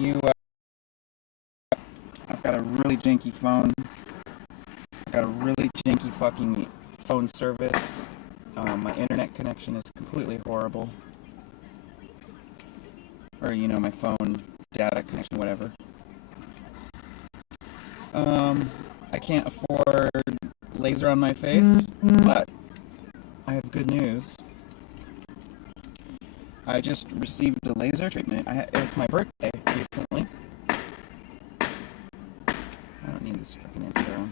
You, I've got a really janky phone. I've got a really janky fucking phone service. My internet connection is completely horrible. Or, you know, my phone data connection, whatever. I can't afford laser on my face, but I have good news. I just received a laser treatment. It's my birthday recently. I don't need this fucking intro.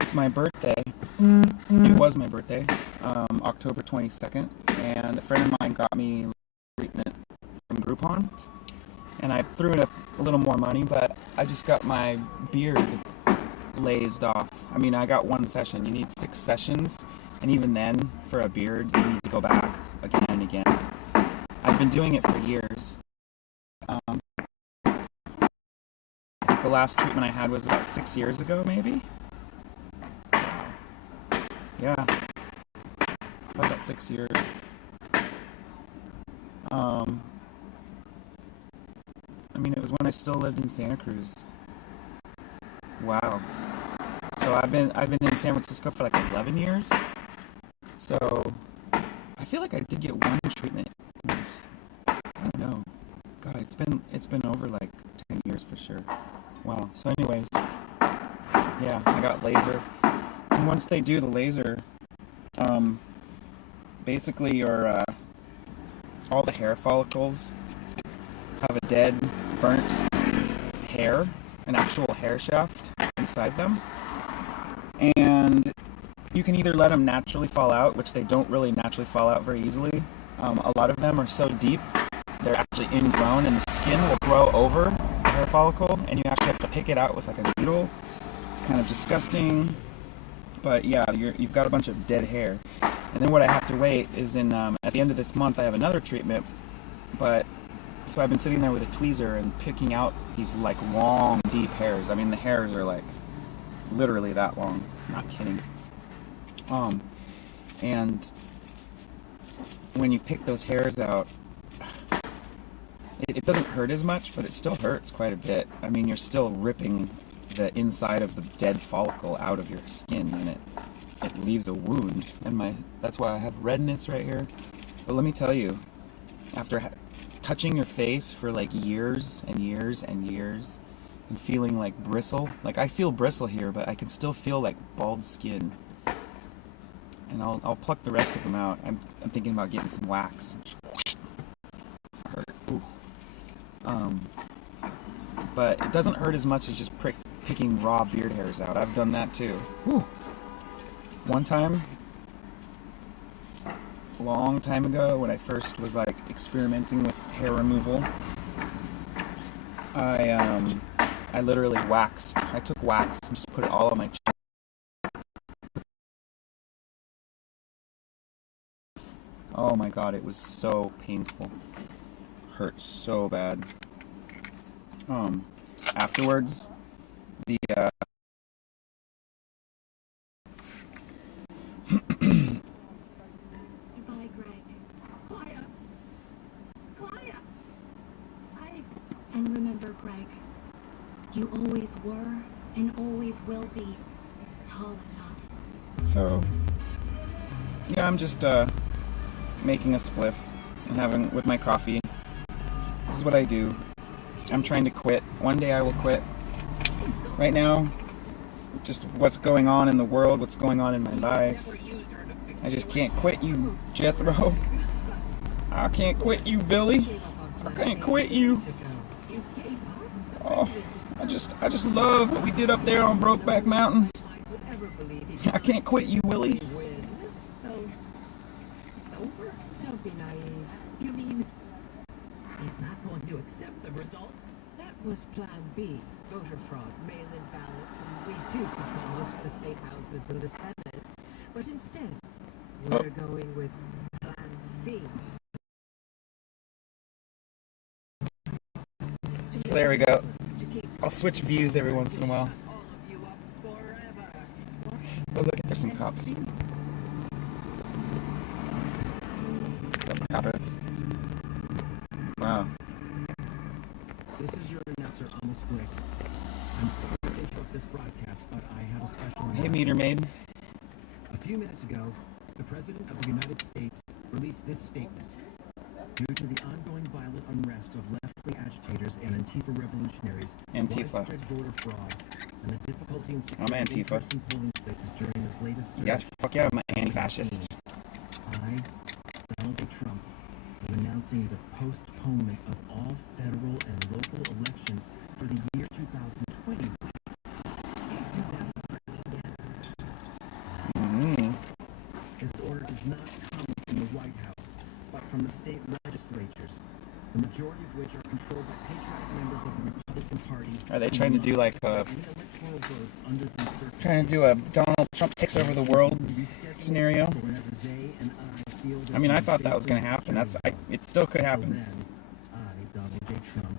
It's my birthday. It was my birthday, October 22nd, and a friend of mine got me treatment from Groupon, and I threw in a little more money, but I just got my beard lased off. I mean, I got one session. You need 6 sessions, and even then, for a beard, you need to go back again and again. I've been doing it for years. I think the last treatment I had was about 6 years ago, maybe? Yeah. About 6 years. I mean, it was when I still lived in Santa Cruz. Wow. So I've been in San Francisco for like 11 years. So I feel like I did get one treatment. I don't know. God, it's been over like 10 years for sure. Wow. So anyways, yeah, I got laser. And once they do the laser, basically your all the hair follicles have a dead, burnt hair, an actual hair shaft inside them. And you can either let them naturally fall out, which they don't really naturally fall out very easily. A lot of them are so deep, they're actually ingrown, and the skin will grow over the hair follicle, and you actually have to pick it out with like a needle. It's kind of disgusting, but yeah, you've got a bunch of dead hair. And then what I have to wait is at the end of this month I have another treatment, but so I've been sitting there with a tweezer and picking out these like long, deep hairs. I mean, the hairs are like literally that long. I'm not kidding. And when you pick those hairs out, it doesn't hurt as much, but it still hurts quite a bit. I mean, you're still ripping the inside of the dead follicle out of your skin, and it leaves a wound. And that's why I have redness right here. But let me tell you, after touching your face for like years and years and years, and feeling like bristle, like I feel bristle here, but I can still feel like bald skin. And I'll pluck the rest of them out. I'm thinking about getting some wax. Hurt. Ooh. But it doesn't hurt as much as just picking raw beard hairs out. I've done that too. Whew. One time, a long time ago, when I first was like experimenting with hair removal, I literally waxed. I took wax and just put it all on my chin. Oh my god, it was so painful. Hurt so bad. Afterwards, the Goodbye, Greg. Claudia! Claudia! And remember, Greg, you always were and always will be tall enough. So, yeah, I'm just making a spliff and having with my coffee. This is what I do. I'm trying to quit. One day I will quit. Right now, just what's going on in the world, what's going on in my life. I just can't quit you, Jethro. I can't quit you, Billy. I can't quit you. Oh, I just love what we did up there on Brokeback Mountain. I can't quit you, Willie. So, it's over? Don't be naive. You mean he's not going to accept the results? That was Plan B. Voter fraud, mail-in ballots, and we do propose the state houses and the Senate. But instead, we're going with Plan C. So there we go. I'll switch views every once in a while. All of you up forever. Oh, look, there's some cops. What's up, coppers? Wow. This is your this quick. I'm sorry to interrupt this broadcast, but I have a special Hey, meter maid. A few minutes ago, the President of the United States released this statement. Due to the ongoing violent unrest of left-wing agitators and Antifa revolutionaries, Antifa. widespread voter fraud, and the difficulty in I'm securing Antifa. in-person polling places during this latest surge. Yeah, fuck yeah, I'm an anti-fascist. I, Donald J. Trump, am announcing the postponement of all federal and local elections for the year 2020. This order does not come from the White House, but from the state legislatures, the majority of which are controlled by patriotic members of the Republican Party. Are they trying to do like a... Any electoral votes under these circumstances trying to do a Donald Trump takes over the world scenario? whenever they and I feel that I mean, I the thought that was safely going to happen. secure. It still could Until happen. then, I, Donald J. Trump,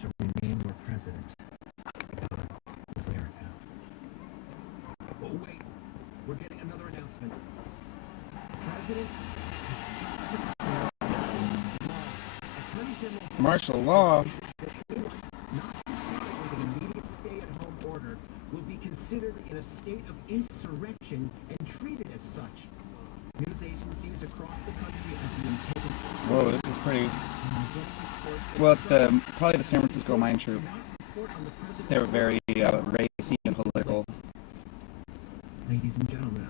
shall remain your president. God bless America. Oh, wait. We're getting another announcement. President Attorney General Martial law. not complying with an immediate stay-at-home order will be considered in a state of insurrection and treated as such. News agencies across the country are being taken. Whoa, this is pretty... Well, it's probably the San Francisco Mine Troop. They were very racy and political. Ladies and gentlemen,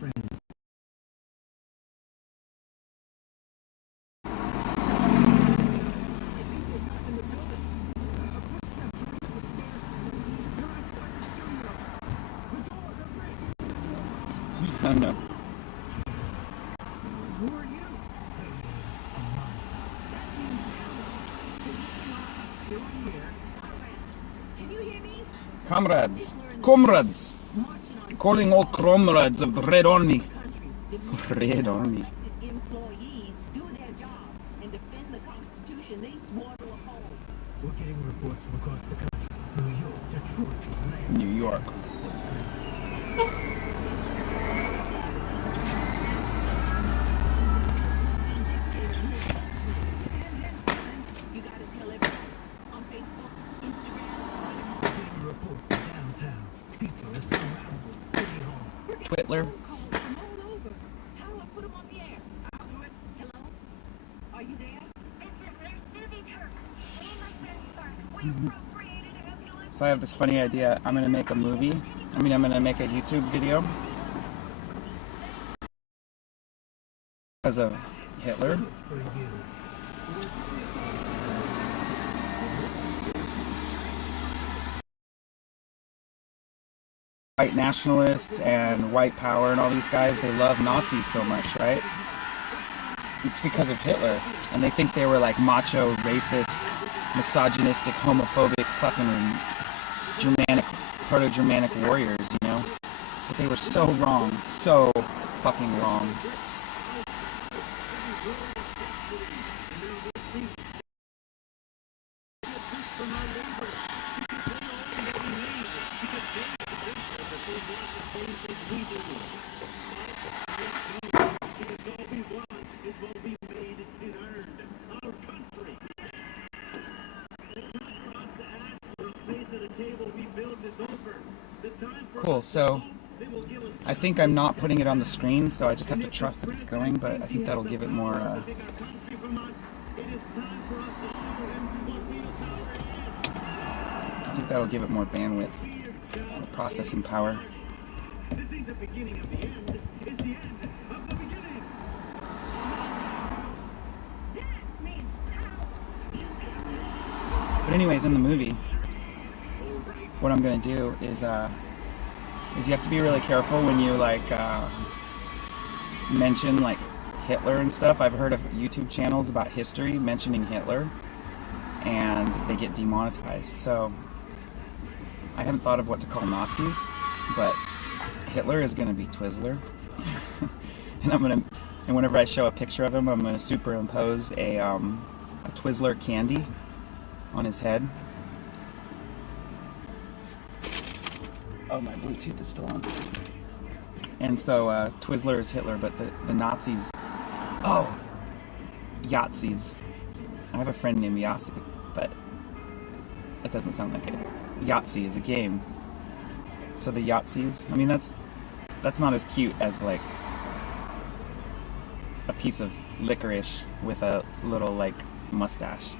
friends. I don't know. Who are you? Can you hear me? Comrades. Comrades. Calling all comrades of the Red Army. Red Army. Employees do their job and defend the Constitution they swore to uphold. We're getting reports from across the country. New York, Detroit, Atlanta. New York. You gotta tell everybody on Facebook, Instagram. We're getting reports from downtown. People are surrounded City Hall. Twitler. Call them all over. How do I put them on the air? I'll do it. Hello? Are you there? So I have this funny idea. I'm gonna make a movie. I'm gonna make a YouTube video because of Hitler. For you. White nationalists and white power and all these guys, they love Nazis so much, right? It's because of Hitler. And they think they were like macho, racist, misogynistic, homophobic, fucking Germanic, proto-Germanic warriors, you know? But they were so wrong. So fucking wrong. Cool, so I think I'm not putting it on the screen, so I just have to trust that it's going, but I think that'll give it more, I think that'll give it more bandwidth, more processing power. But anyways, in the movie, what I'm gonna do is you have to be really careful when you mention like Hitler and stuff. I've heard of YouTube channels about history mentioning Hitler, and they get demonetized. So I haven't thought of what to call Nazis, but Hitler is gonna be Twizzler, and whenever I show a picture of him, I'm gonna superimpose a Twizzler candy on his head. Oh, my Bluetooth is still on. And so Twizzler is Hitler, but the Nazis... Oh! Yahtzees. I have a friend named Yahtzee, but It doesn't sound like it. Yahtzee is a game. So the Yahtzees, I mean, that's not as cute as like a piece of licorice with a little like mustache.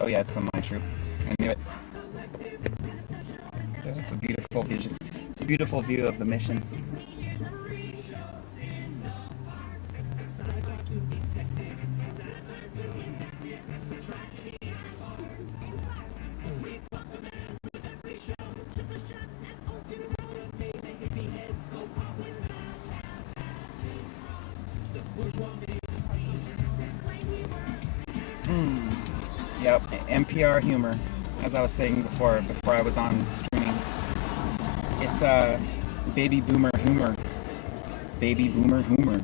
Oh yeah, it's the Mind Troop. I knew it. It's a beautiful vision. It's a beautiful view of the mission. Yep, NPR humor, as I was saying before I was on streaming. It's baby boomer humor. Baby boomer humor.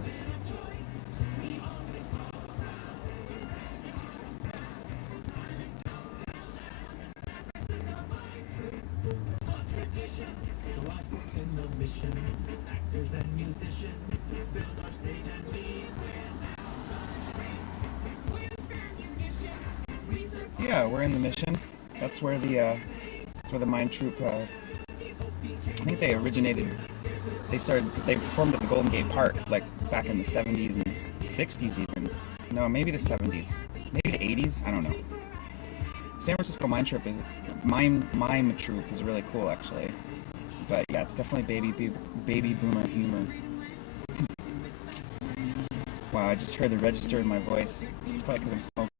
Yeah, we're in the mission. That's where the Mind Troop. I think they originated. They performed at the Golden Gate Park like back in the 70s and 60s even. No, maybe the 70s, maybe the 80s. I don't know. San Francisco Mime Troop is really cool actually. But yeah, it's definitely baby boomer humor. Wow, I just heard the register in my voice. It's probably because I'm smoking.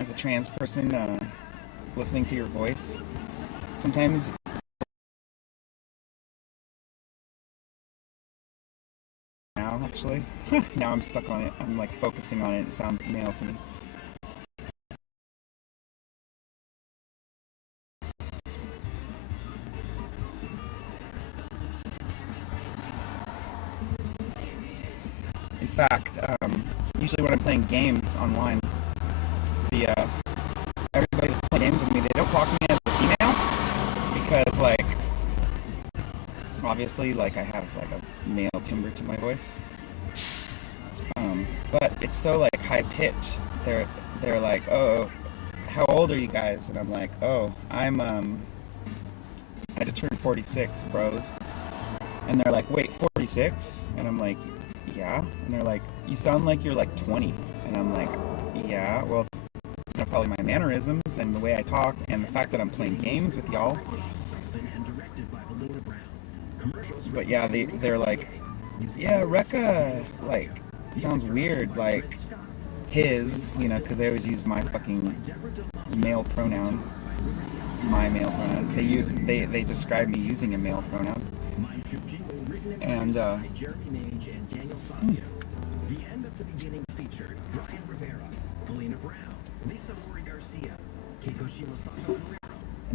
As a trans person, listening to your voice, sometimes now actually, now I'm stuck on it. I'm like focusing on it. It sounds male to me. In fact, usually when I'm playing games online, everybody that's playing games with me, they don't clock me as a female because, like, obviously, like I have like a male timbre to my voice. But it's so like high pitched. They're like, oh, how old are you guys? And I'm like, oh, I just turned 46, bros. And they're like, wait, 46? And I'm like, yeah. And they're like, you sound like you're like 20. And I'm like, yeah, well, it's probably my mannerisms and the way I talk and the fact that I'm playing games with y'all. But yeah, they're like, yeah, Rekka, like, sounds weird, like, his, you know, because they always use my fucking male pronoun. My male pronoun. They describe me using a male pronoun. And, and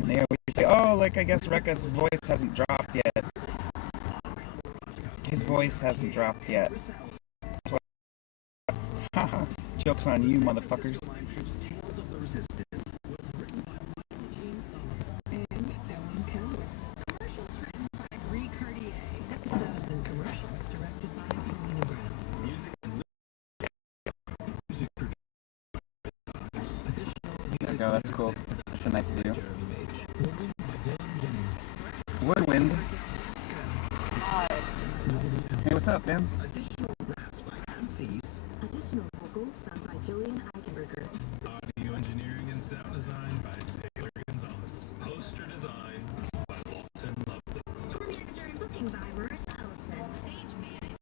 they always say, oh, like, I guess Rekka's voice hasn't dropped yet. His voice hasn't dropped yet. That's why. Haha. Joke's on you, motherfuckers. There you go, that's cool. That's a nice view. Woodwind. Hey, what's up, man? Additional vocals sung by Jillian Eichenberger. Audio engineering and sound design by Taylor Gonzalez. Poster design by Walton Lovely. Tour manager and booking by Marissa Ellison. Stage manager.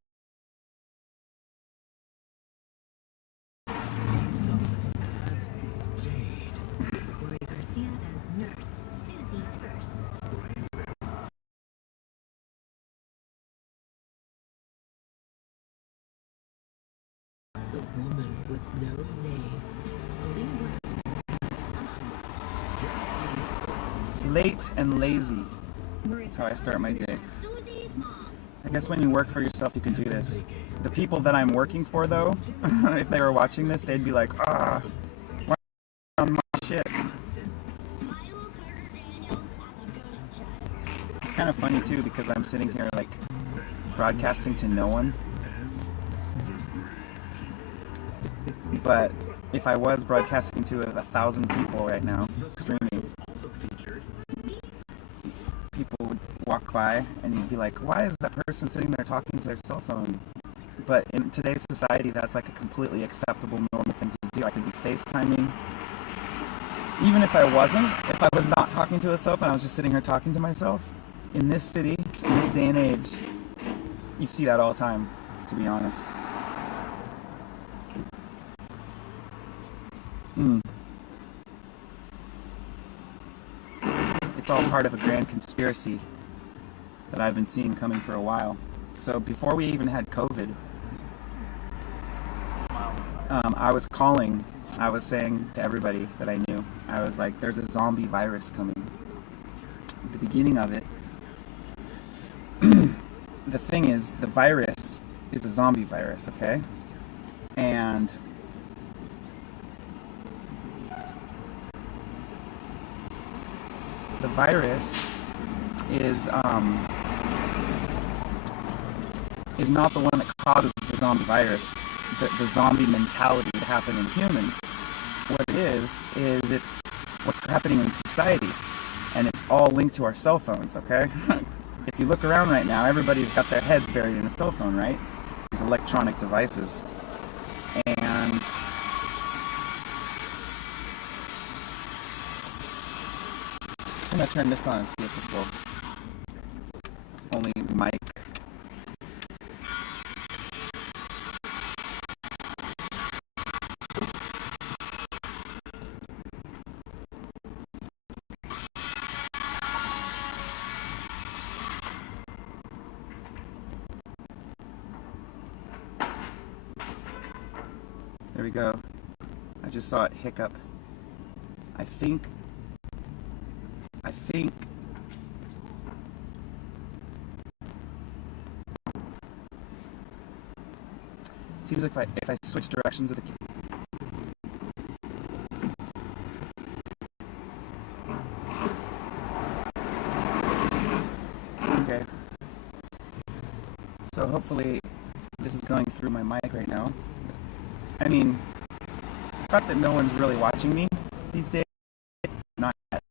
Corey Garcia as Nurse Susie First. The woman with no name. Late and lazy. That's how I start my day. I guess when you work for yourself, you can do this. The people that I'm working for, though, if they were watching this, they'd be like, why on my shit? It's kind of funny, too, because I'm sitting here, like, broadcasting to no one. But if I was broadcasting to 1,000 people right now, streaming, people would walk by and you'd be like, why is that person sitting there talking to their cell phone? But in today's society, that's like a completely acceptable, normal thing to do. I could be FaceTiming. Even if I wasn't, if I was not talking to a cell phone, I was just sitting here talking to myself. In this city, in this day and age, you see that all the time, to be honest. It's all part of a grand conspiracy that I've been seeing coming for a while. So before we even had COVID, I was saying to everybody that I knew, I was like, there's a zombie virus coming. At the beginning of it, the thing is, the virus is a zombie virus, okay? And the virus is not the one that causes the zombie virus, the zombie mentality that happened in humans. What it is it's what's happening in society, and it's all linked to our cell phones, okay? If you look around right now, everybody's got their heads buried in a cell phone, right? These electronic devices. And I'm gonna turn this on and see if this will only mic. There we go. I just saw it hiccup. I think seems like if I switch directions of the okay. So hopefully this is going through my mic right now. I mean, the fact that no one's really watching me these days, not yet.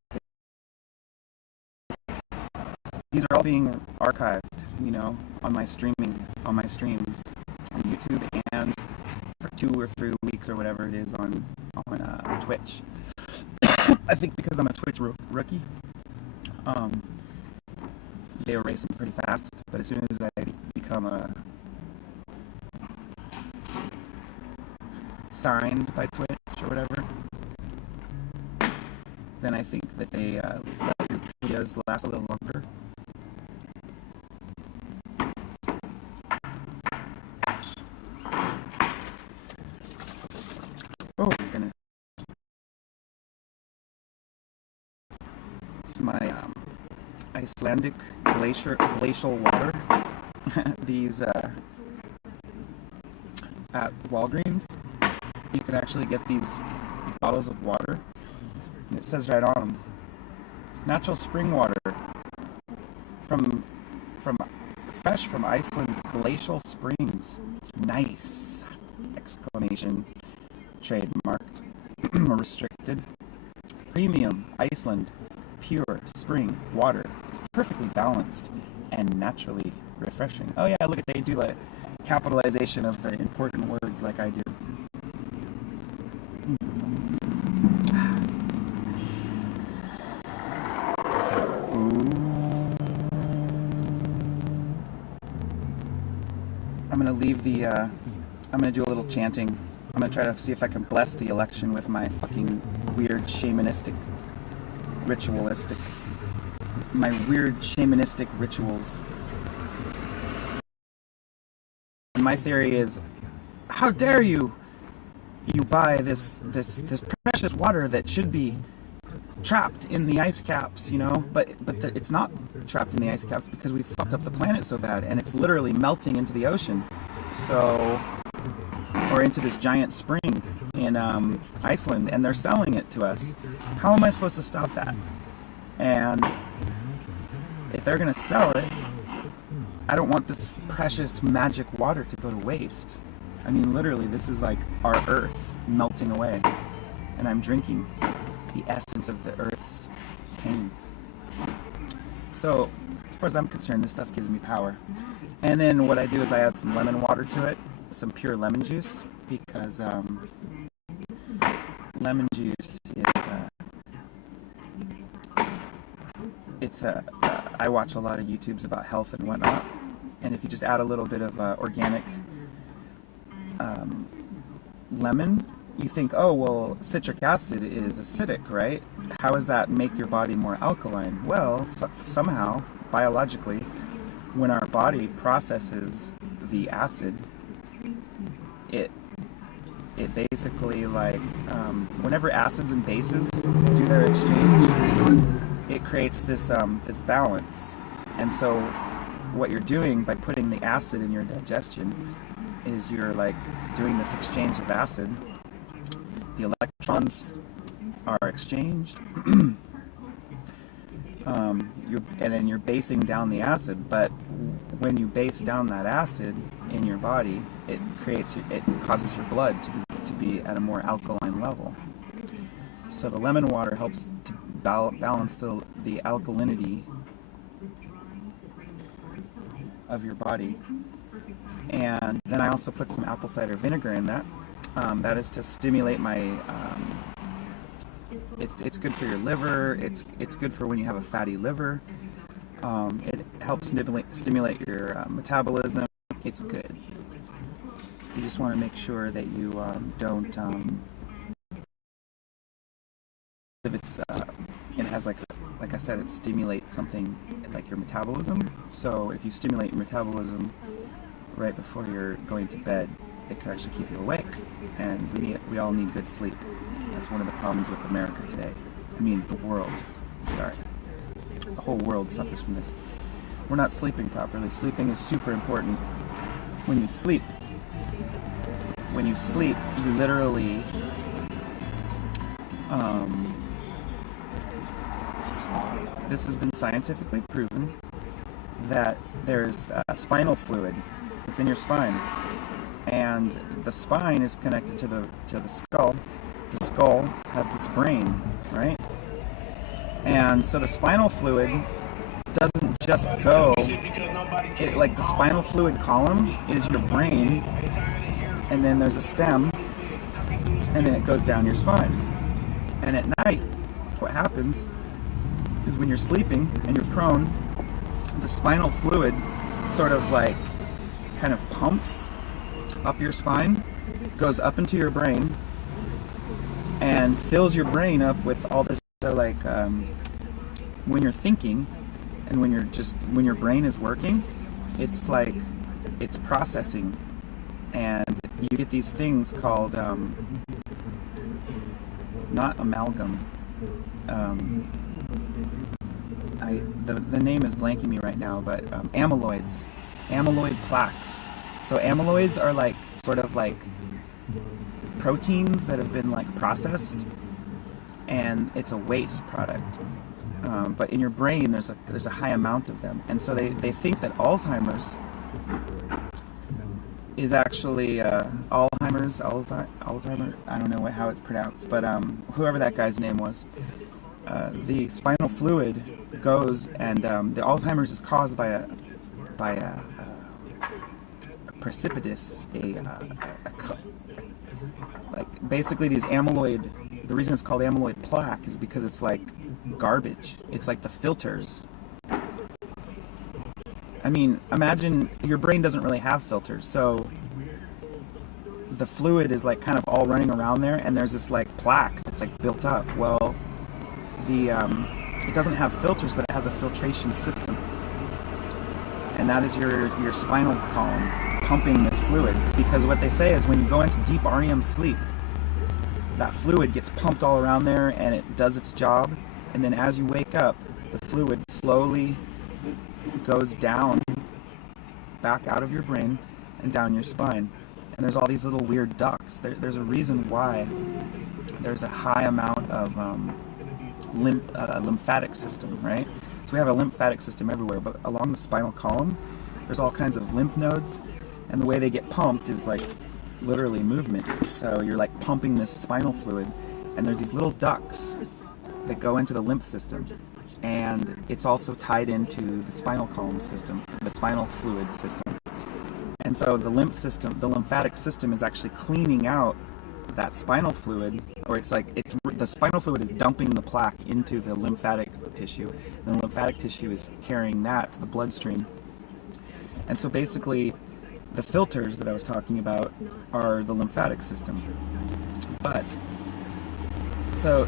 These are all being archived, you know, on my streams on YouTube and for 2 or 3 weeks or whatever it is on Twitch. I think because I'm a Twitch rookie, they erase them pretty fast. But as soon as I become signed by Twitch or whatever, then I think that they let your videos last a little longer. Oh goodness. It's my Icelandic glacial water. These at Walgreens, you can actually get these bottles of water, and it says right on them, natural spring water fresh from Iceland's glacial springs. Nice! Exclamation. Trademarked. Restricted. Premium Iceland pure spring water. It's perfectly balanced and naturally refreshing. Oh yeah, look at, they do like capitalization of the important words like I do. I'm gonna leave the, I'm gonna do a little chanting. I'm gonna try to see if I can bless the election with my fucking weird shamanistic, my weird shamanistic rituals. And my theory is, how dare you? You buy this precious water that should be trapped in the ice caps, you know, but it's not trapped in the ice caps because we fucked up the planet so bad, and it's literally melting into the ocean, so, or into this giant spring in Iceland, and they're selling it to us. How am I supposed to stop that? And if they're gonna sell it, I don't want this precious magic water to go to waste. I mean, literally, this is like our Earth melting away, and I'm drinking the essence of the Earth's pain. So, as far as I'm concerned, this stuff gives me power. And then what I do is I add some lemon water to it, some pure lemon juice, because lemon juice is I watch a lot of YouTubes about health and whatnot, and if you just add a little bit of organic lemon, you think, oh, well, citric acid is acidic, right? How does that make your body more alkaline? Well, somehow, biologically, when our body processes the acid, it basically, like, whenever acids and bases do their exchange, it creates this this balance. And so what you're doing by putting the acid in your digestion is you're like doing this exchange of acid. The electrons are exchanged, and then you're basing down the acid. But when you base down that acid in your body, it causes your blood to be at a more alkaline level. So the lemon water helps to balance the alkalinity of your body. And then I also put some apple cider vinegar in that. That is to stimulate my. It's good for your liver. It's good for when you have a fatty liver. It helps stimulate your metabolism. It's good. You just want to make sure that you don't. If it's it has like I said, it stimulates something like your metabolism. So if you stimulate your metabolism right before you're going to bed, it could actually keep you awake, and we all need good sleep. That's one of the problems with America today. I mean, the world. Sorry. The whole world suffers from this. We're not sleeping properly. Sleeping is super important. When you sleep, you literally this has been scientifically proven that there's spinal fluid. It's in your spine, and the spine is connected to the skull. The skull has this brain, right? And so the spinal fluid doesn't just go. Like the spinal fluid column is your brain, and then there's a stem, and then it goes down your spine. And at night, what happens is when you're sleeping and you're prone, the spinal fluid sort of like kind of pumps up your spine, goes up into your brain, and fills your brain up with all this. So like when you're thinking and when your brain is working, it's like it's processing, and you get these things called not amalgam. The name is blanking me right now, but amyloid plaques. So amyloids are like sort of like proteins that have been like processed, and it's a waste product. But in your brain, there's a high amount of them, and so they think that Alzheimer's is actually Alzheimer. I don't know how it's pronounced, but whoever that guy's name was, the spinal fluid goes, and the Alzheimer's is caused by a precipitous, like basically these amyloid. The reason it's called amyloid plaque is because it's like garbage. It's like the filters. I mean, imagine your brain doesn't really have filters, so the fluid is like kind of all running around there, and there's this like plaque that's like built up. Well, it doesn't have filters, but it has a filtration system, and that is your spinal column. pumping this fluid, because what they say is when you go into deep REM sleep, that fluid gets pumped all around there and it does its job, and then as you wake up, the fluid slowly goes down, back out of your brain and down your spine. And there's all these little weird ducts. There's a reason why there's a high amount of lymphatic system, right? So we have a lymphatic system everywhere, but along the spinal column, there's all kinds of lymph nodes, and the way they get pumped is like literally movement. So you're like pumping this spinal fluid, and there's these little ducts that go into the lymph system, and it's also tied into the spinal column system, the spinal fluid system. And so the lymphatic system is actually cleaning out that spinal fluid, or the spinal fluid is dumping the plaque into the lymphatic tissue, and the lymphatic tissue is carrying that to the bloodstream. And so basically, the filters that I was talking about are the lymphatic system. But so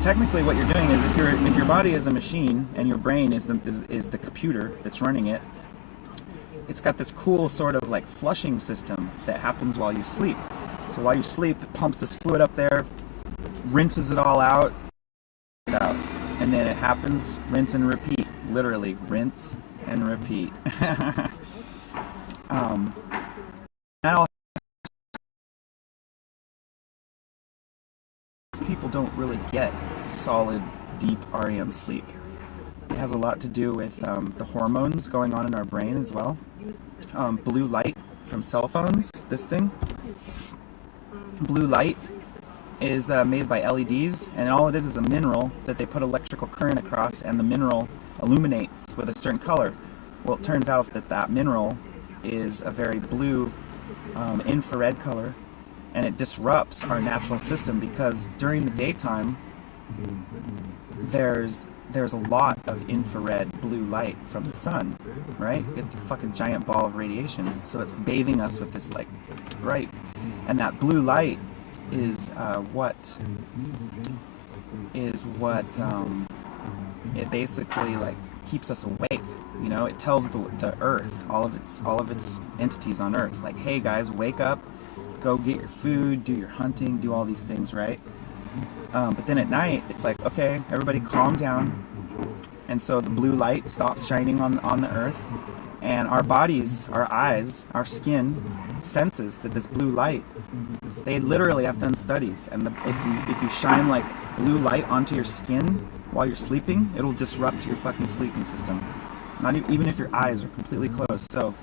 technically, what you're doing is if your body is a machine and your brain is the computer that's running it, it's got this cool sort of like flushing system that happens while you sleep. So while you sleep, it pumps this fluid up there, rinses it all out, and then it happens, rinse and repeat. Literally, rinse and repeat. Now, people don't really get solid, deep REM sleep. It has a lot to do with the hormones going on in our brain as well. Blue light from cell phones, this thing. Blue light is made by LEDs, and all it is a mineral that they put electrical current across, and the mineral illuminates with a certain color. Well, it turns out that mineral is a very blue infrared color, and it disrupts our natural system because during the daytime there's a lot of infrared blue light from the sun, right? It's a fucking giant ball of radiation, so it's bathing us with this like bright, and that blue light is what it basically like keeps us awake. You know, it tells the earth, all of its entities on earth, like, hey guys, wake up, go get your food, do your hunting, do all these things, right? But then at night, it's like, okay, everybody calm down. And so the blue light stops shining on the earth, and our bodies, our eyes, our skin senses that this blue light, they literally have done studies, and if you shine like blue light onto your skin while you're sleeping, it'll disrupt your fucking sleeping system. Not even if your eyes are completely closed. So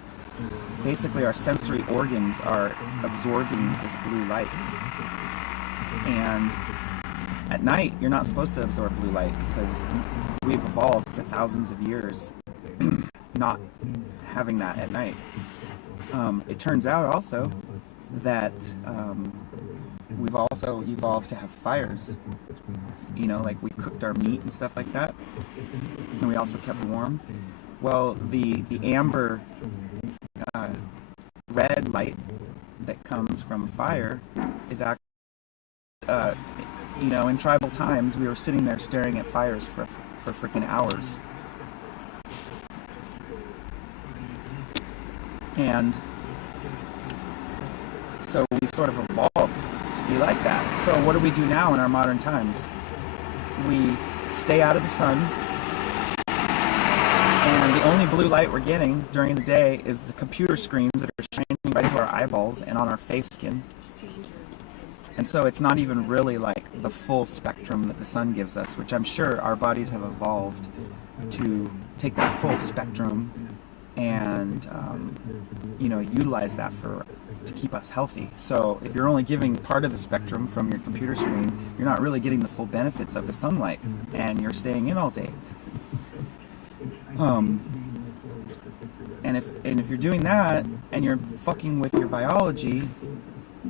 basically our sensory organs are absorbing this blue light. And at night, you're not supposed to absorb blue light because we've evolved for thousands of years not having that at night. It turns out also that we've also evolved to have fires. You know, like we cooked our meat and stuff like that, and we also kept warm. Well, the amber red light that comes from fire is actually, you know, in tribal times, we were sitting there staring at fires for freaking hours. And so we've sort of evolved to be like that. So what do we do now in our modern times? We stay out of the sun, and the only blue light we're getting during the day is the computer screens that are shining right into our eyeballs and on our face skin. And so it's not even really like the full spectrum that the sun gives us, which I'm sure our bodies have evolved to take that full spectrum and you know, utilize that to keep us healthy. So if you're only giving part of the spectrum from your computer screen, you're not really getting the full benefits of the sunlight, and you're staying in all day. And if you're doing that and you're fucking with your biology,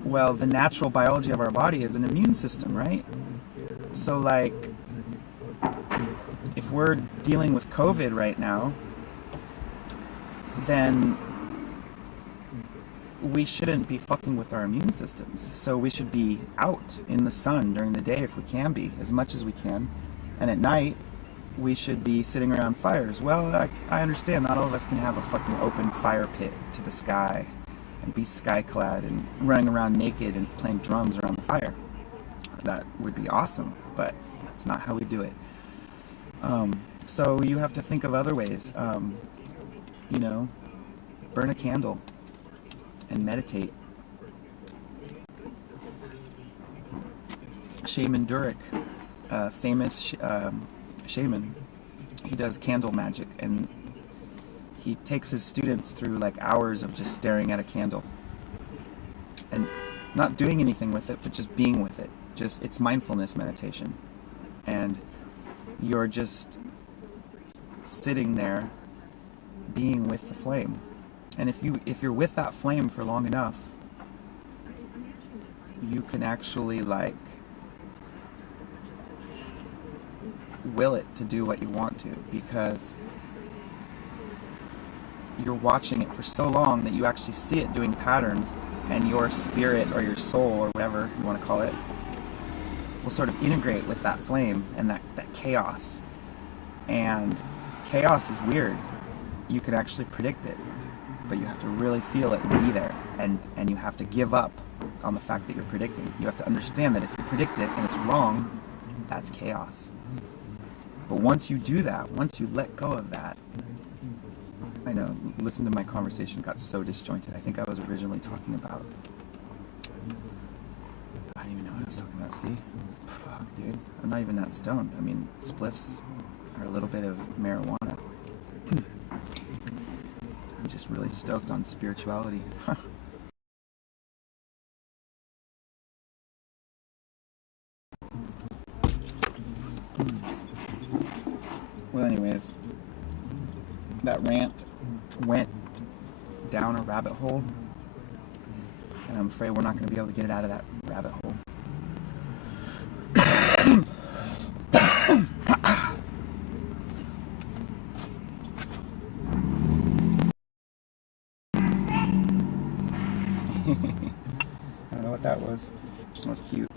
well, the natural biology of our body is an immune system, right? So like, if we're dealing with COVID right now, then we shouldn't be fucking with our immune systems. So we should be out in the sun during the day if we can be, as much as we can. And at night, we should be sitting around fires. Well, I understand not all of us can have a fucking open fire pit to the sky and be sky-clad and running around naked and playing drums around the fire. That would be awesome, but that's not how we do it. So you have to think of other ways. You know, burn a candle and meditate. Shaman Durek, a famous shaman, he does candle magic, and he takes his students through like hours of just staring at a candle and not doing anything with it, but just being with it. Just, it's mindfulness meditation, and you're just sitting there being with the flame. And if you're with that flame for long enough, you can actually like will it to do what you want to, because you're watching it for so long that you actually see it doing patterns, and your spirit or your soul or whatever you want to call it will sort of integrate with that flame and that chaos. And chaos is weird. You can actually predict it, but you have to really feel it and be there, and you have to give up on the fact that you're predicting. You have to understand that if you predict it and it's wrong, that's chaos. But once you do that, once you let go of that, I know, listen to my conversation, got so disjointed. I think I was originally talking about, I don't even know what I was talking about, see? Fuck, dude. I'm not even that stoned. I mean, spliffs are a little bit of marijuana. I'm just really stoked on spirituality. Well, anyways, that rant went down a rabbit hole, and I'm afraid we're not going to be able to get it out of that rabbit hole. I don't know what that was. That was cute.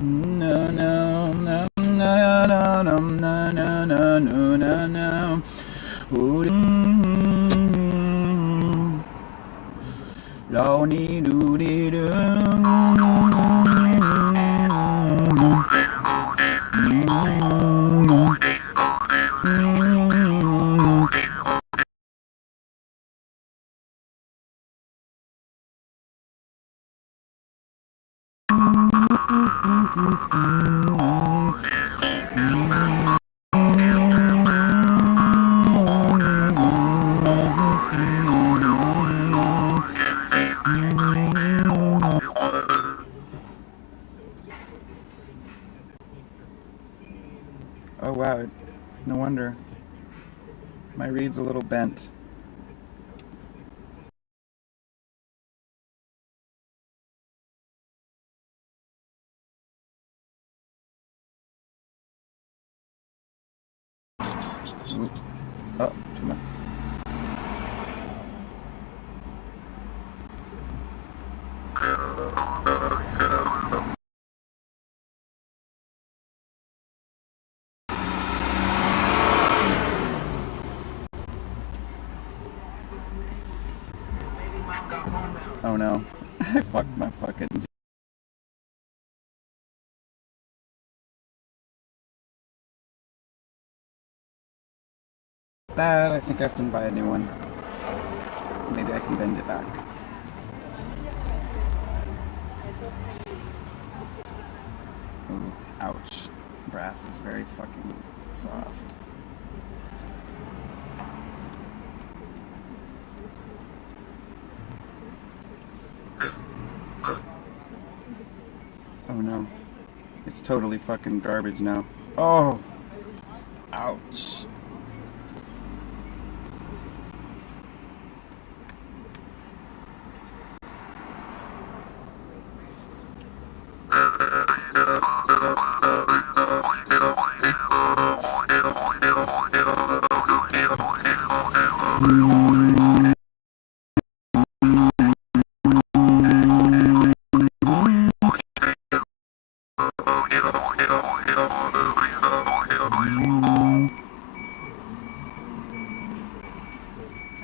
No, no, no, no, no, no, no, no, no, no, no, no. Lo ni do di do. Oh wow, no wonder. My reed's a little bent. Ooh. Oh, too much. Oh no. I fucked my fucking... That, I think I have to buy a new one. Maybe I can bend it back. Ooh, ouch. Brass is very fucking soft. Oh no. It's totally fucking garbage now. Oh! Ouch.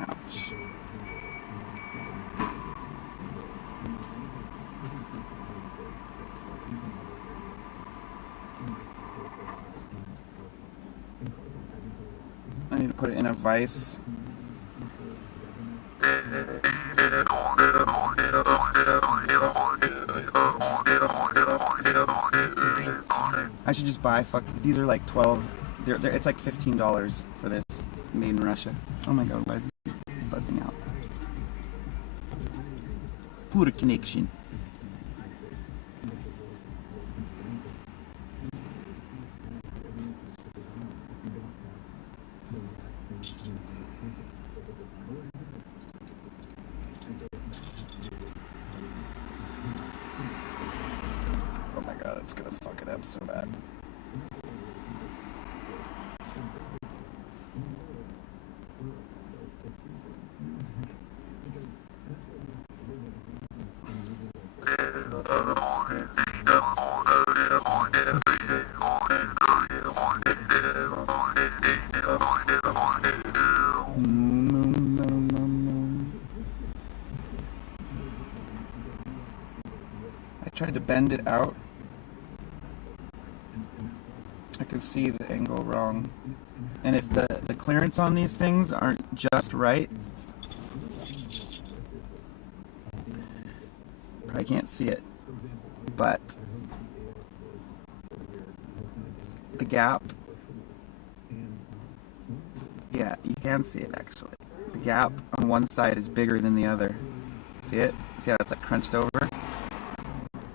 Ouch. I need to put it in a vise. I should just buy these are like 12. It's like $15 for this, made in Russia. Oh my god, why is it buzzing out? Poor connection. Oh my god, it's gonna fuck it up so bad. I tried to bend it out. I could see the angle wrong. And if the clearance on these things aren't just right, I can't see it. But the gap, yeah, you can see it actually. The gap on one side is bigger than the other. See it? See how it's like crunched over?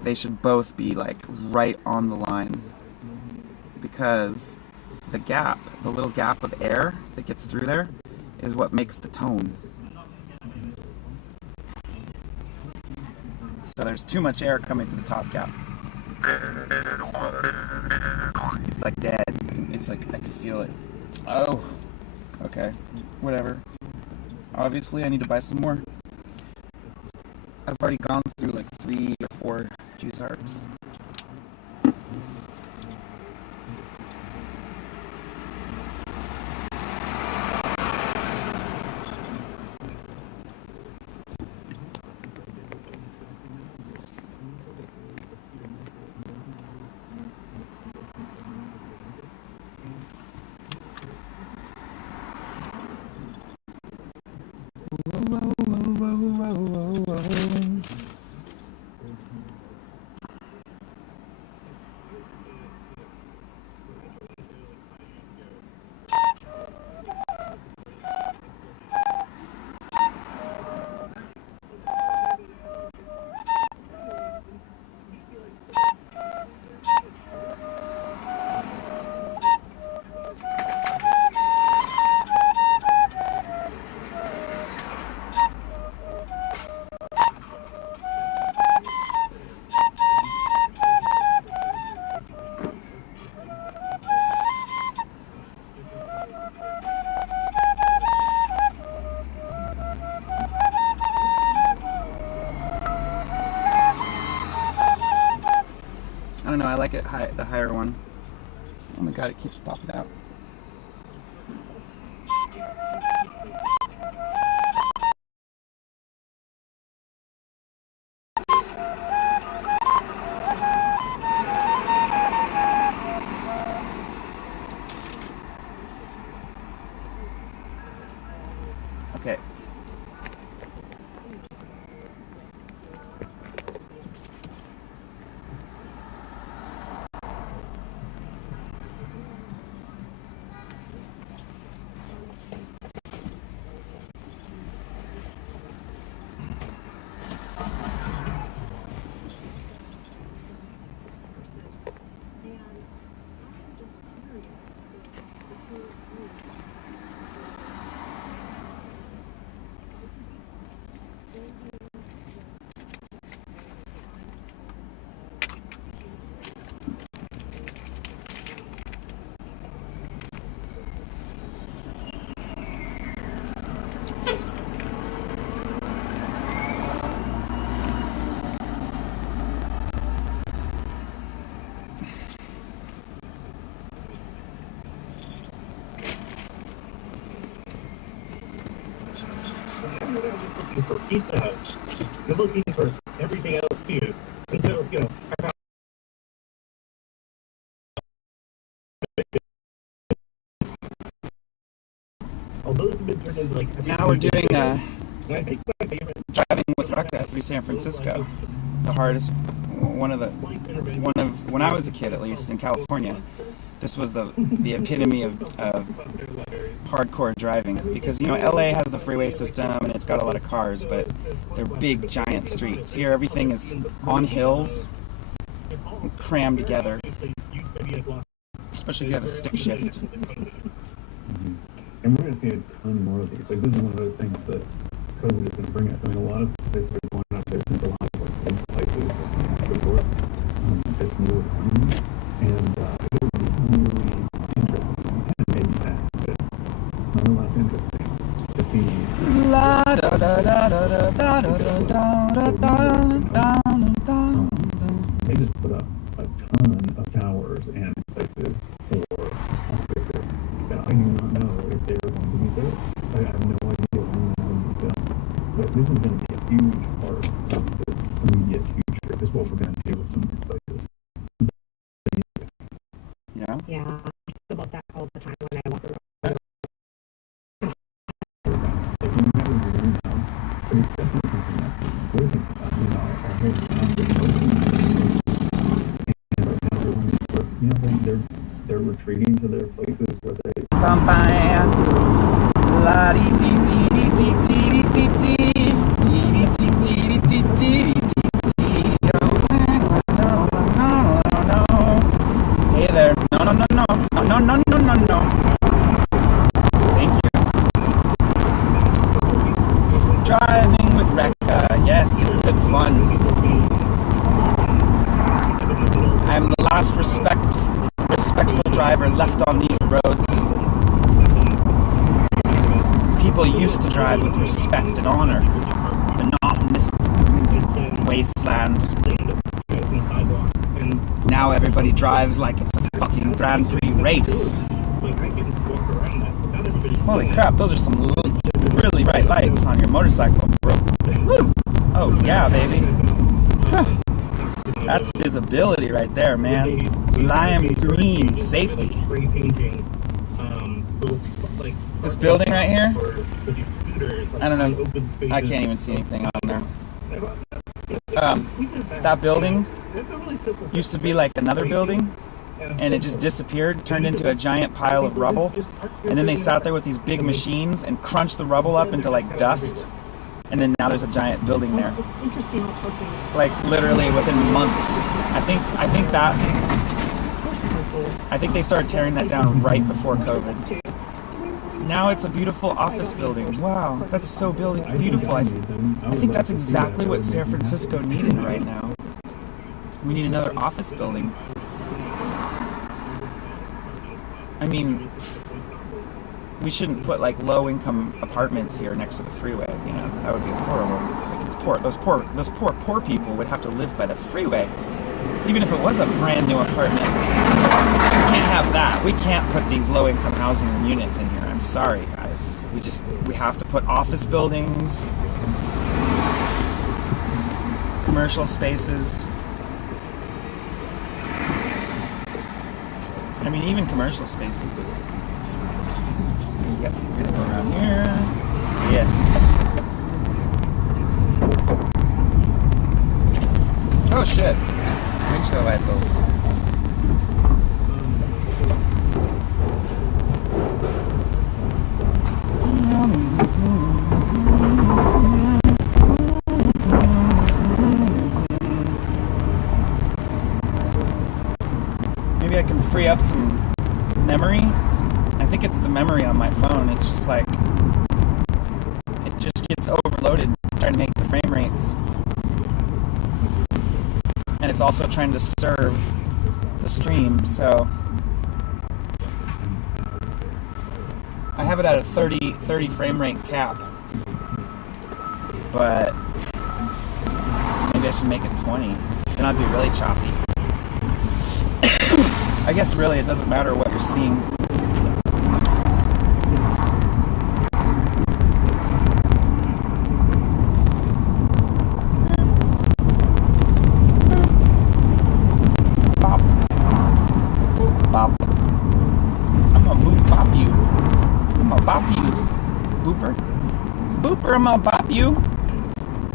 They should both be like right on the line, because the gap, the little gap of air that gets through there, is what makes the tone. So there's too much air coming through the top gap. It's like dead. It's like, I can feel it. Oh, okay, whatever. Obviously I need to buy some more. I've already gone through like 3 or 4 juice hearts. I don't know, I like it high, the higher one. Oh my god, it keeps popping out. Okay. Looking for Pizza Hut. You're looking for everything else too. And so, you know, I found although this has been turned into like Now we're doing I think my favorite driving with Rekka through San Francisco. The hardest, when I was a kid, at least in California, this was the epitome of hardcore driving, because, you know, LA has the freeway system and it's got a lot of cars, but they're big giant streets. Here everything is on hills, crammed together, especially if you have a stick shift. And we're going to see a ton more of these. Like, this is one of those things that COVID is going to bring us. I mean, a lot of places are going up there. There's a lot of like old places and so forth. This new economy. And it would be really interesting and maybe sad, but nonetheless interesting to see. La da da da da da da da da da da. They just put up a ton of towers and places for offices that I do not know if they are going to be built. I have no idea when they're going to be built. But this is going to be a huge part of this immediate future, is what we're going to do with some of these places. Yeah? Yeah, I think about that all the time when I walk around. If you've never been around, but it's definitely something that we're thinking about. You know, our whole town is open. And right now, you know, they're retreating to their places where they. Bum bam, la dee dee dee dee dee dee dee dee dee dee dee dee dee. Hey there. No. Thank you. Driving with Rekka. Yes, it's good fun. I'm the last respectful driver left on these roads. People used to drive with respect and honor, but not in this wasteland. Clean sidewalks. And Now everybody drives like it's a fucking Grand Prix race. like I can walk around that without everybody. Holy crap, those are some really bright lights on your motorcycle, bro. Woo! Oh yeah, baby. Huh. That's visibility right there, man. Lime green safety. Spray painting, little, like, This building right here, for these scooters, like, I don't know. open spaces. I can't even see anything on there. We did That building That's a really simple used to be like another building, and it just disappeared, turned into a giant pile of rubble, and then they sat there with these big machines and crunched the rubble up into like dust, and then now there's a giant building there. Interesting how something Like literally within months. I think they started tearing that down right before COVID. Now it's a beautiful office building. Wow, that's so beautiful. I think that's exactly what San Francisco needed right now. We need another office building. I mean, we shouldn't put like low-income apartments here next to the freeway. You know, that would be horrible. It's poor. Those poor people would have to live by the freeway, even if it was a brand new apartment. We can't have that. We can't put these low-income housing units in here. I'm sorry, guys. We have to put office buildings, commercial spaces. I mean, even commercial spaces. Yep, we're gonna go around here. Yes. Oh shit. Windshield wipers. Maybe I can free up some memory. I think it's the memory on my phone. It's just like, it just gets overloaded trying to make the frame rates. And it's also trying to serve the stream, so I have it at a 30 frame rate cap, but maybe I should make it 20. Then I'd be really choppy. I guess really it doesn't matter what you're seeing. Bop. Boop, bop. I'm gonna boop bop you. I'm gonna bop you. Booper. Booper, I'm gonna bop you.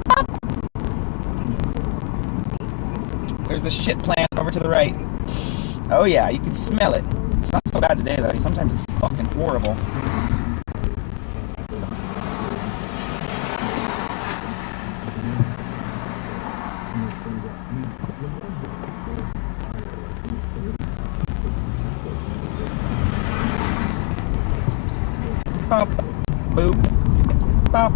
Bop. There's the shit plant over to the right. Oh yeah, you can smell it. It's not so bad today though. Sometimes it's fucking horrible. Bop, boop, bop.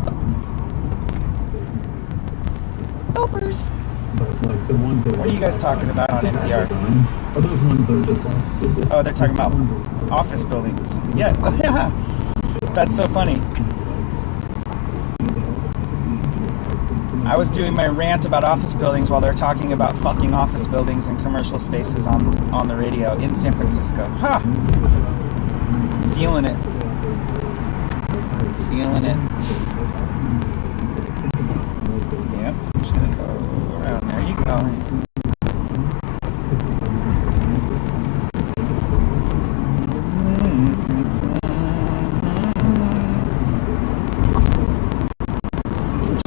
Boopers. But like the ones that What are you guys talking about on NPR? Are those ones that are just like, Oh, they're talking about office buildings. Yeah, yeah. That's so funny. I was doing my rant about office buildings while they're talking about fucking office buildings and commercial spaces on the radio in San Francisco. Ha! Feeling it. Feeling it. Yep, I'm just gonna go around. There you go.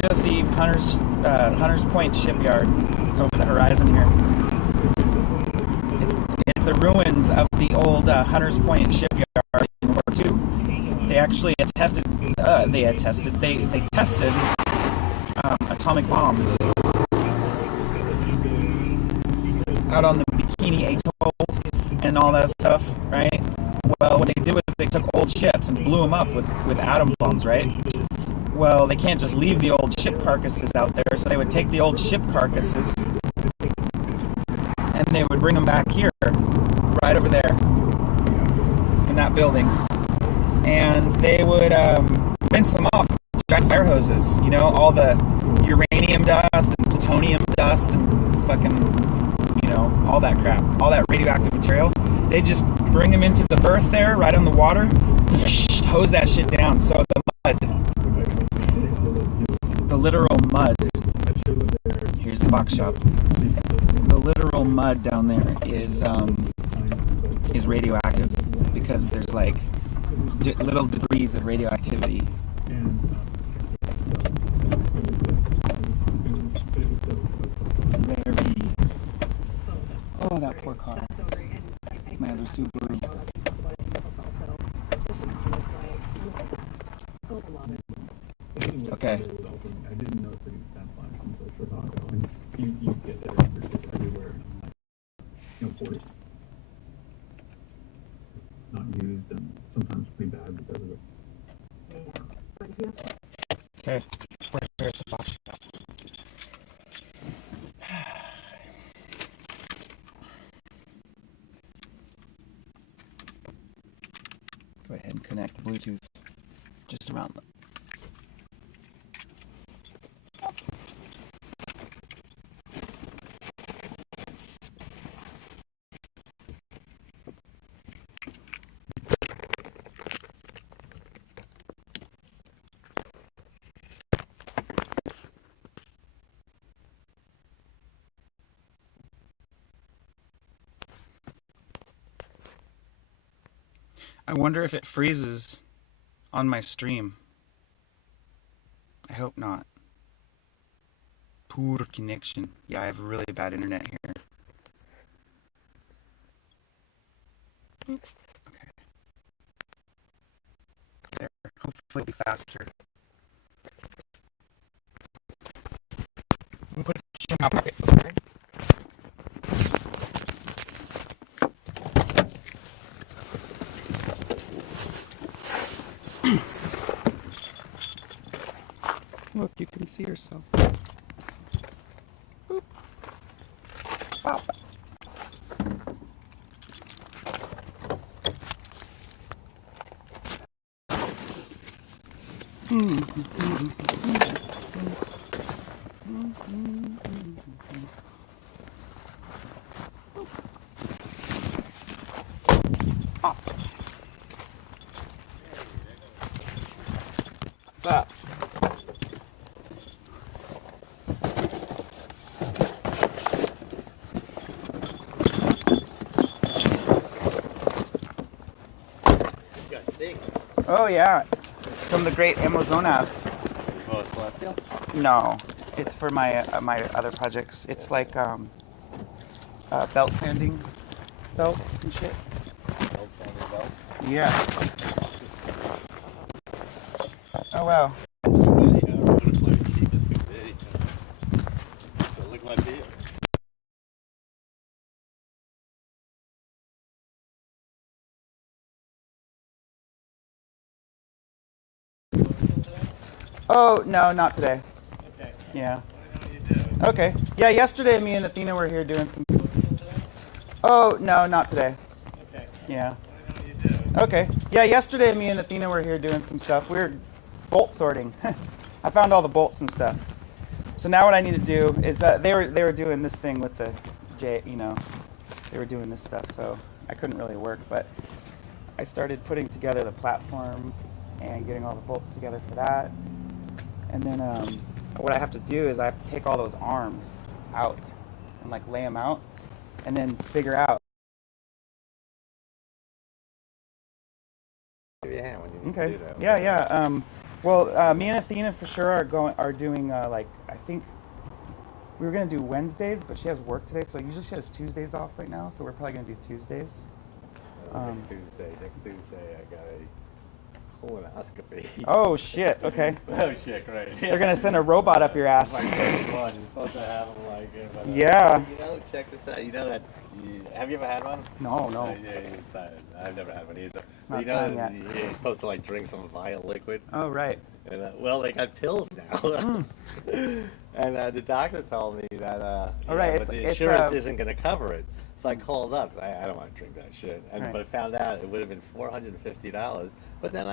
Just see Hunter's Point Shipyard over the horizon here. It's the ruins of the old Hunter's Point Shipyard in World War II. They actually tested atomic bombs out on the Bikini Atolls and all that stuff, right? Well, what they did was they took old ships and blew them up with atom bombs, right? Well, they can't just leave the old ship carcasses out there, so they would take the old ship carcasses and they would bring them back here, right over there, in that building. And they would rinse them off with giant fire hoses, you know, all the uranium dust and plutonium dust and fucking, all that crap, all that radioactive material. They just bring them into the berth there, right on the water, hose that shit down. So the mud, the literal mud, here's the Boxshop. The literal mud down there is radioactive because there's like little debris of radioactivity. Oh, that poor car. My other Subaru. Okay. I didn't notice that that line until Chicago, and you get there just everywhere. Port is not used and sometimes pretty bad because of it. Okay. Where's the box? Go ahead and connect Bluetooth just around them. I wonder if it freezes on my stream. I hope not. Poor connection. Yeah, I have really bad internet here. Okay. There. Hopefully it'll be faster. I'm gonna put it in my pocket. Okay. Look, you can see yourself. Boop. Pop. What's up? Oh yeah, from the great Amazonas. Oh, Celestial? No, it's for my my other projects. It's like belt sanding belts and shit. Belt sanding belt? Yeah. Oh wow. Look like here. Oh no, not today. Okay. Yeah. What do you do? Okay. Yeah, yesterday me and Athena were here doing some. Oh no, not today. Okay. Yeah. What do you do? Okay. Yeah, yesterday me and Athena were here doing some stuff. We were bolt sorting. I found all the bolts and stuff. So now what I need to do is they were doing this thing with the they were doing this stuff, so I couldn't really work, but I started putting together the platform and getting all the bolts together for that. And then what I have to do is I have to take all those arms out and like lay them out and then figure out. Give you a hand when you need Okay. to do that. Yeah, yeah. Well, me and Athena for sure are doing like I think we were gonna do Wednesdays, but she has work today, so usually she has Tuesdays off right now. So we're probably gonna do Tuesdays. Next Tuesday, I got a colonoscopy. Oh shit. Okay. Oh shit, right. They're gonna send a robot up your ass. Like one, you're supposed to have them like. Yeah. Check this out. You know that. Have you ever had one? No, no. Yeah, I've never had one either. not You time know, yet. you're supposed to like drink some vile liquid. Oh right. And well, they got pills now. And the doctor told me that All right, but the it's, insurance isn't going to cover it. So I called up 'cause I don't want to drink that shit. And Right. but I found out it would have been $450. But then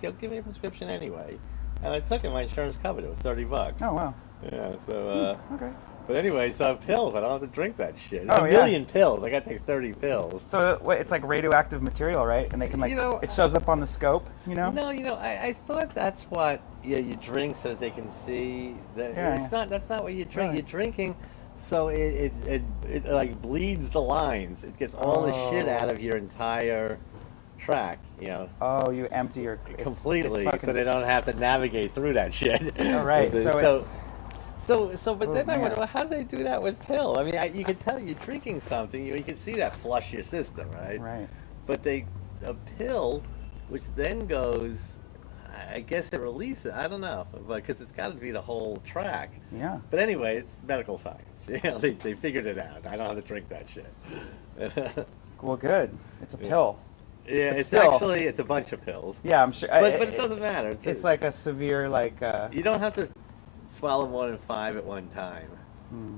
they'll give me a prescription anyway. And I took it. My insurance covered it. It was $30. Oh wow. Yeah, so, Okay. but anyway, so pills, I don't have to drink that shit. It's Oh, a yeah. million pills. I gotta take 30 pills. So wait, it's like radioactive material, right? And they can like, You know, it shows up on the scope, you know? No, I thought that's what you drink so that they can see. That Yeah, it's not. That's not what you drink. Really? You're drinking, so it like bleeds the lines. It gets all the shit Oh. out of your entire track. Oh, you empty your Completely, it's fucking so they don't have to navigate through that shit. All right, so but Oh, then I wonder, man. well, how do they do that with pill? I mean, you can tell you're drinking something. You can see that flush your system, right? Right. But a pill, which then goes, I guess it releases. I don't know, because it's got to be the whole track. Yeah. But anyway, it's medical science. They figured it out. I don't have to drink that shit. Well, good. It's a pill. Yeah, But it's still- actually it's a bunch of pills. Yeah, I'm sure. But it doesn't matter. It's like a severe You don't have to swallow more than 5 at one time.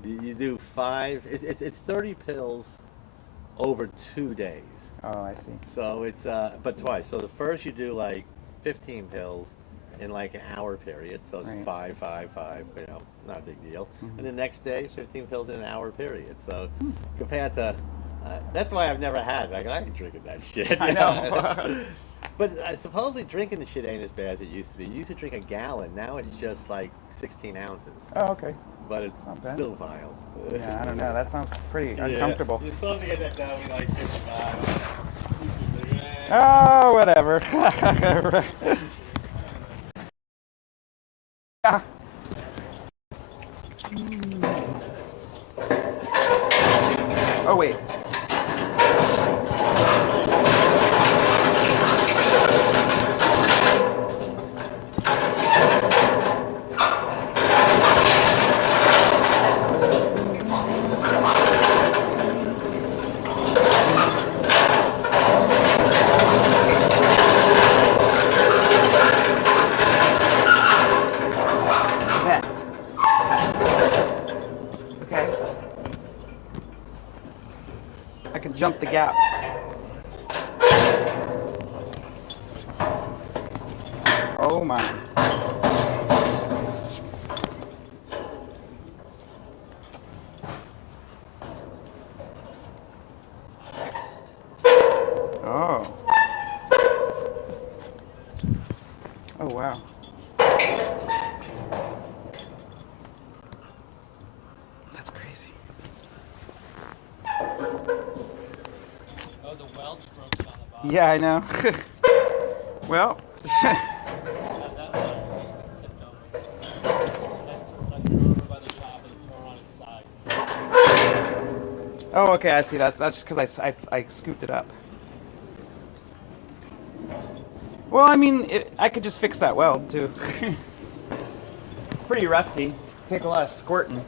You do 5. It's 30 pills over 2 days. Oh, I see. So it's but twice. So the first you do like 15 pills in like an hour period. So it's Right. 5, 5, 5. Not a big deal. And the next day, 15 pills in an hour period. So compared to that's why I've never had. Like I ain't drinking that shit. I know. But supposedly drinking the shit ain't as bad as it used to be. You used to drink a gallon. Now it's just like 16 ounces. Oh, okay. But it's Not bad. still vile. Yeah, I don't know. That sounds pretty Yeah. uncomfortable. You're supposed to get that down to like 55. Oh, whatever. Yeah. Oh, wait. Vent. Okay. I can jump the gap. Oh my. Oh. Oh wow. That's crazy. Oh, the welds broken on the bottom. Yeah, I know. Well, Yeah, that one tipped over. That turned over by the top and tore on its side. oh, okay, I see. That's just because I scooped it up. Well, I mean, I could just fix that weld too. It's pretty rusty. Take a lot of squirting.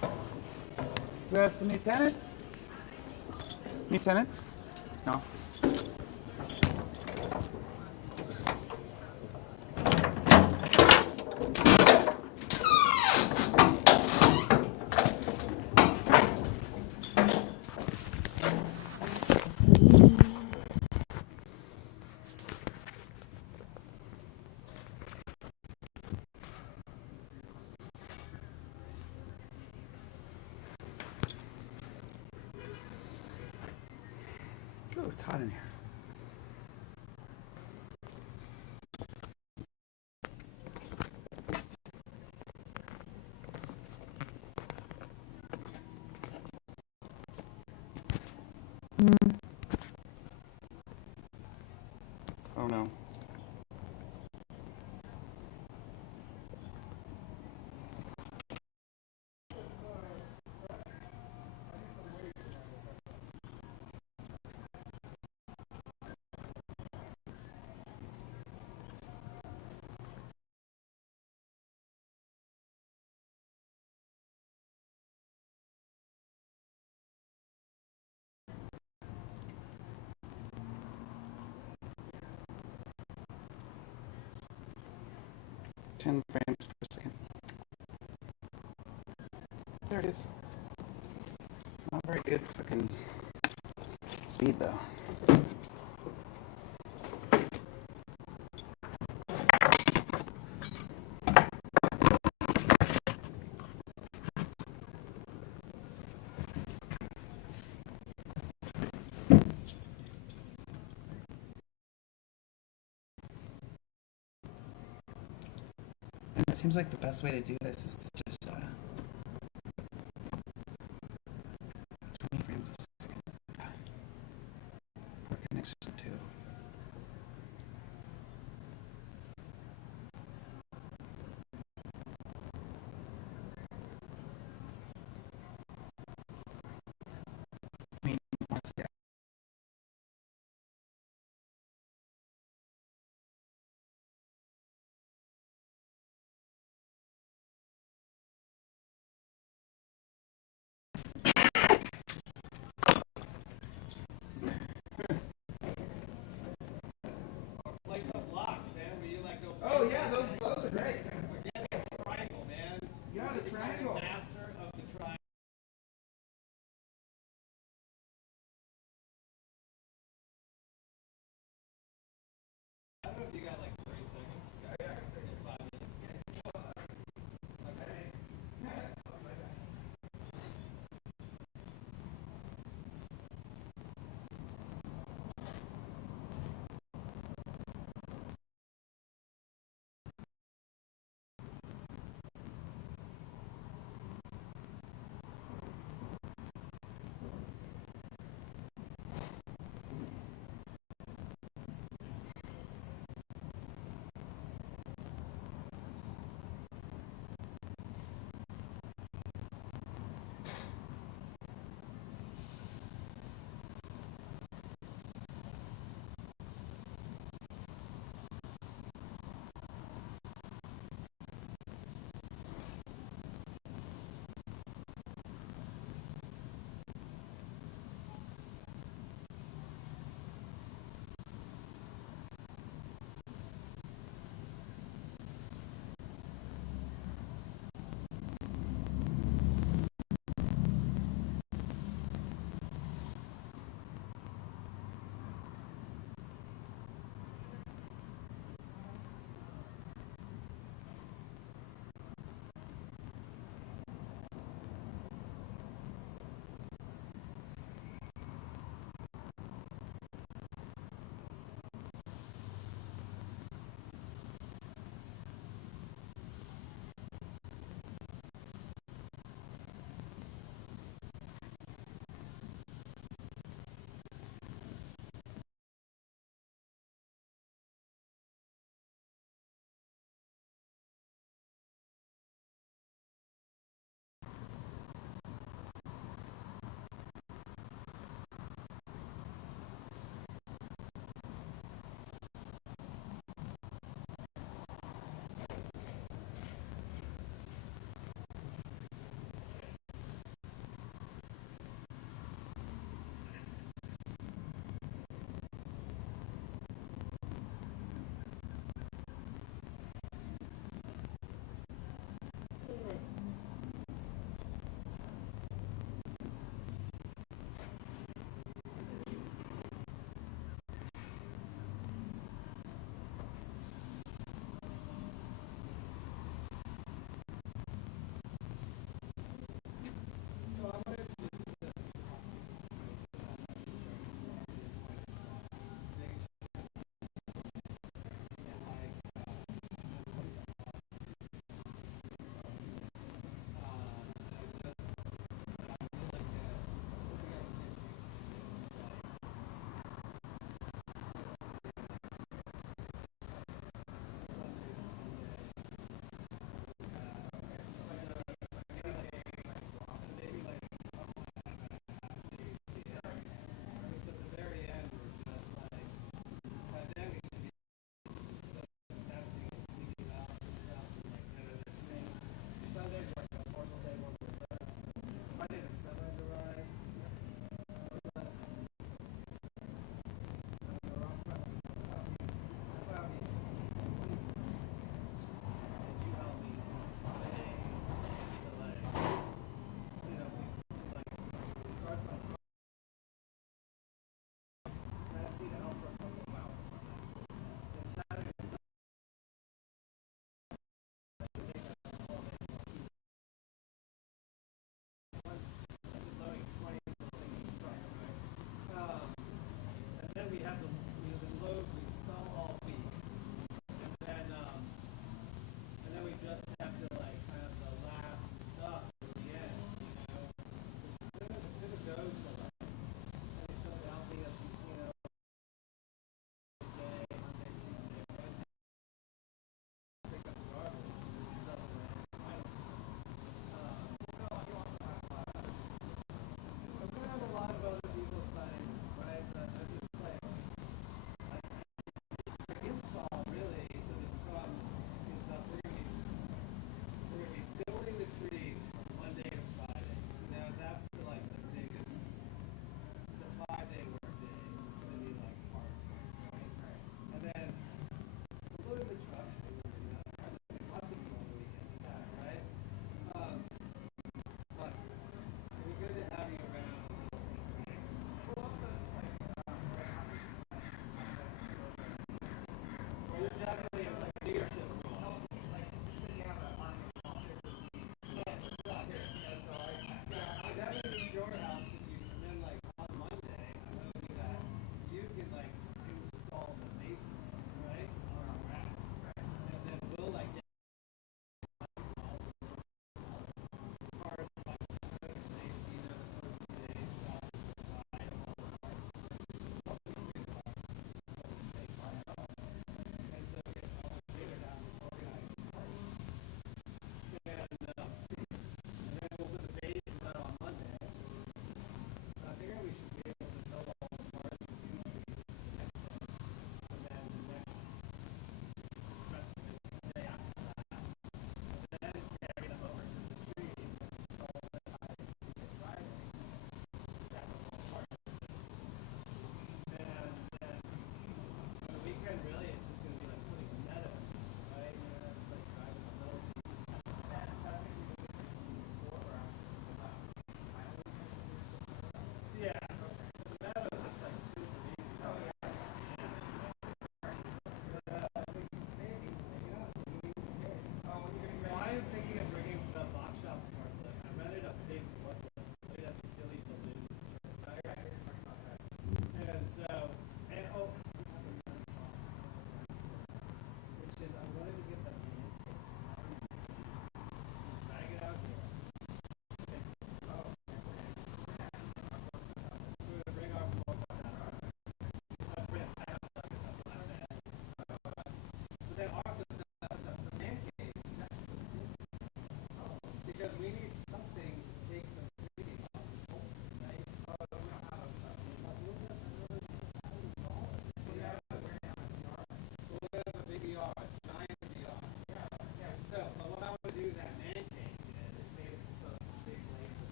Do we have some new tenants? New tenants? No. Oh, it's hot in here. Oh no. Ten frames per second. There it is. Not very good fucking speed though. seems like the best way to do this is to just 20 frames a second. Poor connection too. I mean, honestly, Play some blocks, man, where you like go. oh yeah, those are great. Triangle, man. Yeah, the triangle. Master of the triangle. I don't know if you got like 30 seconds. 5 minutes.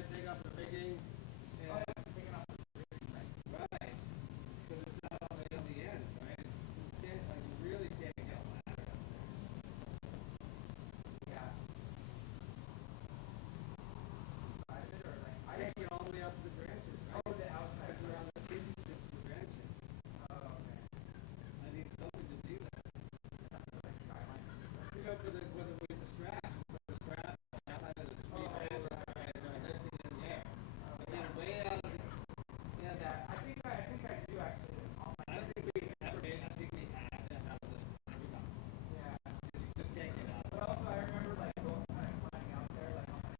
guys take off the rigging. And, right. Because it's not all the way on the ends, right? You can't, like, you really can't get a ladder up there. Yeah. I can't get all the way out to the branches, right? Oh, the outside. Because we're on the entrances to the branches. Oh, okay. I need something to do that. You go for the with the strap. Put the strap outside of the three branches, right? And then lifting it in the air. But then way out of the I think I do actually. I don't think we ever made. I think we had to have the rebound. Yeah. Because you just can't get out. But also I remember like going kind of climbing out there like on my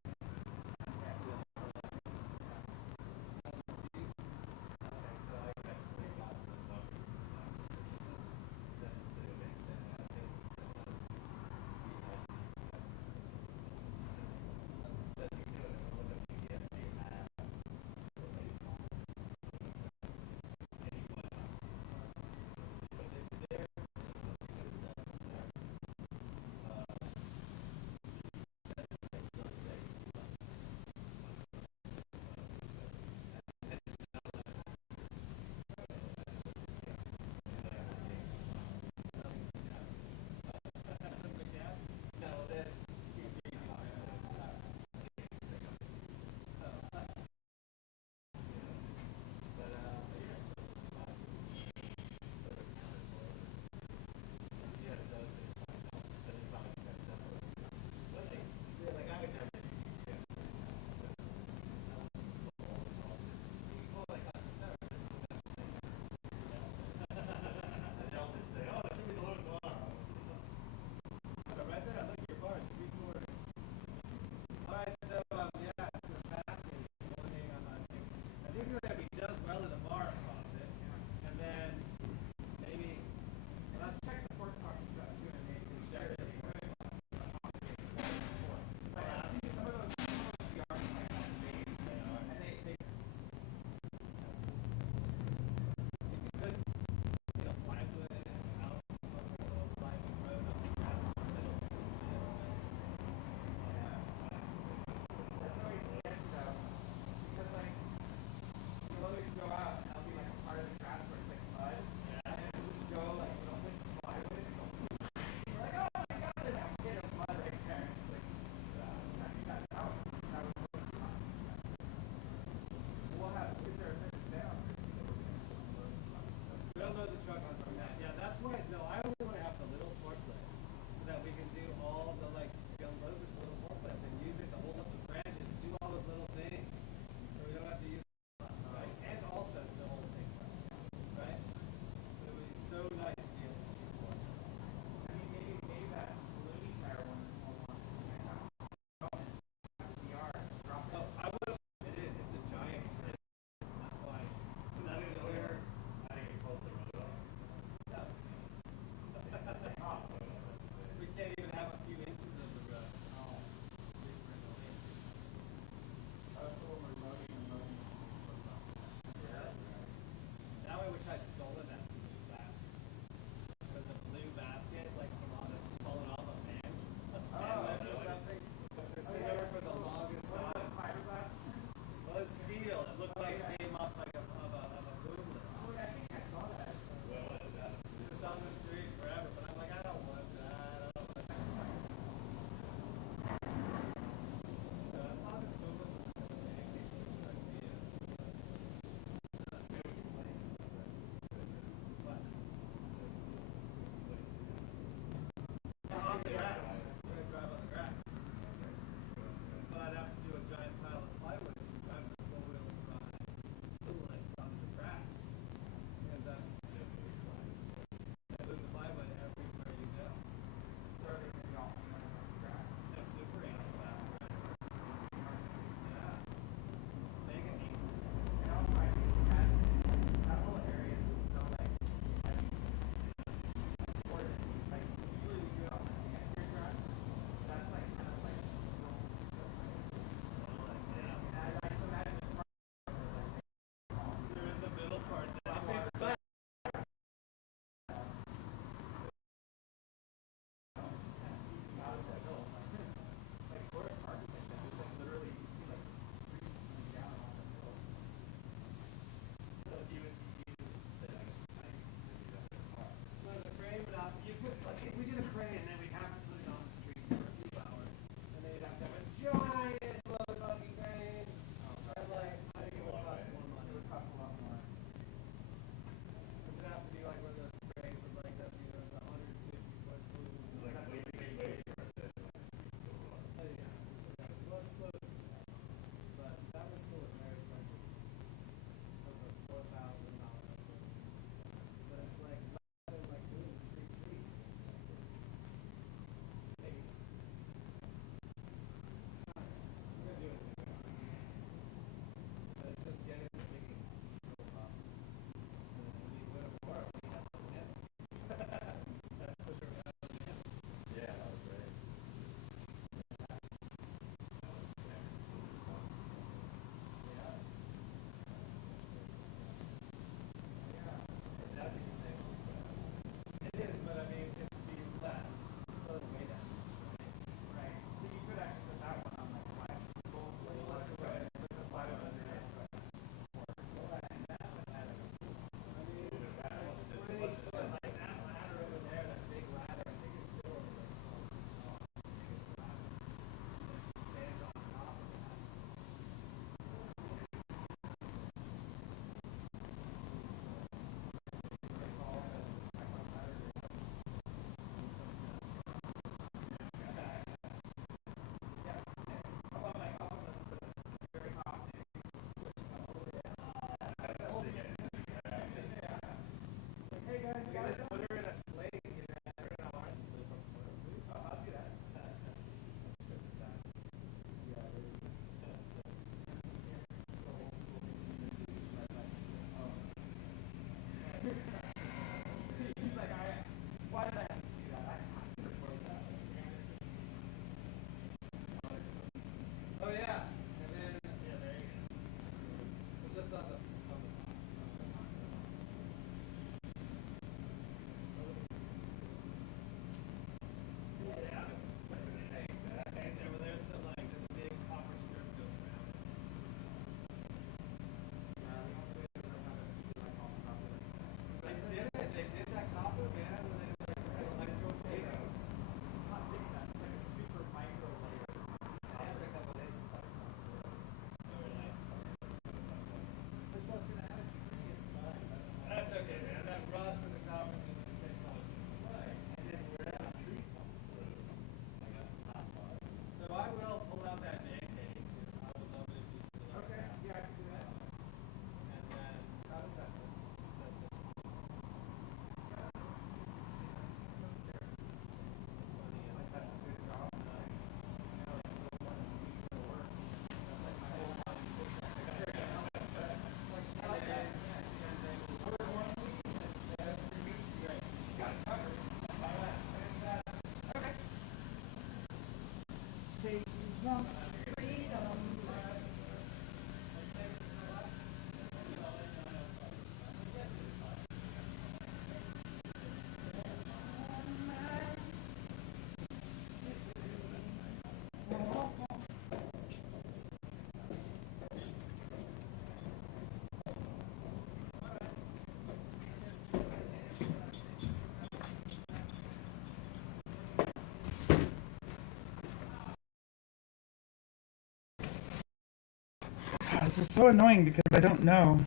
This is so annoying because I don't know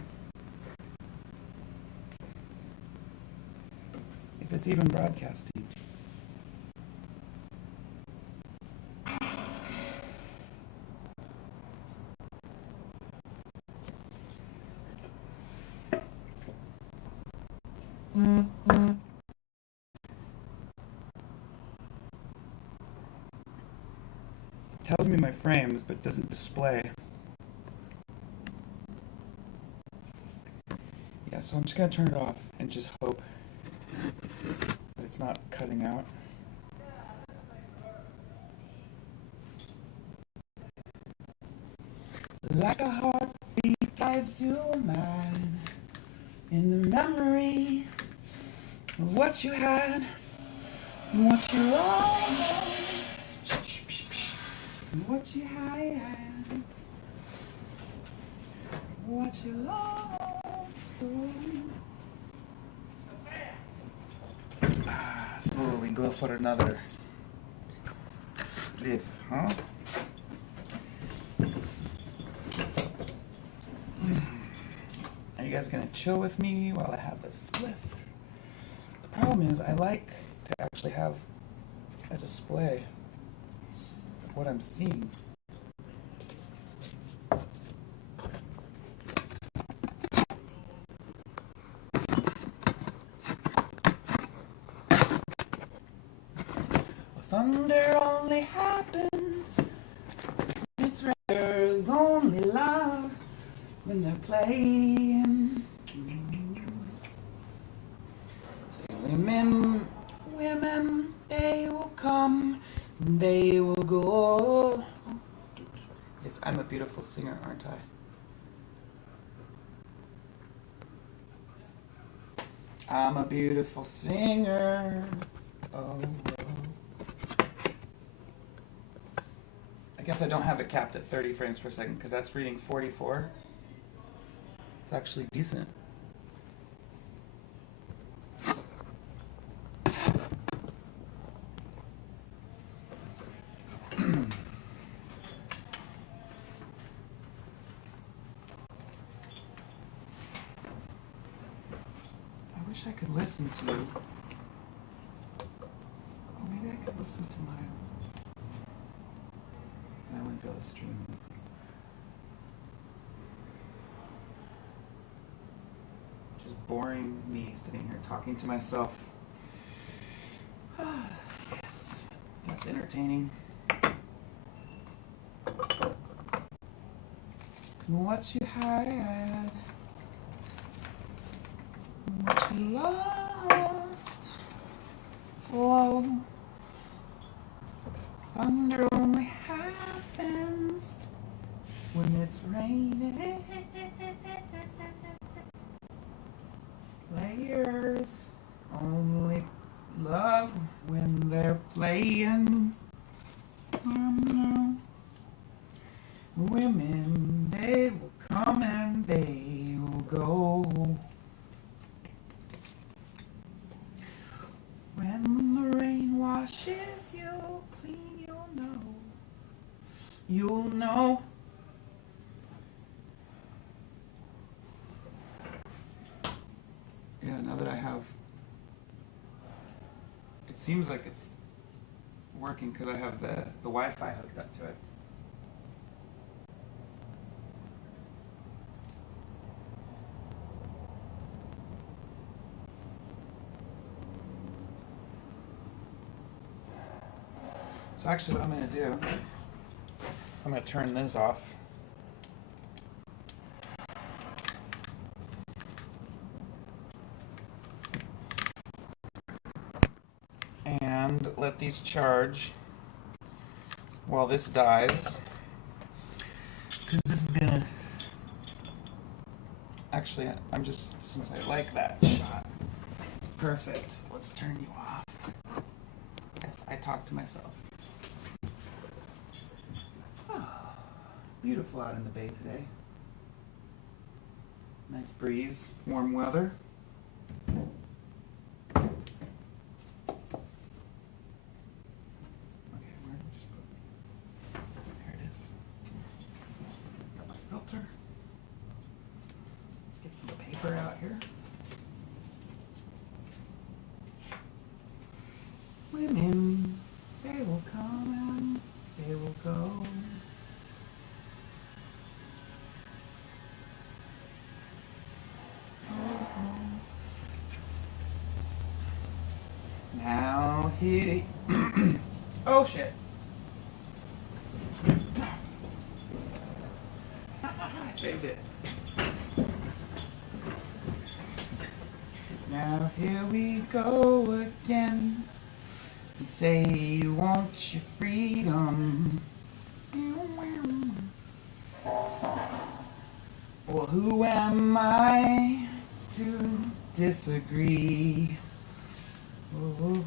if it's even broadcasting. It tells me my frames, but doesn't display. Yeah, so I'm just gonna turn it off and just hope that it's not cutting out. Like a heartbeat drives your mind in the memory of what you had and what you lost, and what you had, what you lost. So we go for another spliff, huh? Are you guys gonna chill with me while I have this spliff? The problem is I like to actually have a display of what I'm seeing. Thunder only happens when its records only love when they're playing. Say women, they will come, they will go. Yes, I'm a beautiful singer, aren't I? I'm a beautiful singer. Oh. I guess I don't have it capped at 30 frames per second because that's reading 44. It's actually decent. I wish I could listen to you. Or maybe I could listen to my... I wouldn't be able to stream anything. Just boring me sitting here talking to myself. Yes, that's entertaining. What you had, what you lost. Oh, thunder only happens when it's raining. Players only love when they're playing. Women, they will come and they will go. When the rain washes you clean, you'll know. You'll know. Yeah, now that I have, it seems like it's working because I have the Wi-Fi hooked up to it. So actually what I'm going to do, I'm going to turn this off. And let these charge while this dies. Because this is going to... Actually, I'm just... Since I like that shot. Perfect. Let's turn you off. Yes, I talk to myself. Beautiful out in the bay today. Nice breeze, warm weather. Okay, where did I just put? There it is. Got my filter. Let's get some paper out here. Women, they will come and they will go. Now he... Oh shit. I saved it. Now here we go again. You say you want your freedom. Well, who am I to disagree? Oh,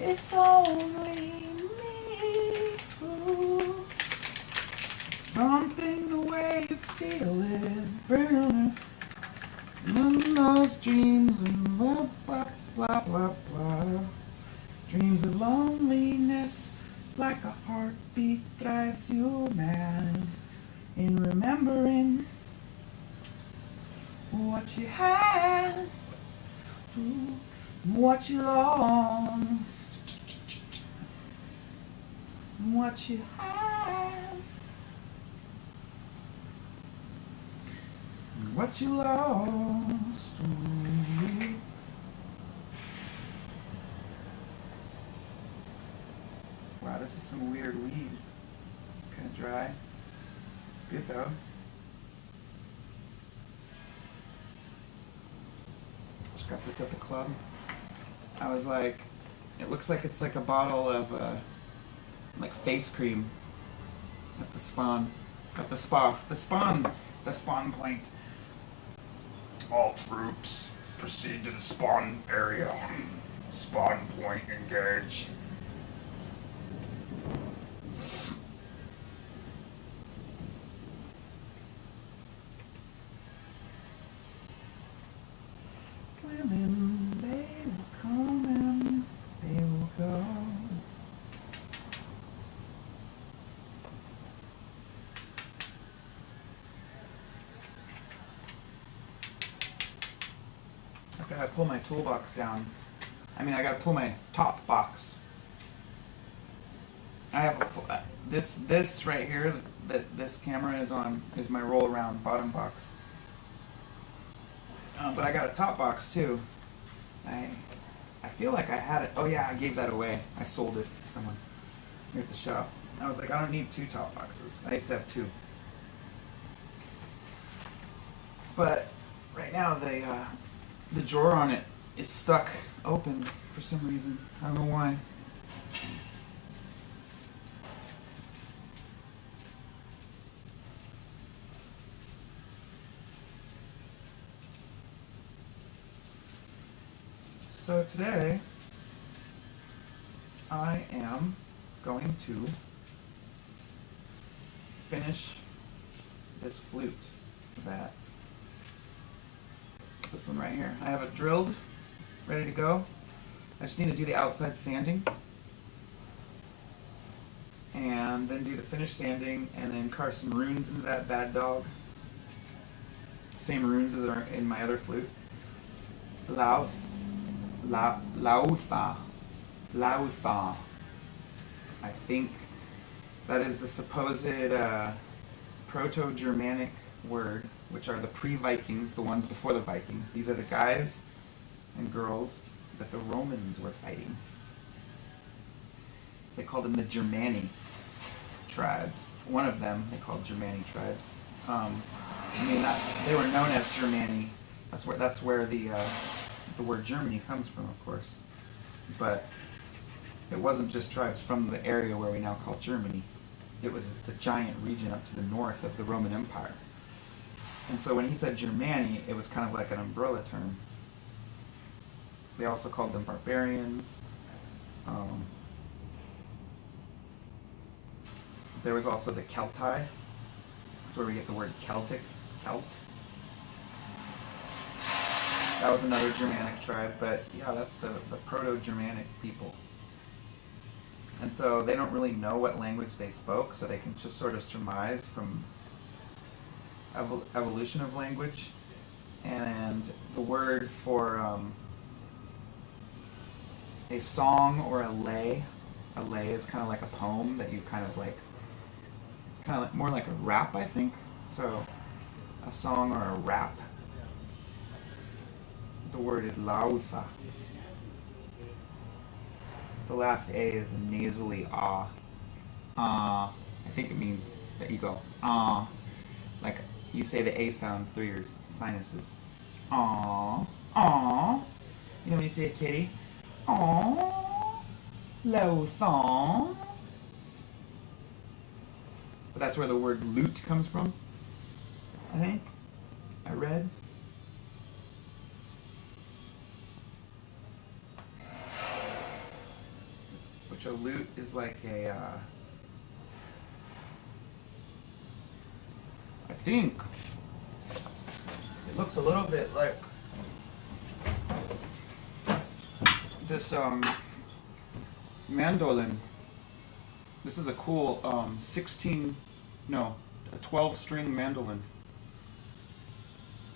it's only me. Ooh. Something the way you feel it, burning in those dreams and blah blah blah blah blah. Dreams of loneliness, like a heartbeat drives you mad. In remembering what you had, what you lost, what you had, what you lost. Wow, this is some weird weed. It's kind of dry. It's good though. Just got this at the club. I was like, it looks like it's like a bottle of like face cream at the spawn. At the spawn point. All troops proceed to the spawn area. Spawn point engage. Women, they will come and they will go. I gotta pull my toolbox down. I mean, I gotta pull my top box. I have this right here that this camera is on is my roll around bottom box. But I got a top box too. I feel like I had it. Oh yeah, I gave that away. I sold it to someone here at the shop. I was like, I don't need 2 top boxes. I used to have 2. But right now the drawer on it is stuck open for some reason. I don't know why. So today I am going to finish this flute that it's this one right here. I have it drilled, ready to go. I just need to do the outside sanding and then do the finished sanding and then carve some runes into that bad dog. Same runes as are in my other flute. Lautha. I think that is the supposed Proto-Germanic word, which are the pre-Vikings, the ones before the Vikings. These are the guys and girls that the Romans were fighting. They called them the Germani tribes. One of them they called Germani tribes. They were known as Germani. That's where the word Germany comes from, of course. But it wasn't just tribes from the area where we now call Germany. It was the giant region up to the north of the Roman Empire. And so when he said Germani, it was kind of like an umbrella term. They also called them barbarians. There was also the Celti. That's where we get the word Celtic, Celt. That was another Germanic tribe, but yeah, that's the Proto-Germanic people. And so they don't really know what language they spoke, so they can just sort of surmise from evolution of language. And the word for a song or a lay is kind of like a poem that you kind of like more like a rap, I think. So a song or a rap. The word is lautha. The last A is a nasally ah. I think it means that you go ah, like you say the A sound through your sinuses. Ah, ah. You know when you see a kitty? Ah, lautha. But that's where the word lute comes from, I think. I read. Which a lute is like a, I think it looks a little bit like this mandolin. This is a cool 12-string mandolin.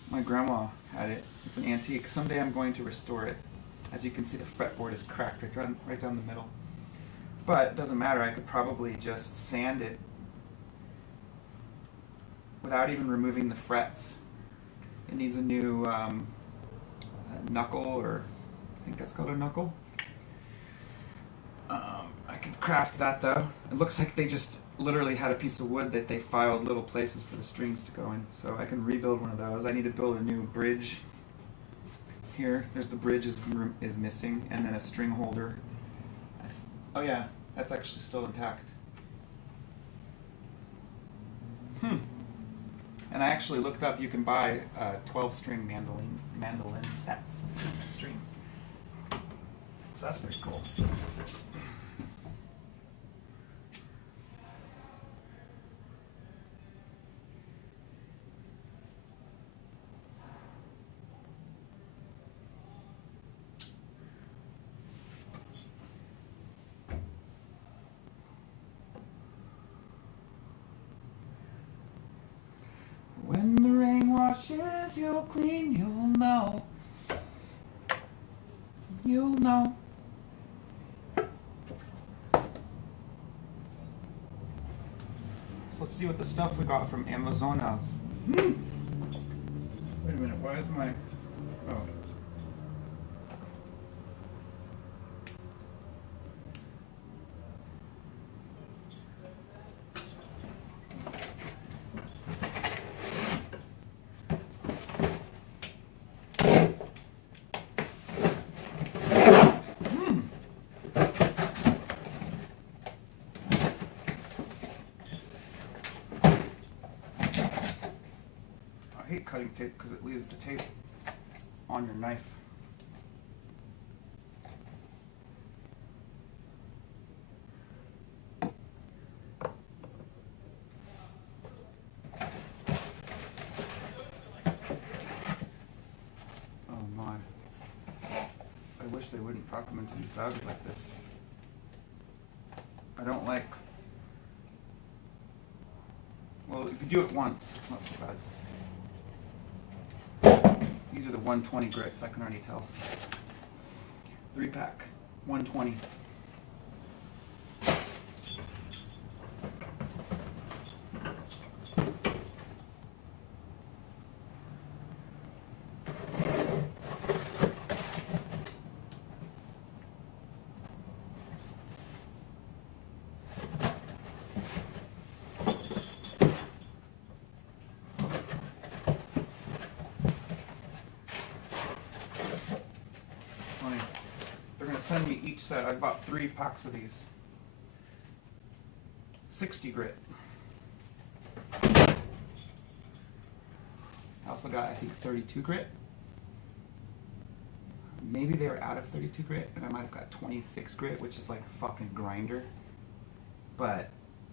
My grandma had it. It's an antique. Someday I'm going to restore it. As you can see, the fretboard is cracked right down the middle. But it doesn't matter. I could probably just sand it without even removing the frets. It needs a new knuckle, or I think that's called a knuckle. I could craft that though. It looks like they just literally had a piece of wood that they filed little places for the strings to go in. So I can rebuild one of those. I need to build a new bridge. Here, there's the bridge is missing, and then a string holder. Oh yeah, that's actually still intact. And I actually looked up, you can buy 12-string mandolin sets, strings. So that's pretty cool. When the rain washes you clean, you'll know. You'll know. let's see what the stuff we got from Amazon now. Wait a minute, why is my... Oh. I hate cutting tape because it leaves the tape on your knife. Oh my. I wish they wouldn't pack them into these bags like this. I don't like... Well, if you do it once, it's not so bad. These are the 120 grits, I can already tell. 3-pack, 120. They're going to send me each set. I bought 3 packs of these. 60 grit. I also got, I think, 32 grit. Maybe they were out of 32 grit, and I might have got 26 grit, which is like a fucking grinder. But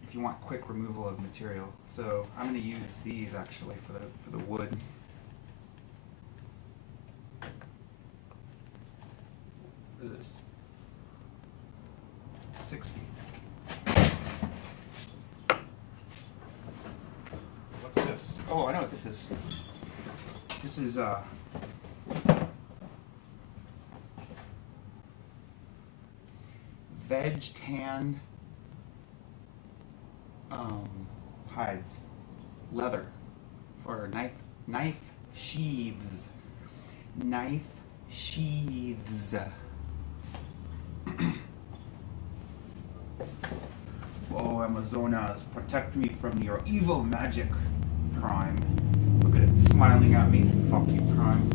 if you want quick removal of material, so I'm going to use these actually for the wood. For this. 60. What's this? Oh, I know what this is. This is veg tan hides, leather for knife sheaths. Knife sheaths. Oh, Amazonas, protect me from your evil magic, Prime. Look at it smiling at me. Fuck you, Prime.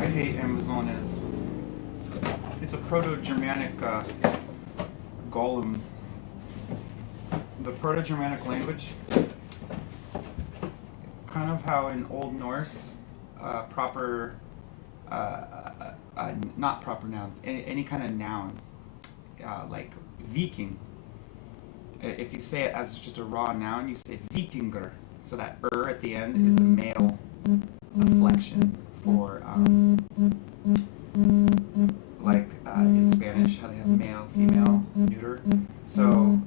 I hate Amazonas. It's a Proto-Germanic golem. The Proto-Germanic language, kind of how in Old Norse, proper, not proper nouns, any kind of noun, like Viking. If you say it as just a raw noun, you say Vikinger. So that at the end is the male inflection for, like in Spanish, how they have male, female, neuter. So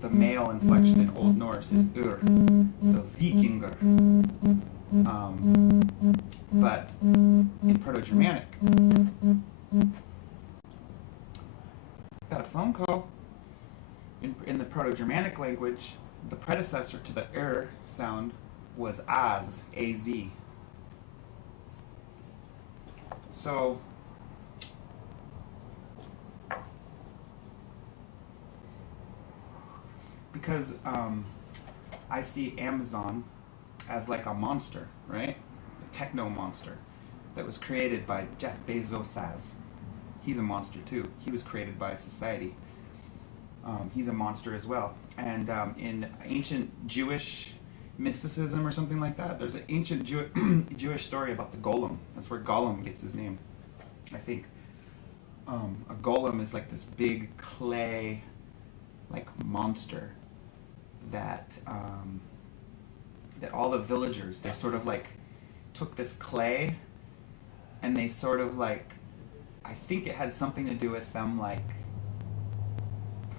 the male inflection in Old Norse is so Vikinger. But in Proto-Germanic, got a phone call. In the Proto-Germanic language, the predecessor to the sound was az, A-Z. So, because I see Amazon as like a monster, right? A techno monster that was created by Jeff Bezos. He's a monster too. He was created by society. He's a monster as well. And in ancient Jewish mysticism or something like that, there's an ancient Jewish story about the golem. That's where Gollum gets his name, I think. A golem is like this big clay, like monster that that all the villagers, they sort of like took this clay and they sort of like, I think it had something to do with them, like,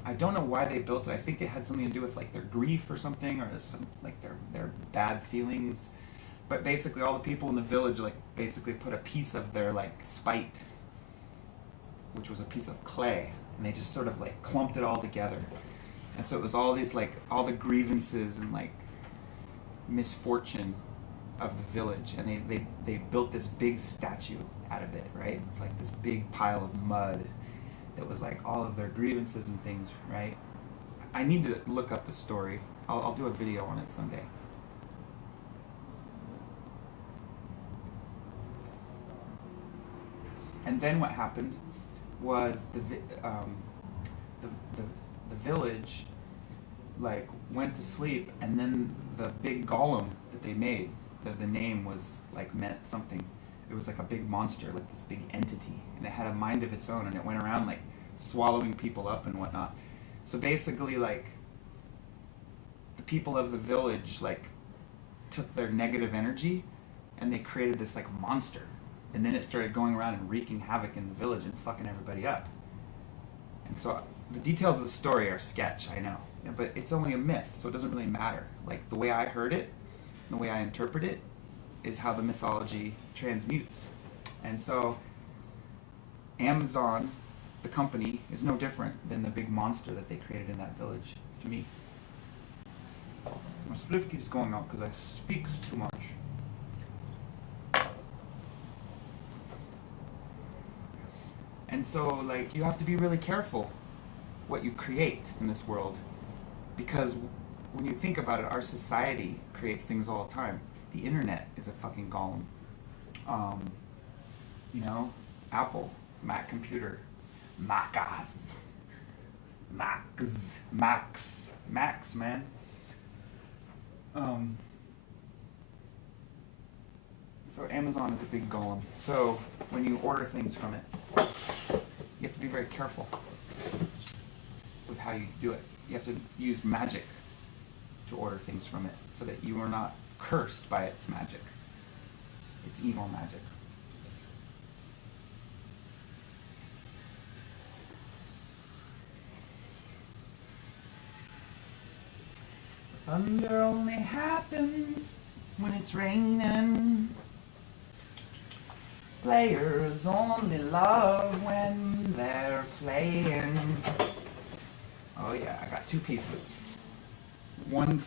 I don't know why they built it. I think it had something to do with like their grief or something, or some like their bad feelings. But basically all the people in the village like basically put a piece of their like spite, which was a piece of clay, and they just sort of like clumped it all together. And so it was all these like all the grievances and like misfortune of the village, and they built this big statue out of it, right? It's like this big pile of mud that was like all of their grievances and things, right? I need to look up the story. I'll do a video on it someday. And then what happened was the village like went to sleep, and then the big golem that they made, the name was like meant something. It was like a big monster, like this big entity, and it had a mind of its own, and it went around like swallowing people up and whatnot. So basically, like the people of the village like took their negative energy and they created this like monster, and then it started going around and wreaking havoc in the village and fucking everybody up. And so the details of the story are sketch, I know, but it's only a myth, so it doesn't really matter. Like the way I heard it, the way I interpret it, is how the mythology transmutes. And so Amazon, the company, is no different than the big monster that they created in that village, to me. My spliff keeps going out because I speak too much. And so, like, you have to be really careful what you create in this world, because when you think about it, our society creates things all the time. The internet is a fucking golem. You know, Apple, Mac computer, Macs, man. So Amazon is a big golem. So when you order things from it, you have to be very careful with how you do it. You have to use magic to order things from it so that you are not cursed by its magic. It's evil magic. Thunder only happens when it's raining. Players only love when they're playing. Oh yeah, I got 2 pieces. One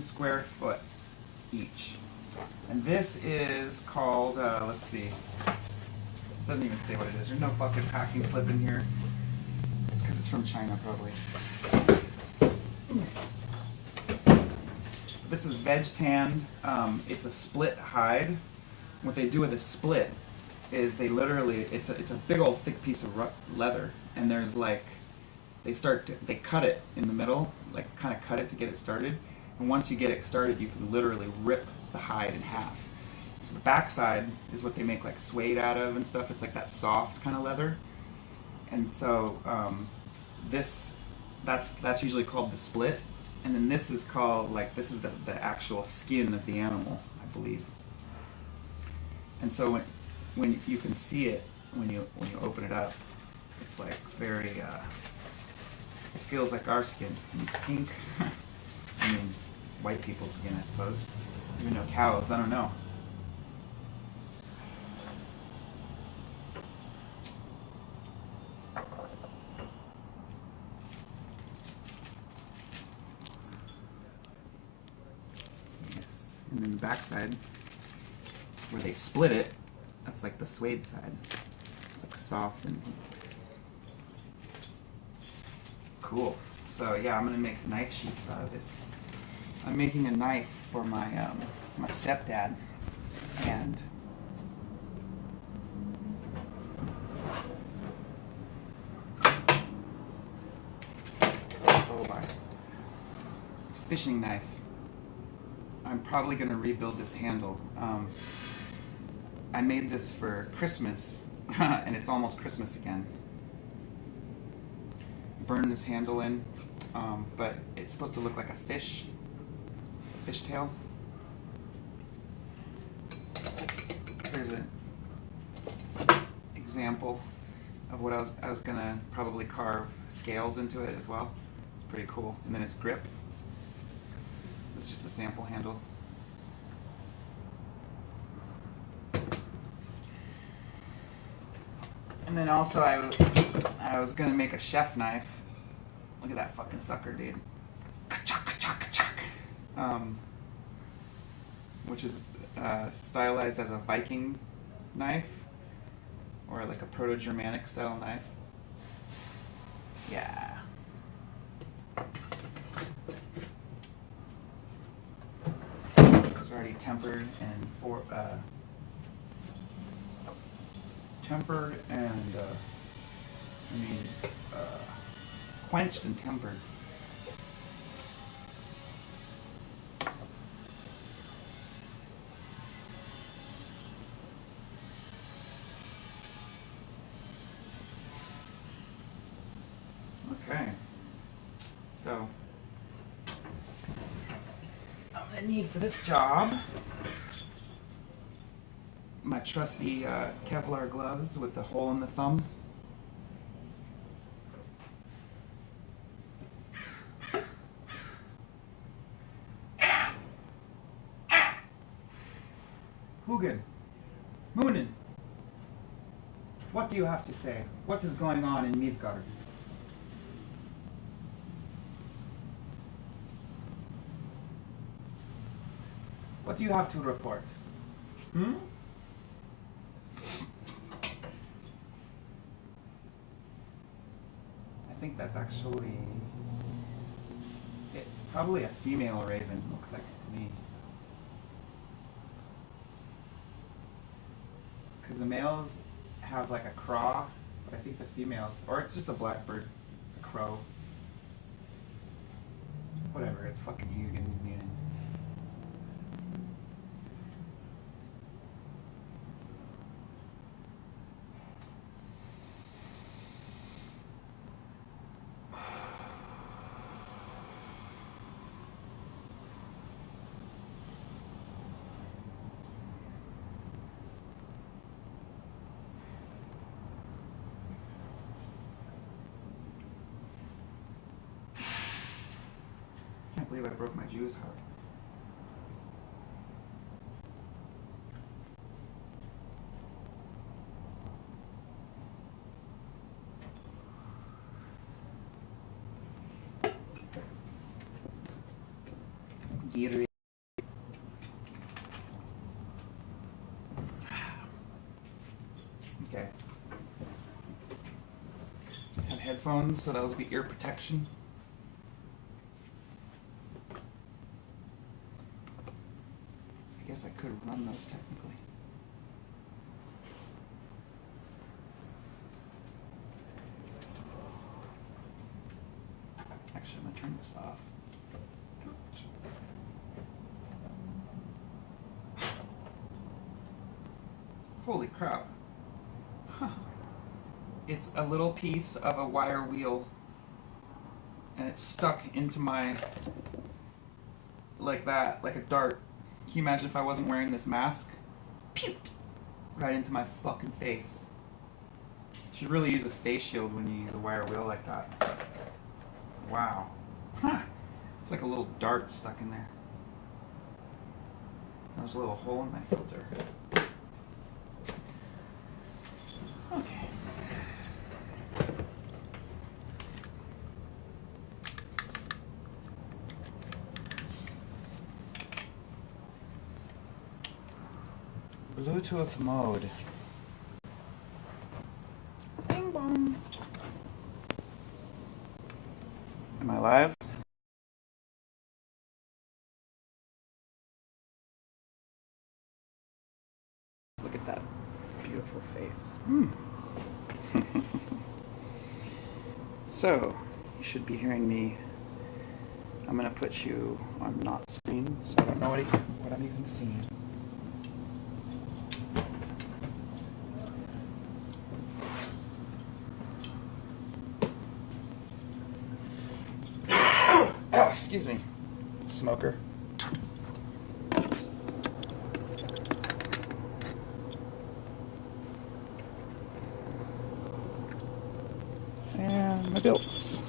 square foot each. And this is called, let's see. It doesn't even say what it is. There's no fucking packing slip in here. It's because it's from China, probably. This is veg tan. It's a split hide. What they do with a split is they literally, it's a big old thick piece of leather, and there's like, they cut it in the middle, like kind of cut it to get it started. And once you get it started, you can literally rip the hide in half. So the backside is what they make like suede out of and stuff. It's like that soft kind of leather. And so that's usually called the split. And then this is called, like, this is the actual skin of the animal, I believe. And so when you can see it, when you open it up, it's like very, it feels like our skin. It's pink. I mean, white people's skin, I suppose. Even though cows, I don't know. And then the back side, where they split it, that's like the suede side. It's like soft and cool. So yeah, I'm gonna make knife sheaths out of this. I'm making a knife for my my stepdad, and it's a fishing knife. I'm probably going to rebuild this handle. I made this for Christmas, and it's almost Christmas again. Burn this handle in, but it's supposed to look like a fish tail. Here's an example of what I was going to probably carve scales into it as well. It's pretty cool. And then its grip. It's just a sample handle. And then also I was gonna make a chef knife Look at that fucking sucker, dude. Which is stylized as a Viking knife, or like a Proto-Germanic style knife. Yeah. It's already tempered and quenched and tempered. Okay, so I'm gonna need for this job my trusty Kevlar gloves with the hole in the thumb. Hugin, Moonin, what do you have to say? What is going on in Midgard? What do you have to report? Hmm? I think that's actually... It's probably a female raven, looks like to me. Because the males have like a craw, but I think the females... Or it's just a blackbird, a crow. Whatever, it's fucking Hugin, man. I can't believe I broke my Jew's heart. Gatorade. Okay. Have headphones, so those will be ear protection. I guess I could run those technically. Actually, I'm gonna turn this off. Holy crap. Huh. It's a little piece of a wire wheel and it's stuck into my, like that, like a dart. Can you imagine if I wasn't wearing this mask? Pew! Right into my fucking face. You should really use a face shield when you use a wire wheel like that. Wow. Huh. It's like a little dart stuck in there. There's a little hole in my filter. Okay. Bluetooth mode. Bing bong. Am I live? Look at that beautiful face. So, you should be hearing me. I'm gonna put you on not screen, so I don't know what I'm even seeing. Oh, excuse me, smoker. And my bills.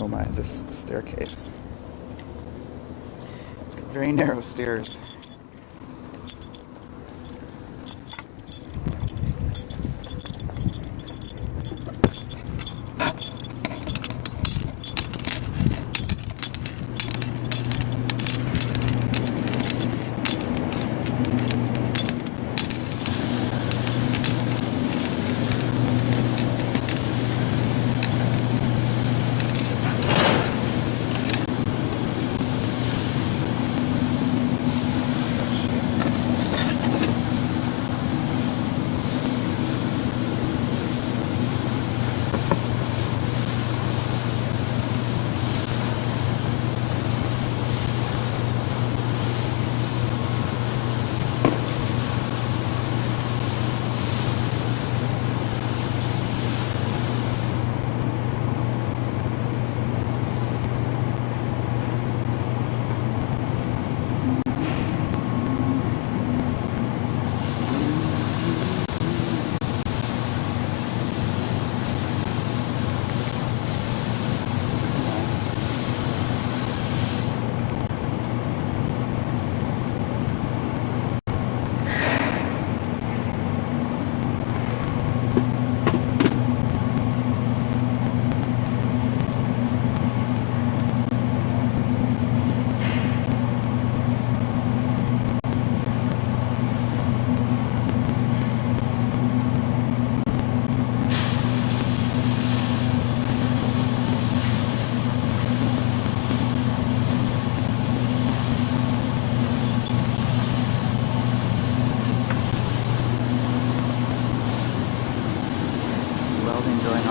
Oh my, this staircase. It's got very narrow stairs.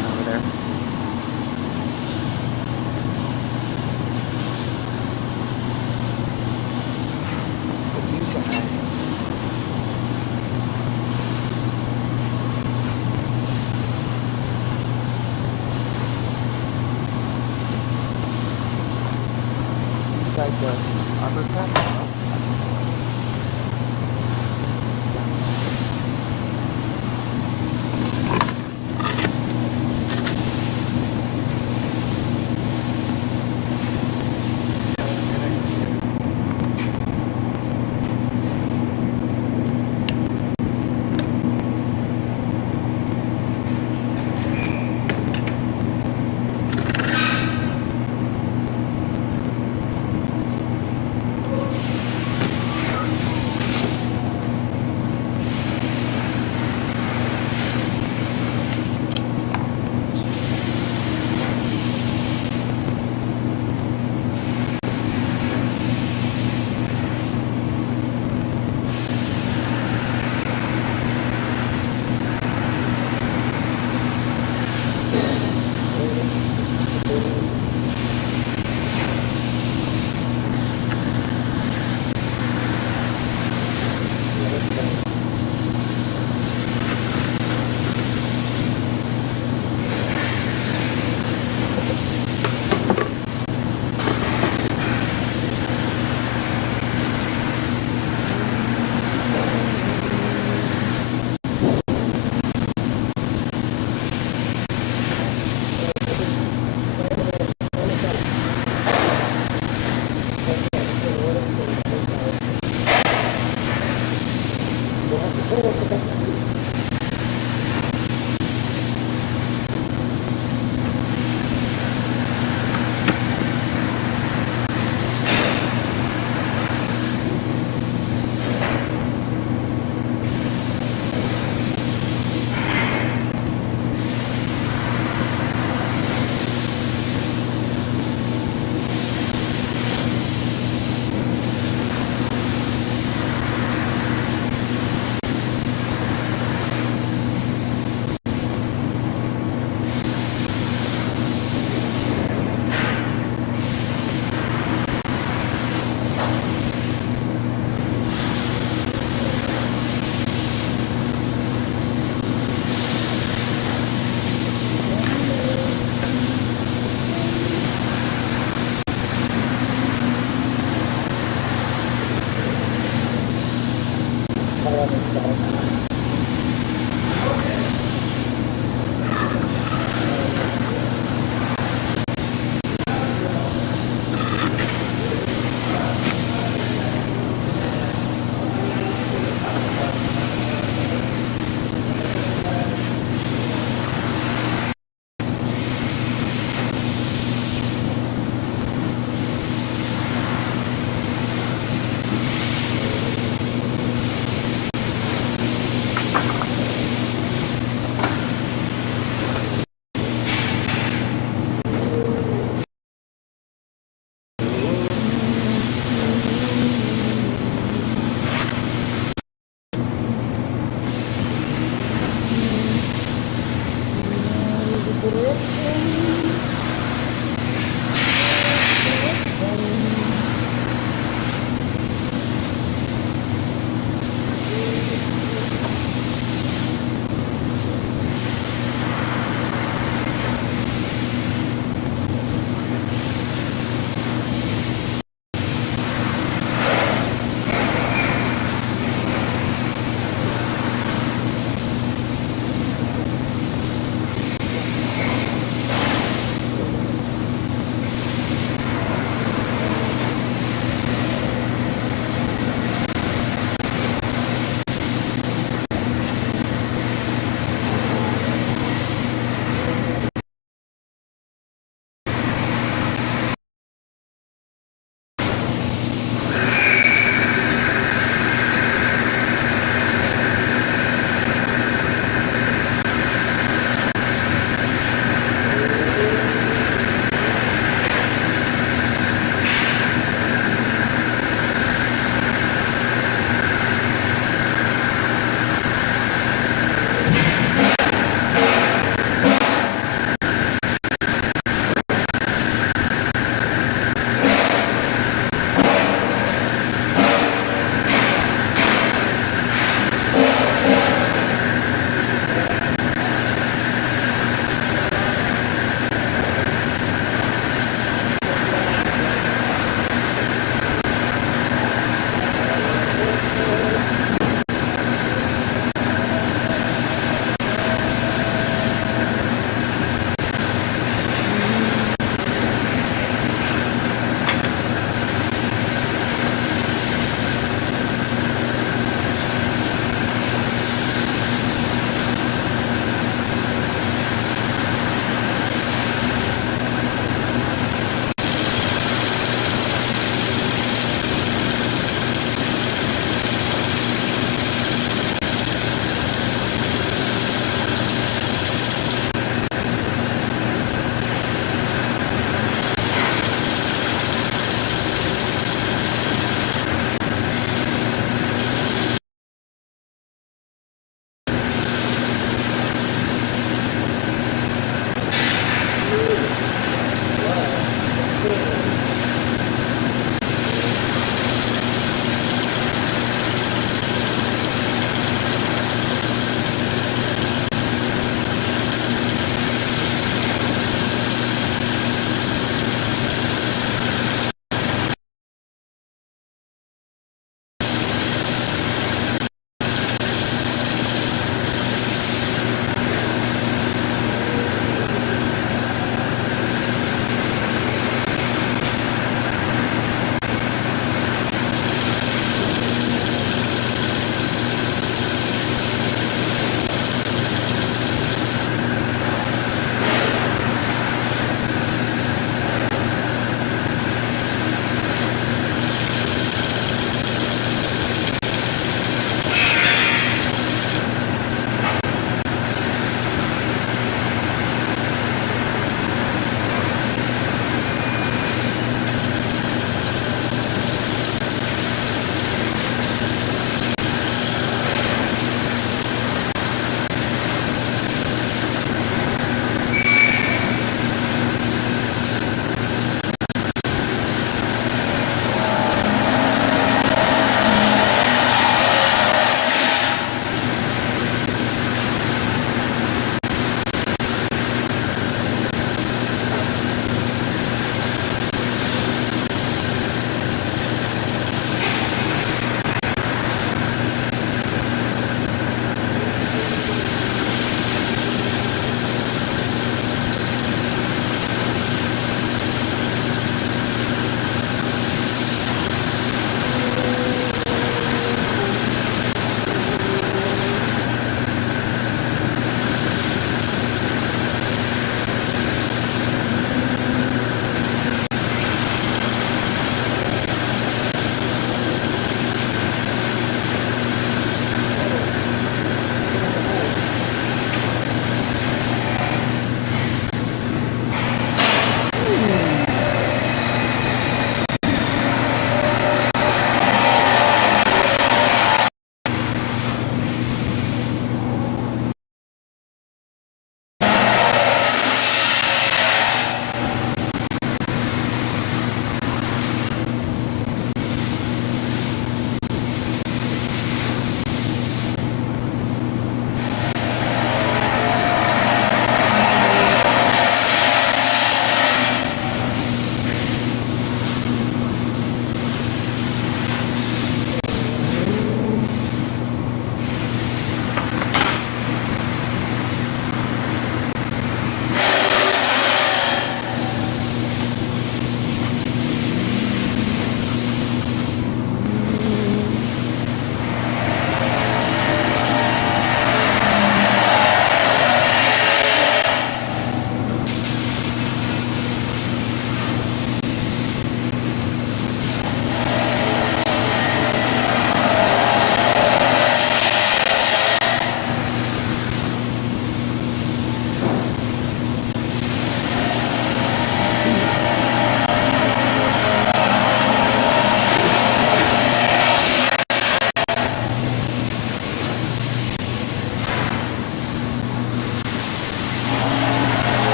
on over there. Let's put you guys. Inside the upper press. Oh, that's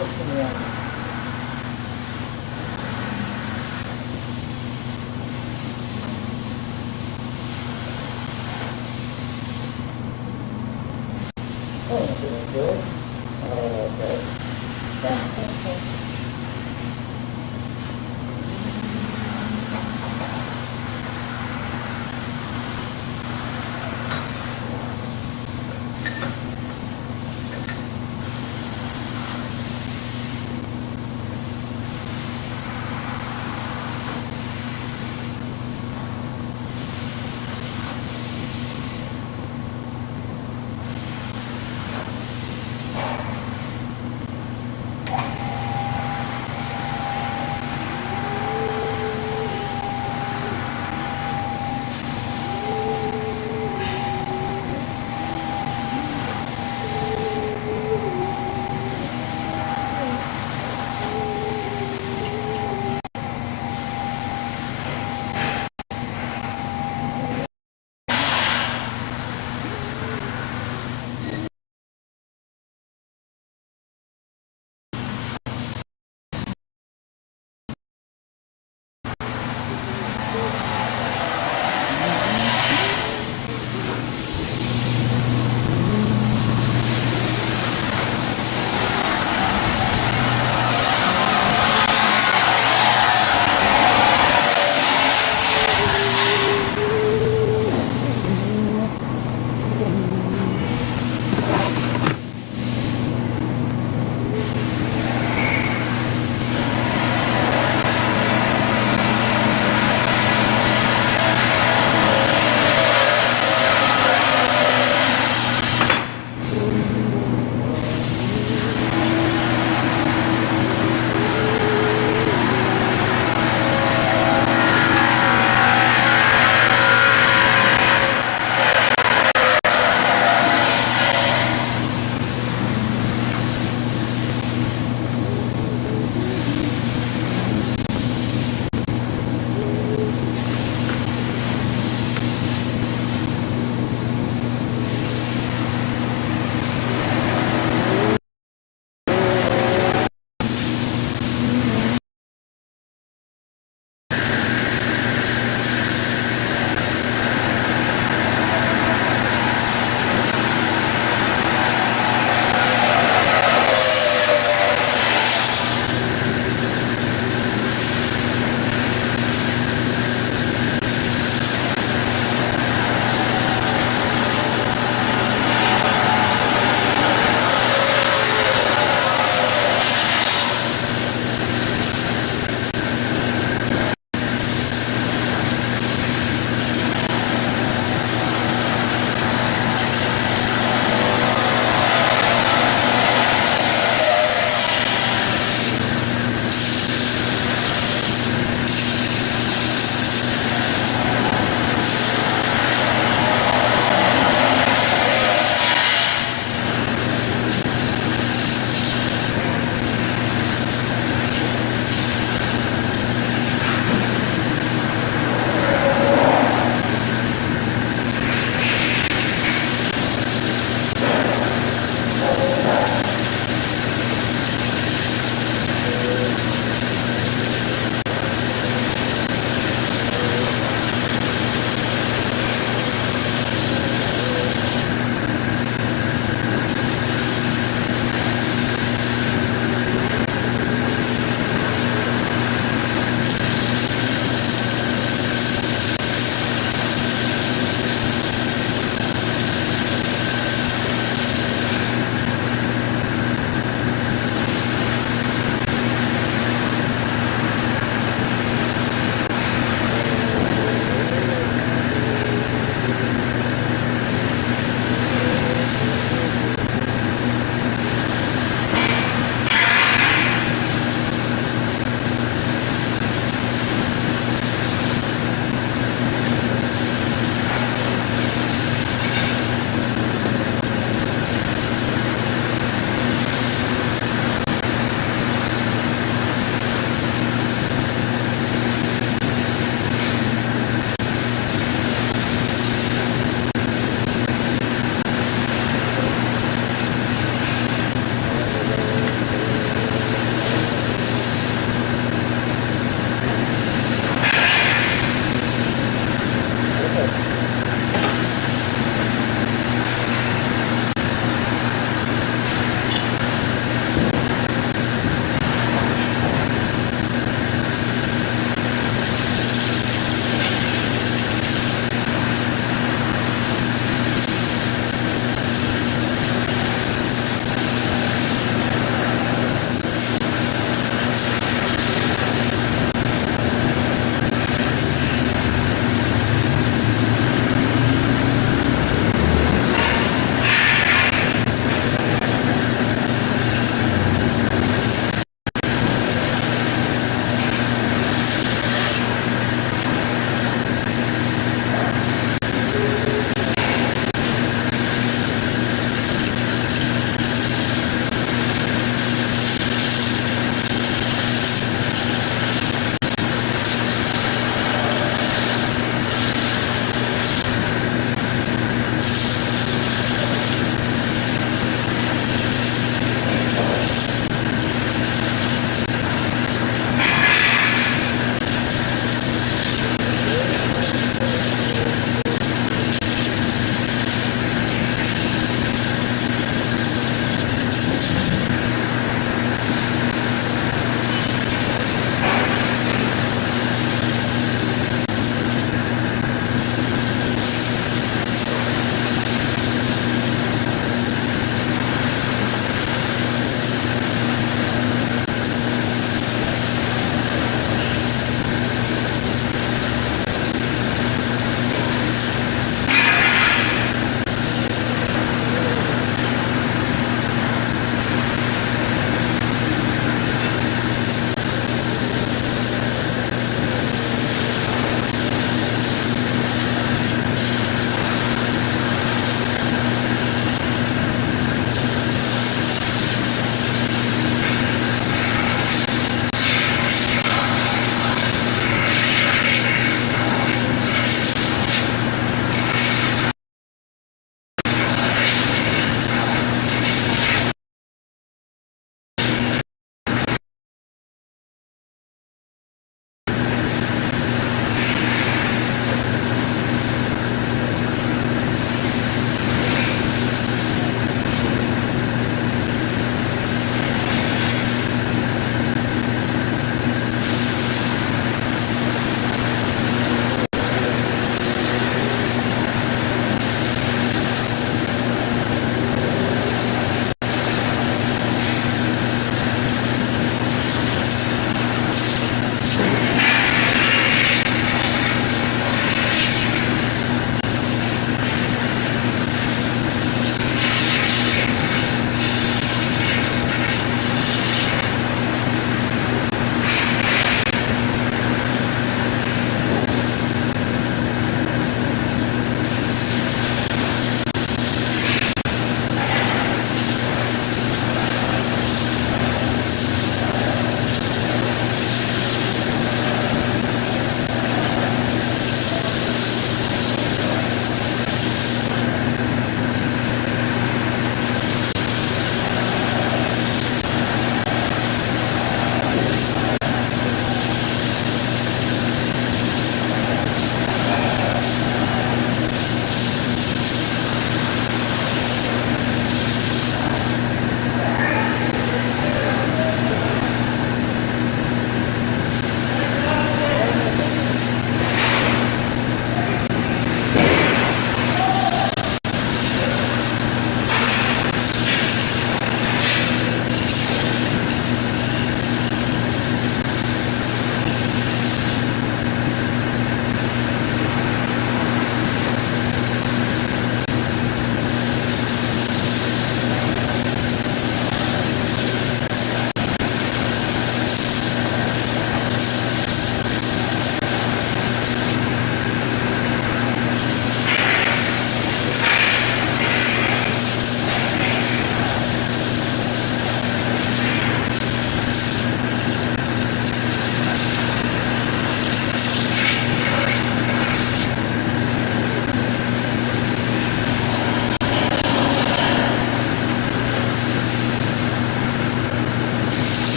put some water. Oh, doing good. Oh, okay. That's okay.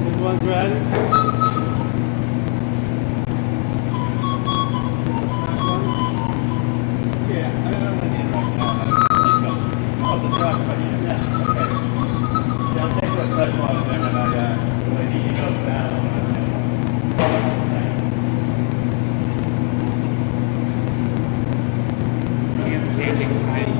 This one's ready. Yeah, I don't want to get right now. Oh, the truck, but yeah, okay. Yeah, I'll take the first one and then when when he goes down. You can see anything tiny.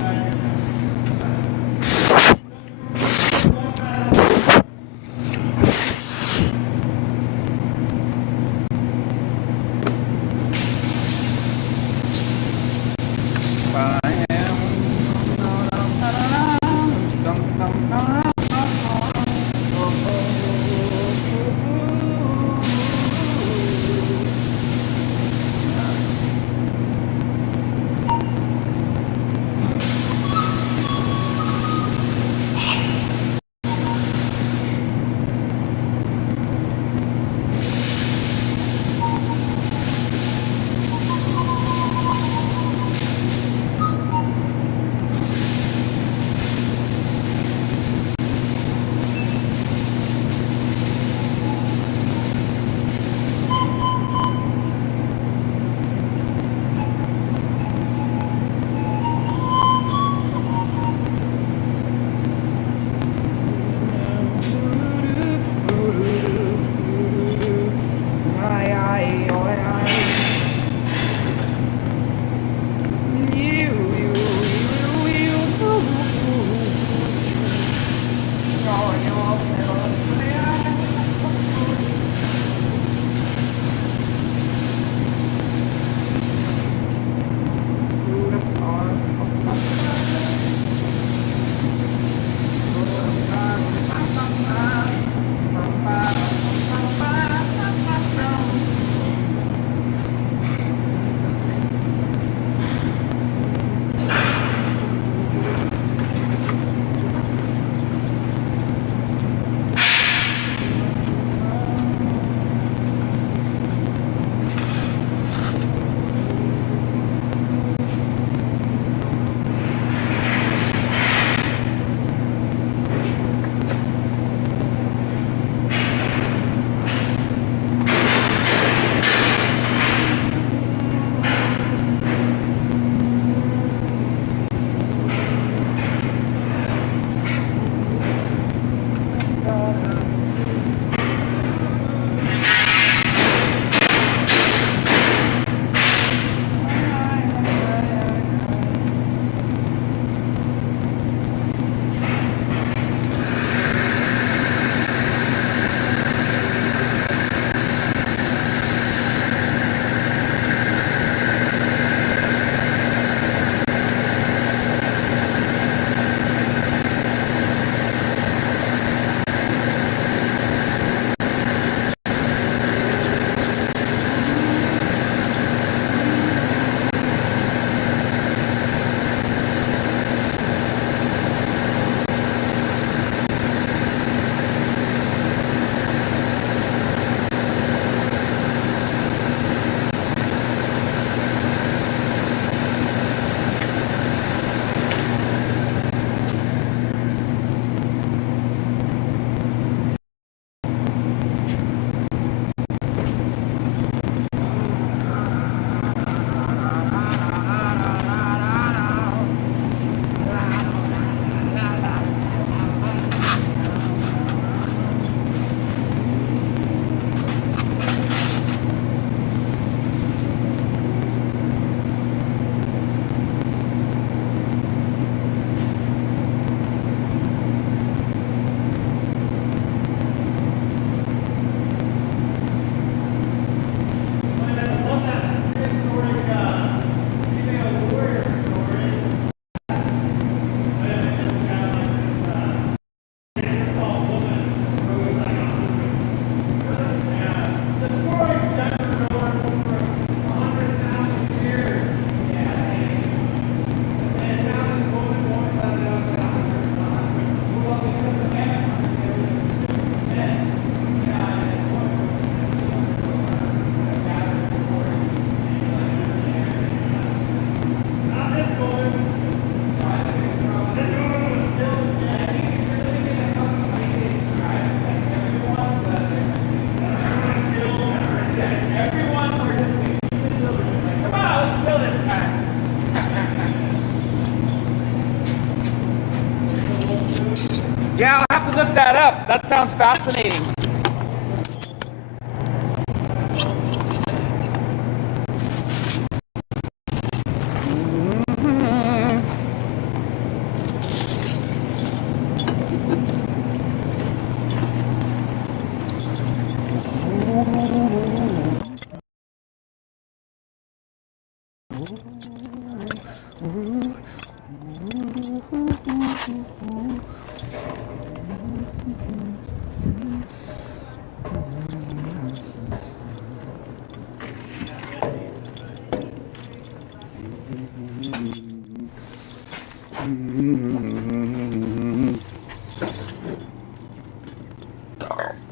look that up. That sounds fascinating.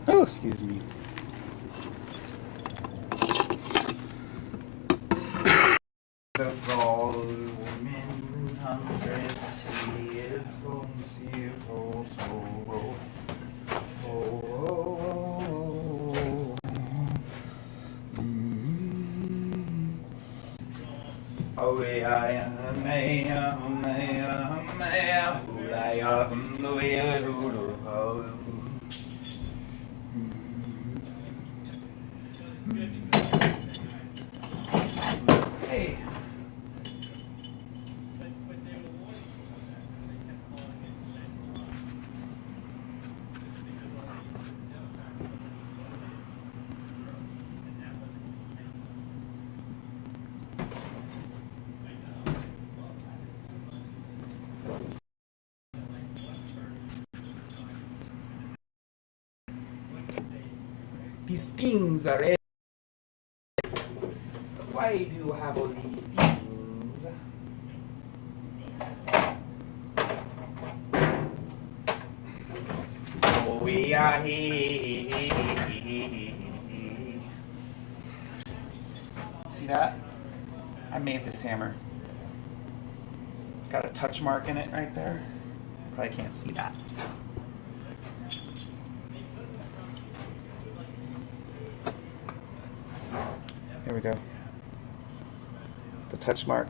Oh, excuse me. The Roman Hundreds, he is from zero, oh, yeah, hey. These things are everywhere. Why do you have all these things? Oh, we are here. See that? I made this hammer. It's got a touch mark in it right there. Probably can't see that. There we go. It's the touch mark.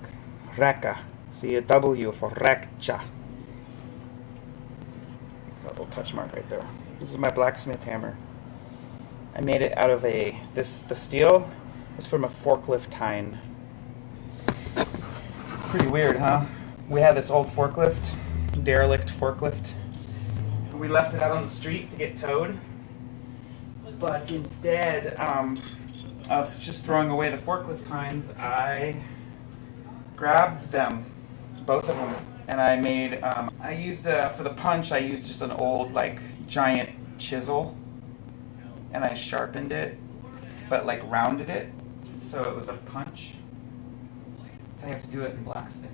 Reka. See a W for Rekcha. It's got a little touch mark right there. This is my blacksmith hammer. I made it out of the steel is from a forklift tine. Pretty weird, huh? We had this old forklift, derelict forklift. We left it out on the street to get towed. But instead of just throwing away the forklift tines, I grabbed them, both of them, and I made, I used, for the punch, I used just an old, like, giant chisel, and I sharpened it, but, like, rounded it, so it was a punch. So I have to do it in blacksmithing.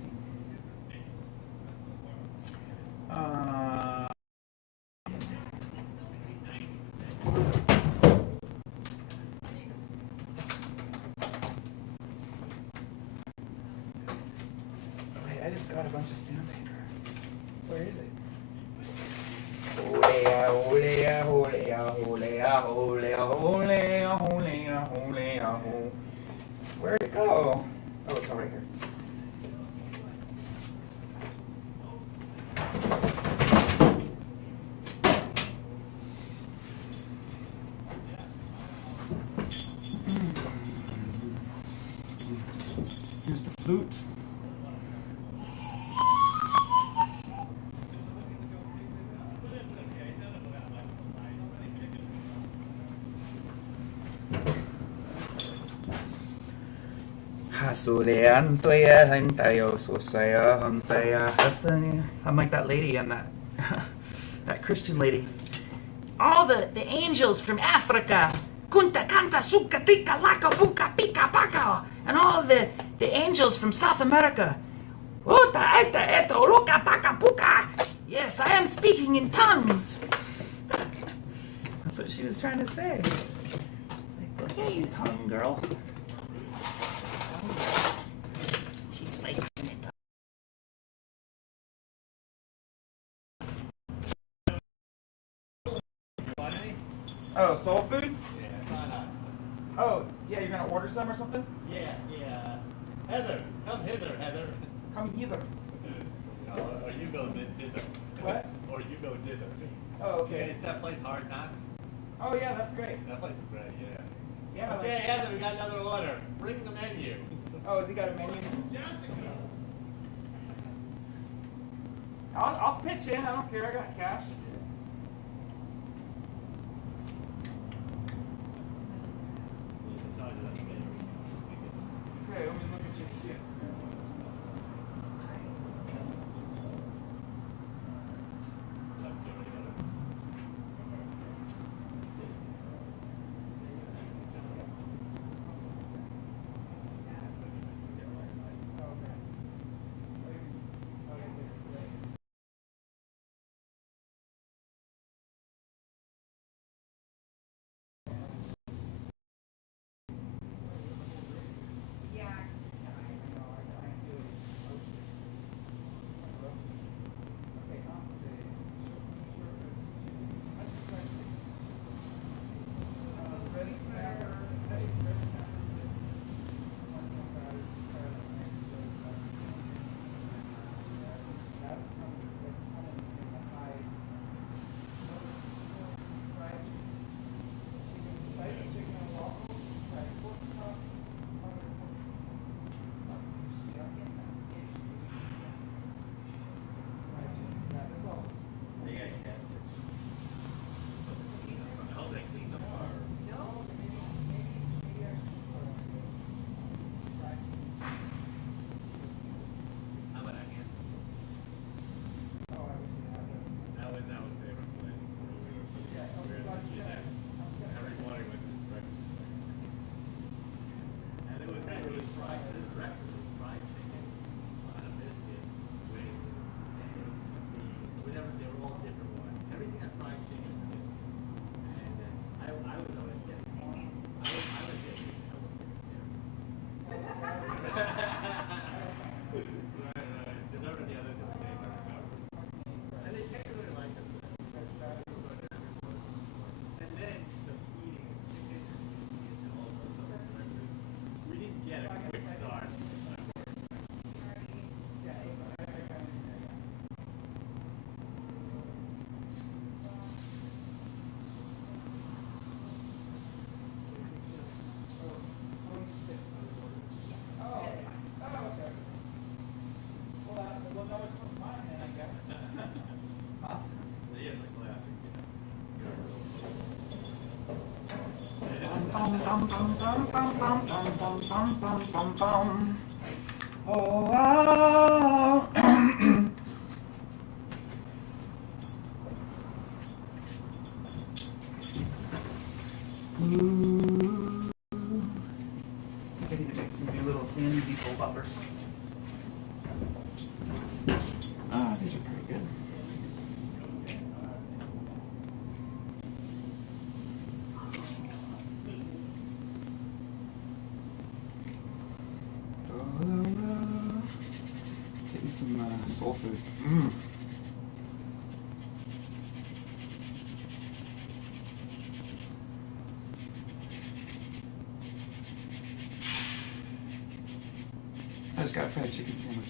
I just got a bunch of sandpaper. Where is it? Where'd it go? Oh, it's over here. Here's the flute. I'm like that lady and that that Christian lady. All the angels from Africa, kunta kanta suka tika laka buka pika paka, and all the angels from South America. Uta eta eta luka paka puka. Yes, I am speaking in tongues. That's what she was trying to say. It's like, okay, you tongue girl. She speaks in it. Oh, soul food? Yeah, Oh, yeah, you're gonna order some or something? yeah. Heather, come hither, Heather. Come hither. Or you go thither. What? Or you go thither. Oh, okay. It's that place, Hard Knocks. Oh, yeah, that's great. That place is great, yeah. Yeah. Okay, Heather, we got another order. Bring the menu. Oh, has he got a menu? I'll pitch in. I don't care. I got cash. Okay, let me look at your shit. Oh, wow. Ooh. I need to make some new little sandy people bumpers. Ah, these are pretty good. Getting some soul food. I just got a fried chicken sandwich.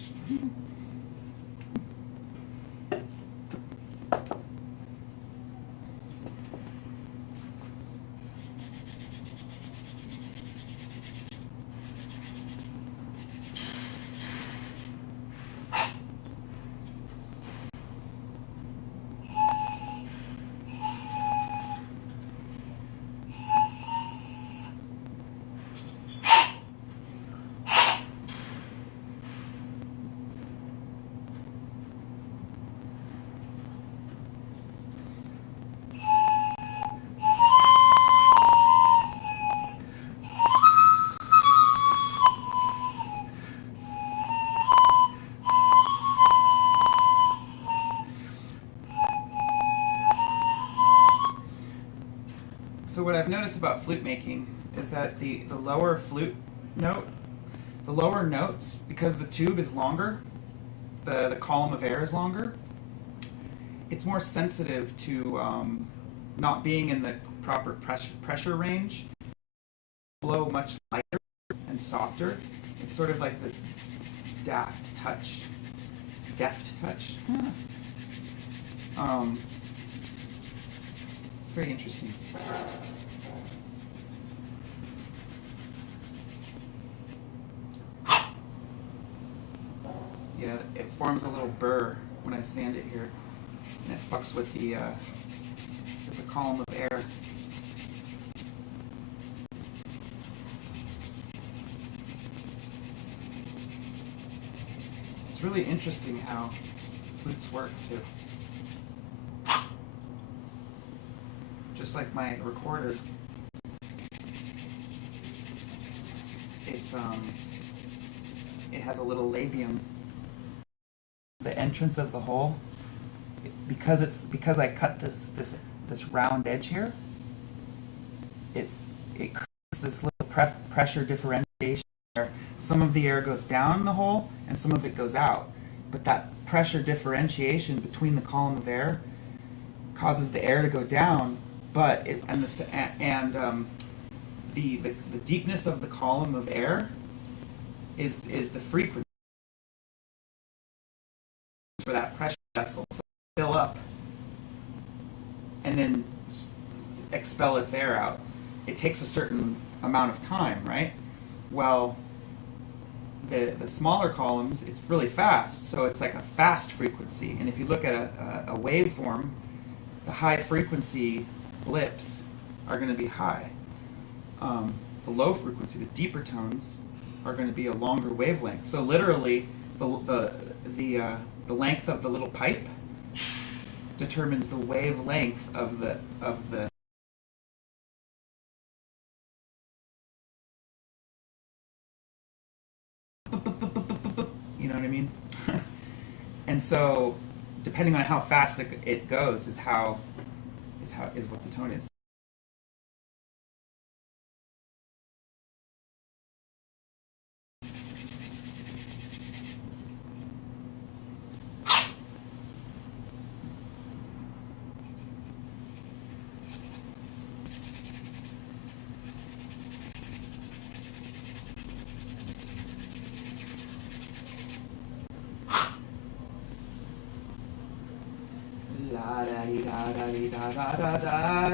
So what I've noticed about flute making is that the lower flute note, the lower notes, because the tube is longer, the column of air is longer, it's more sensitive to not being in the proper pressure range. Blow much lighter and softer. It's sort of like this deft touch. very interesting. Yeah, it forms a little burr when I sand it here, and it fucks with the column of air. It's really interesting how flutes work too. Just like my recorder, it has a little labium. The entrance of the hole, because I cut this round edge here, it creates this little pressure differentiation where some of the air goes down the hole and some of it goes out. But that pressure differentiation between the column of air causes the air to go down, but the deepness of the column of air is the frequency for that pressure vessel to fill up and then expel its air out. It takes a certain amount of time, right? Well, the smaller columns, it's really fast, so it's like a fast frequency. And if you look at a waveform, the high frequency blips are going to be high. The low frequency, the deeper tones, are going to be a longer wavelength. So literally, the length of the little pipe determines the wavelength of the you know what I mean? And so depending on how fast it goes is what the tone is. La da dee da da dee da da da da I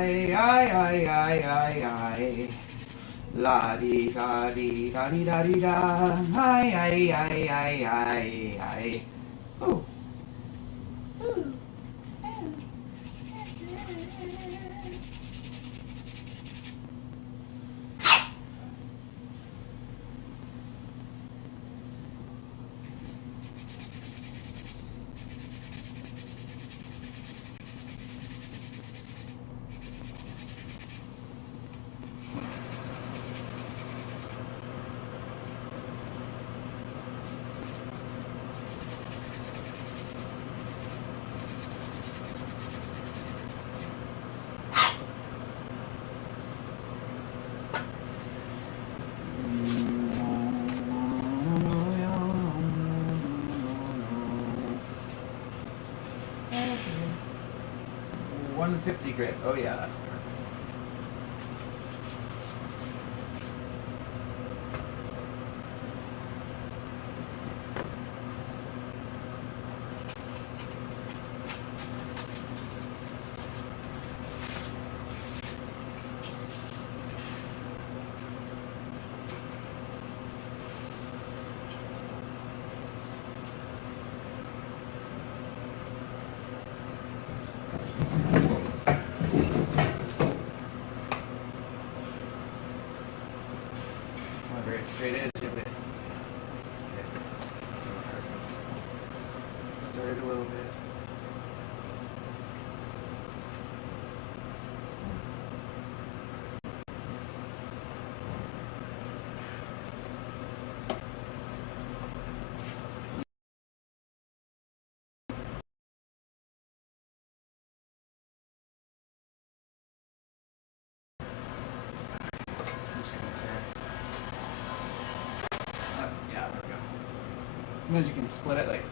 la dee da dee da dee da dee da I. Oh. $150 grit. Oh yeah, that's perfect. Not very straight edge, is it? That's good. Stir it a little bit. Yeah, there we go. Sometimes you can split it like.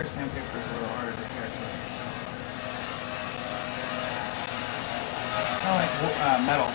Clear sandpaper is a little harder to tear too. Kind of like metal.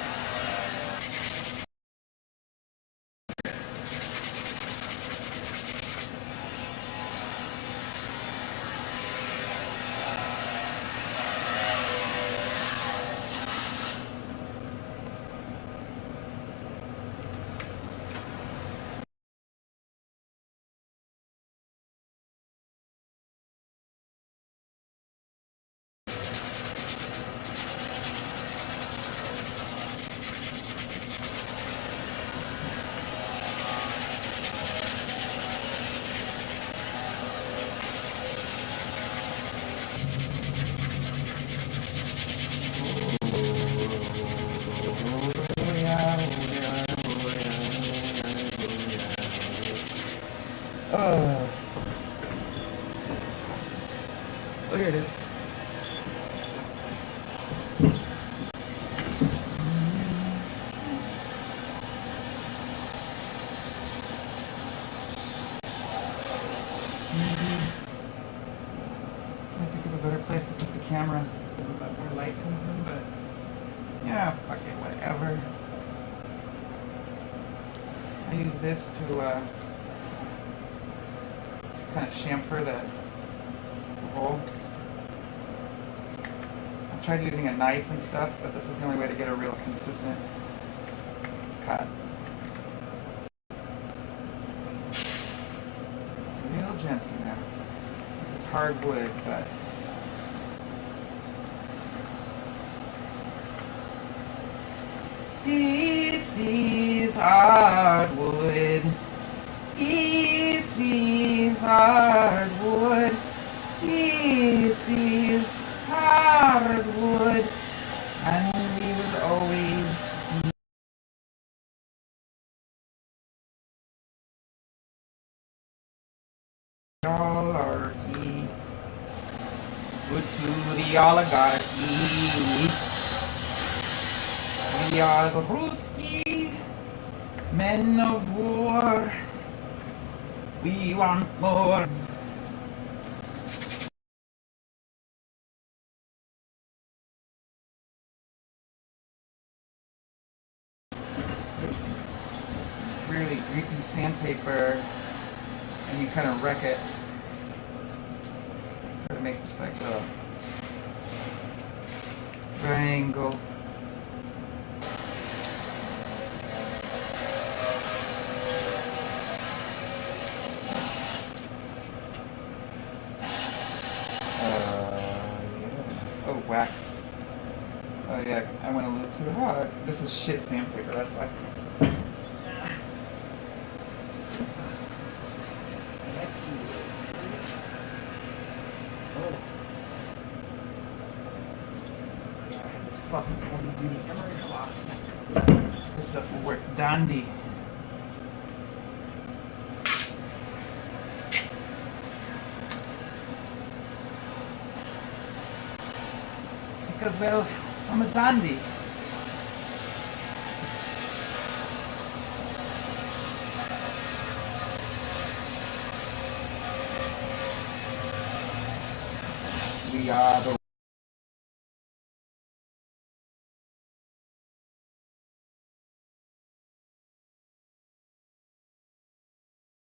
Oh, here it is. I think of a better place to put the camera so that more light comes in, but yeah, fuck it, whatever. I use this to kind of chamfer the hole. I've tried using a knife and stuff, but this is the only way to get a real consistent cut. Real gentle now. This is hardwood, but this is hardwood. This is hardwood. This is hardwood. And we will always be oligarchy. Good to the oligarchy. We are the Ruski men of war. We want more. It's really greasy sandpaper, and you kind of wreck it. Sort of make this like a triangle. Oh, wax. Oh yeah, I went a little too hard. This is shit sandpaper, that's why. This fucking heavy duty emery cloth. This stuff will work dandy. Because, well, I'm a dandy. We are the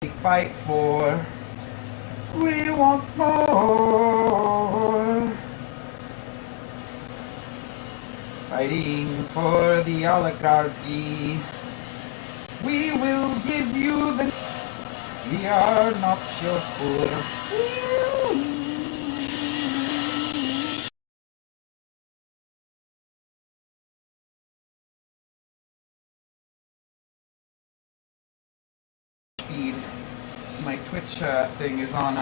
we fight for. We want more. Fighting for the oligarchy. We will give you the. We are not your poor. Feed. My Twitch thing is on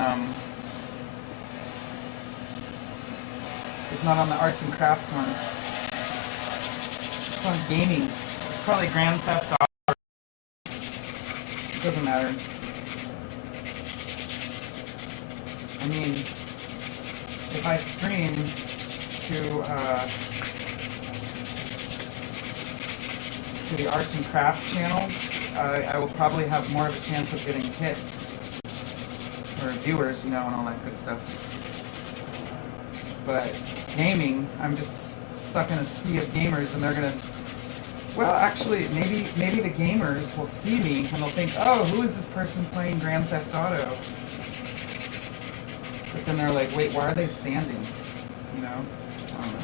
it's not on the arts and crafts one. It's on gaming. It's probably Grand Theft Auto. It doesn't matter. I mean, if I stream to the arts and crafts channel, I will probably have more of a chance of getting hits. or viewers, you know, and all that good stuff. But gaming, I'm just stuck in a sea of gamers, and they're gonna. Well, actually, maybe the gamers will see me and they'll think, oh, who is this person playing Grand Theft Auto? But then they're like, wait, why are they sanding? You know? I don't know.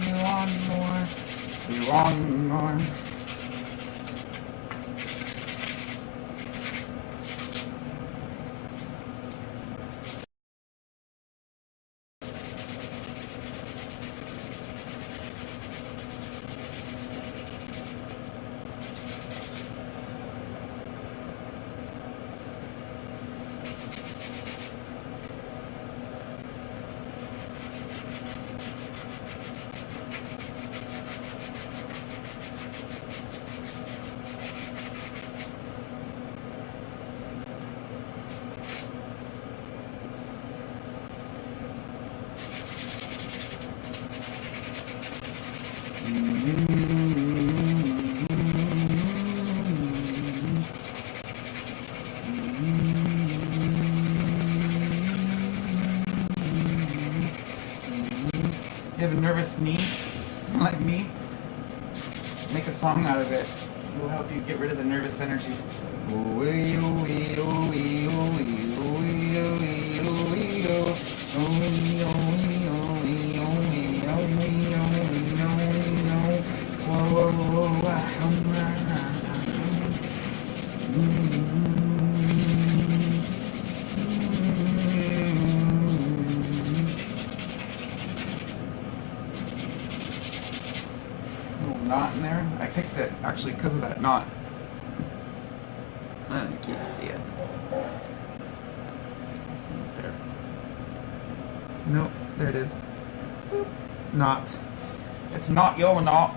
We want more. We want more. You have a nervous knee, like me? Make a song out of it. It will help you get rid of the nervous energy. Little knot in there. I picked it actually because of that knot. I can't see it. There. Nope, there it is. Boop. Knot. It's not your knot.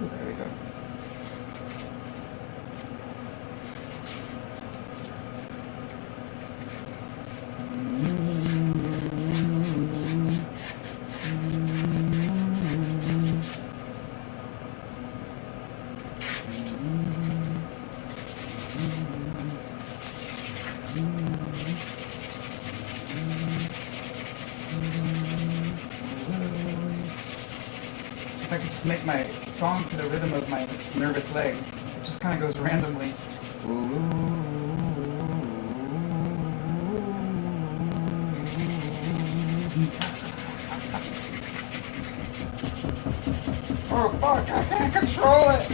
There we go. If I could just make my song to the rhythm of my nervous leg, it just kind of goes randomly. Oh fuck, I can't control it!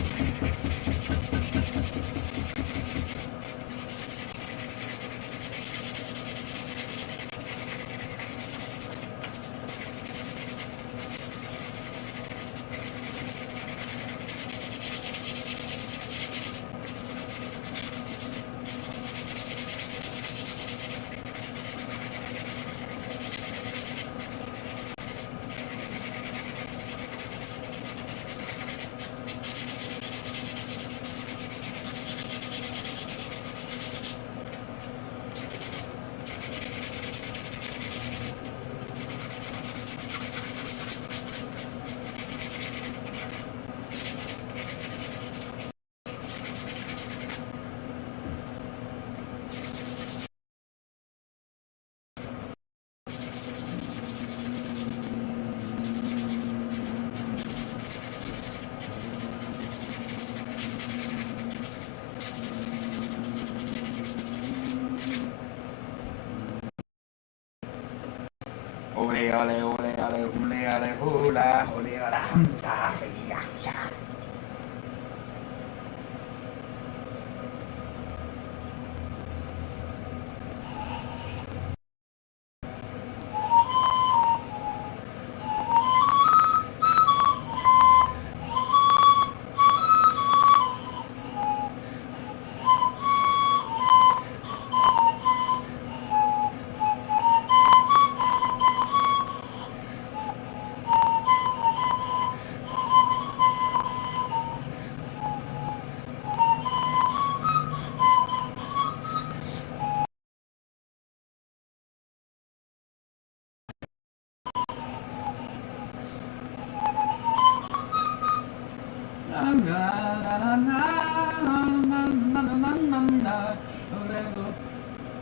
ole ole ole ole ole ole hula ole ole hanta yacha.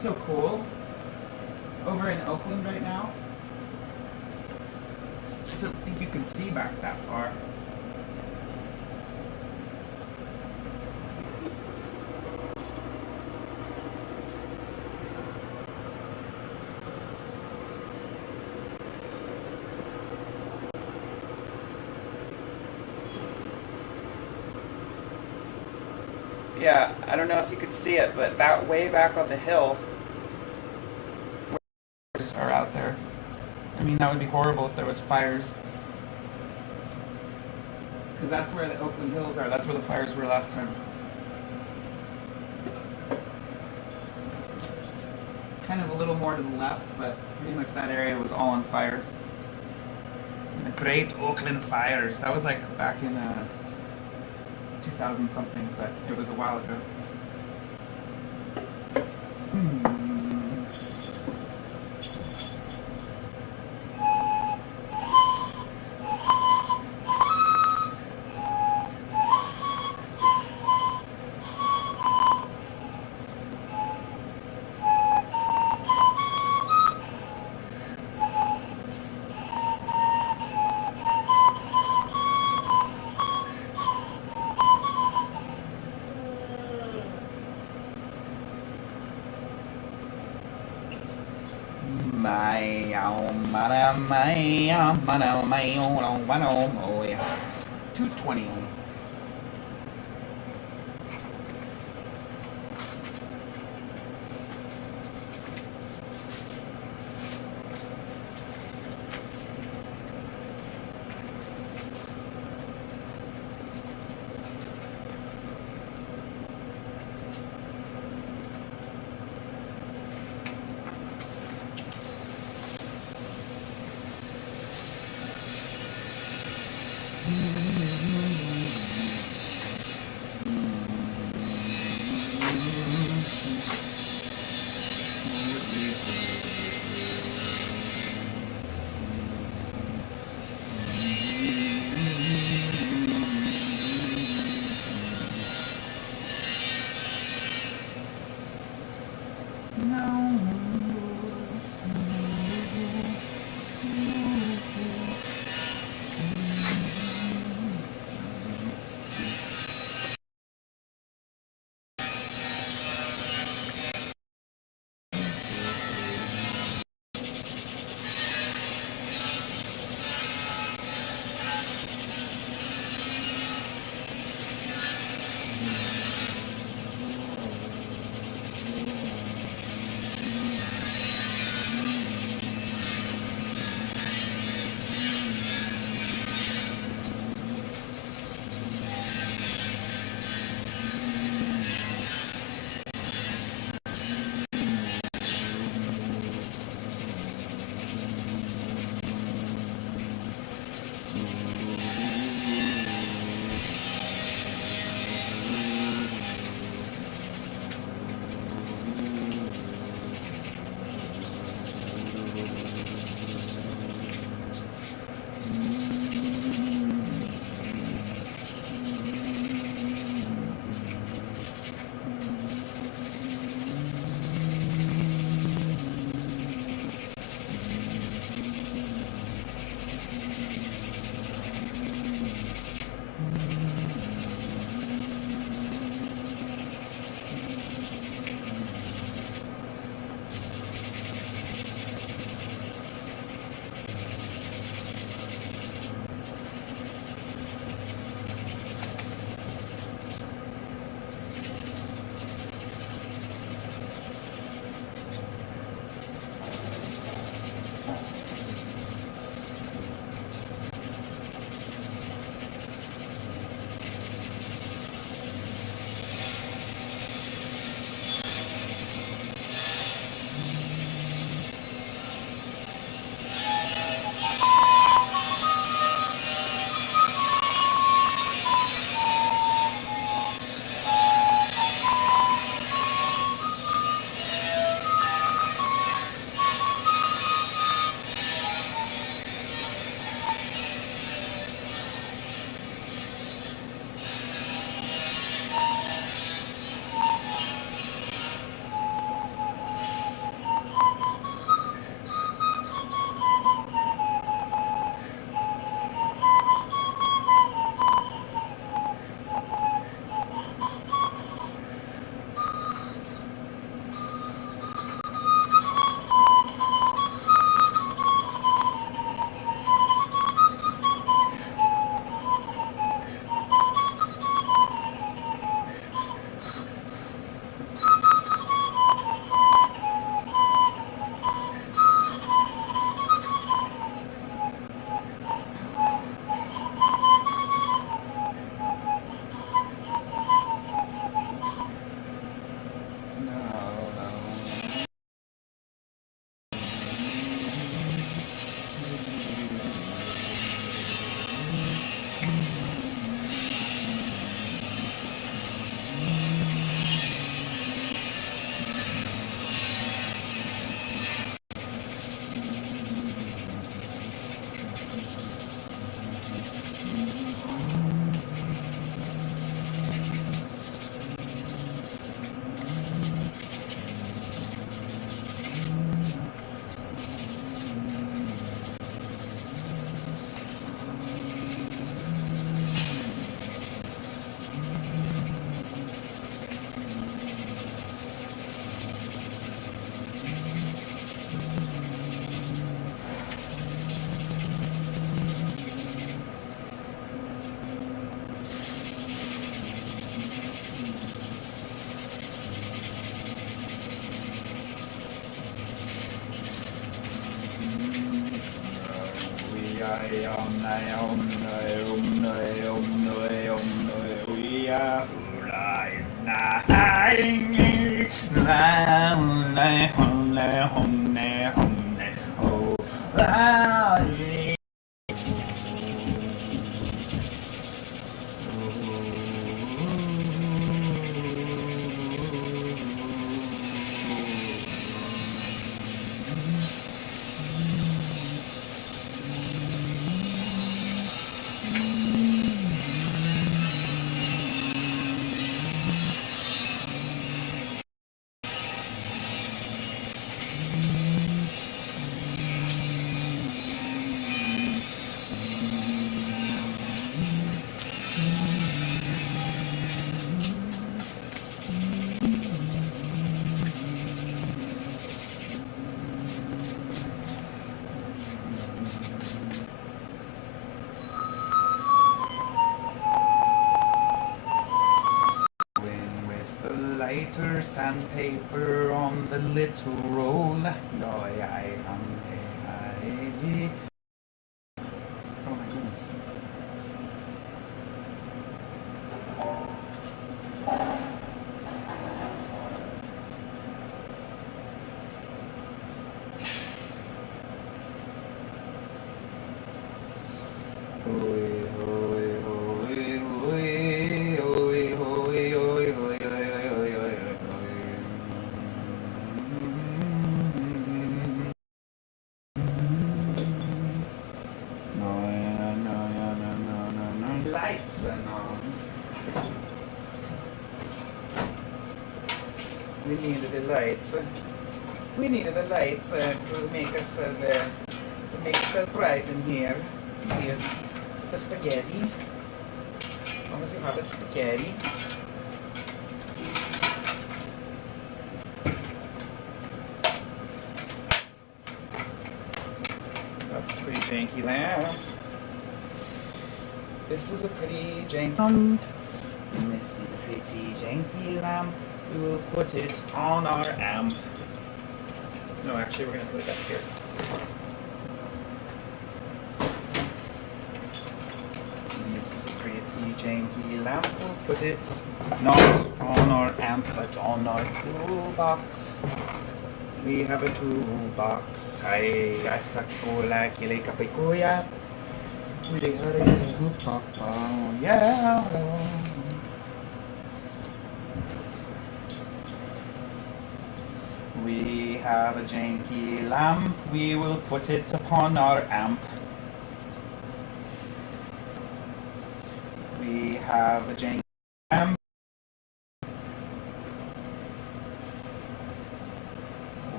So cool. Over in Oakland right now. I don't think you can see back that far. Yeah, I don't know if you could see it, but that way back on the hill, where are out there. I mean, that would be horrible if there was fires. Because that's where the Oakland Hills are. That's where the fires were last time. Kind of a little more to the left, but pretty much that area was all on fire. And the Great Oakland Fires. That was like back in 2000 something, but it was a while ago. Oh yeah. 220. With the lighter sandpaper on the little roll. Oh my goodness. Lights and on. We needed the lights. We needed the lights to make us to make it bright in here. Here's the spaghetti. As long as you have the spaghetti. That's pretty janky lamp. This is a pretty janky lamp. And this is a pretty janky lamp. We will put it on our amp. No, actually, we're going to put it back here. This is a pretty janky lamp. We'll put it not on our amp, but on our toolbox. We have a toolbox. Ay, asakula kilikapikuya. Yeah. We have a janky lamp. We will put it upon our amp. We have a janky lamp.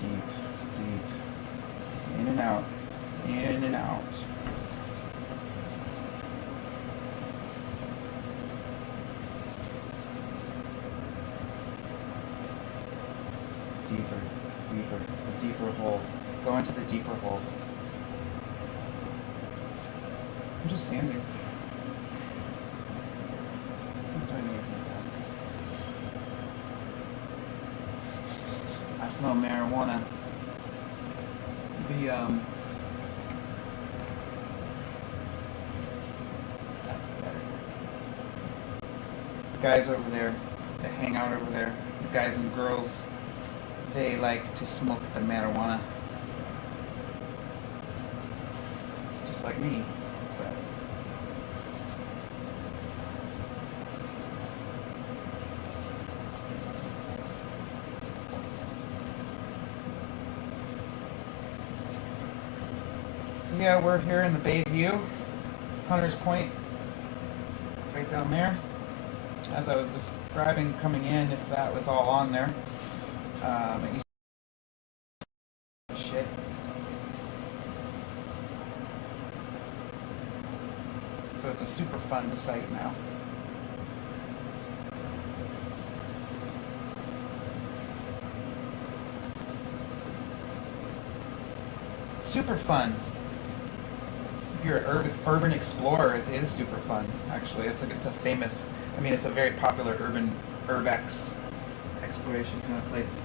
Deep. In and out. In and out. Deeper. A deeper hole. Go into the deeper hole. I'm just sanding. I'm not doing anything with that. I smell marijuana. That's better. The guys over there, that hang out over there, the guys and girls, they like to smoke the marijuana. Just like me. But so yeah, we're here in the Bayview, Hunters Point, right down there. As I was describing coming in, if that was all on there. It used to shit. So it's a super fun site now. Super fun. If you're an urban explorer, it is super fun. Actually, it's a famous. I mean, it's a very popular urban urbex exploration kind of place.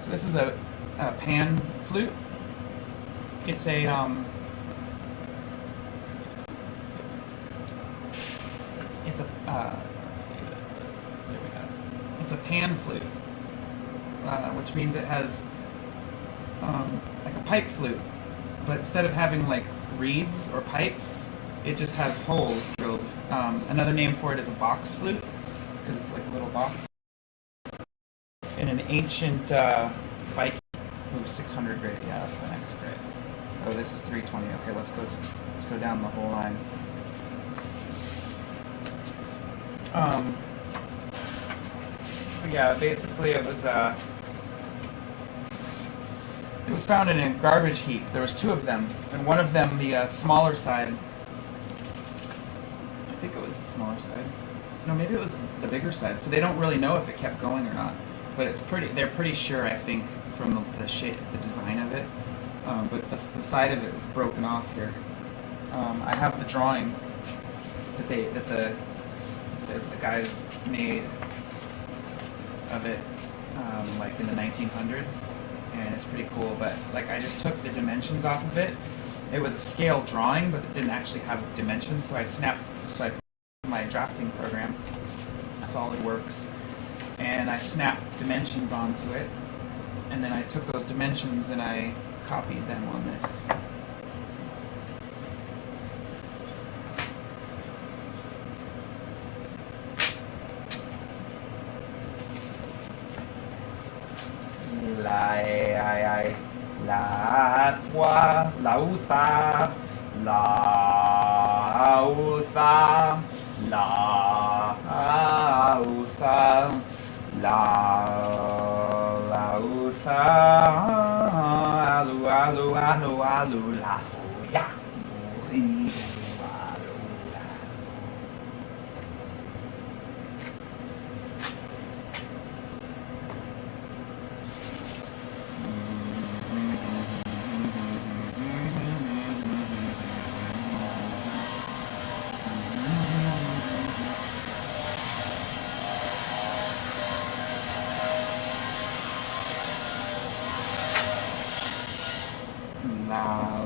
So this is a pan flute. It's a let's see, there we go. It's a pan flute, which means it has like a pipe flute, but instead of having like reeds or pipes, it just has holes drilled. Another name for it is a box flute, because it's like a little box. In an ancient Viking, 600 grade. Yeah, that's the next grade. Oh, this is 320. Okay, let's go down the whole line. Yeah, basically it was found in a garbage heap. There was two of them, and one of them, the smaller side. I think it was the smaller side. No, maybe it was the bigger side. So they don't really know if it kept going or not. But it's pretty. They're pretty sure, I think, from the shape, the design of it. But the side of it was broken off here. I have the drawing that the guys made of it, like in the 1900s, and it's pretty cool. But like, I just took the dimensions off of it. It was a scale drawing, but it didn't actually have dimensions. So I put my drafting program, SolidWorks, and I snapped dimensions onto it, and then I took those dimensions and I copied them on this. La fois, la usa, la usa, la usa, la usa, alu alu alu alu la soya. Now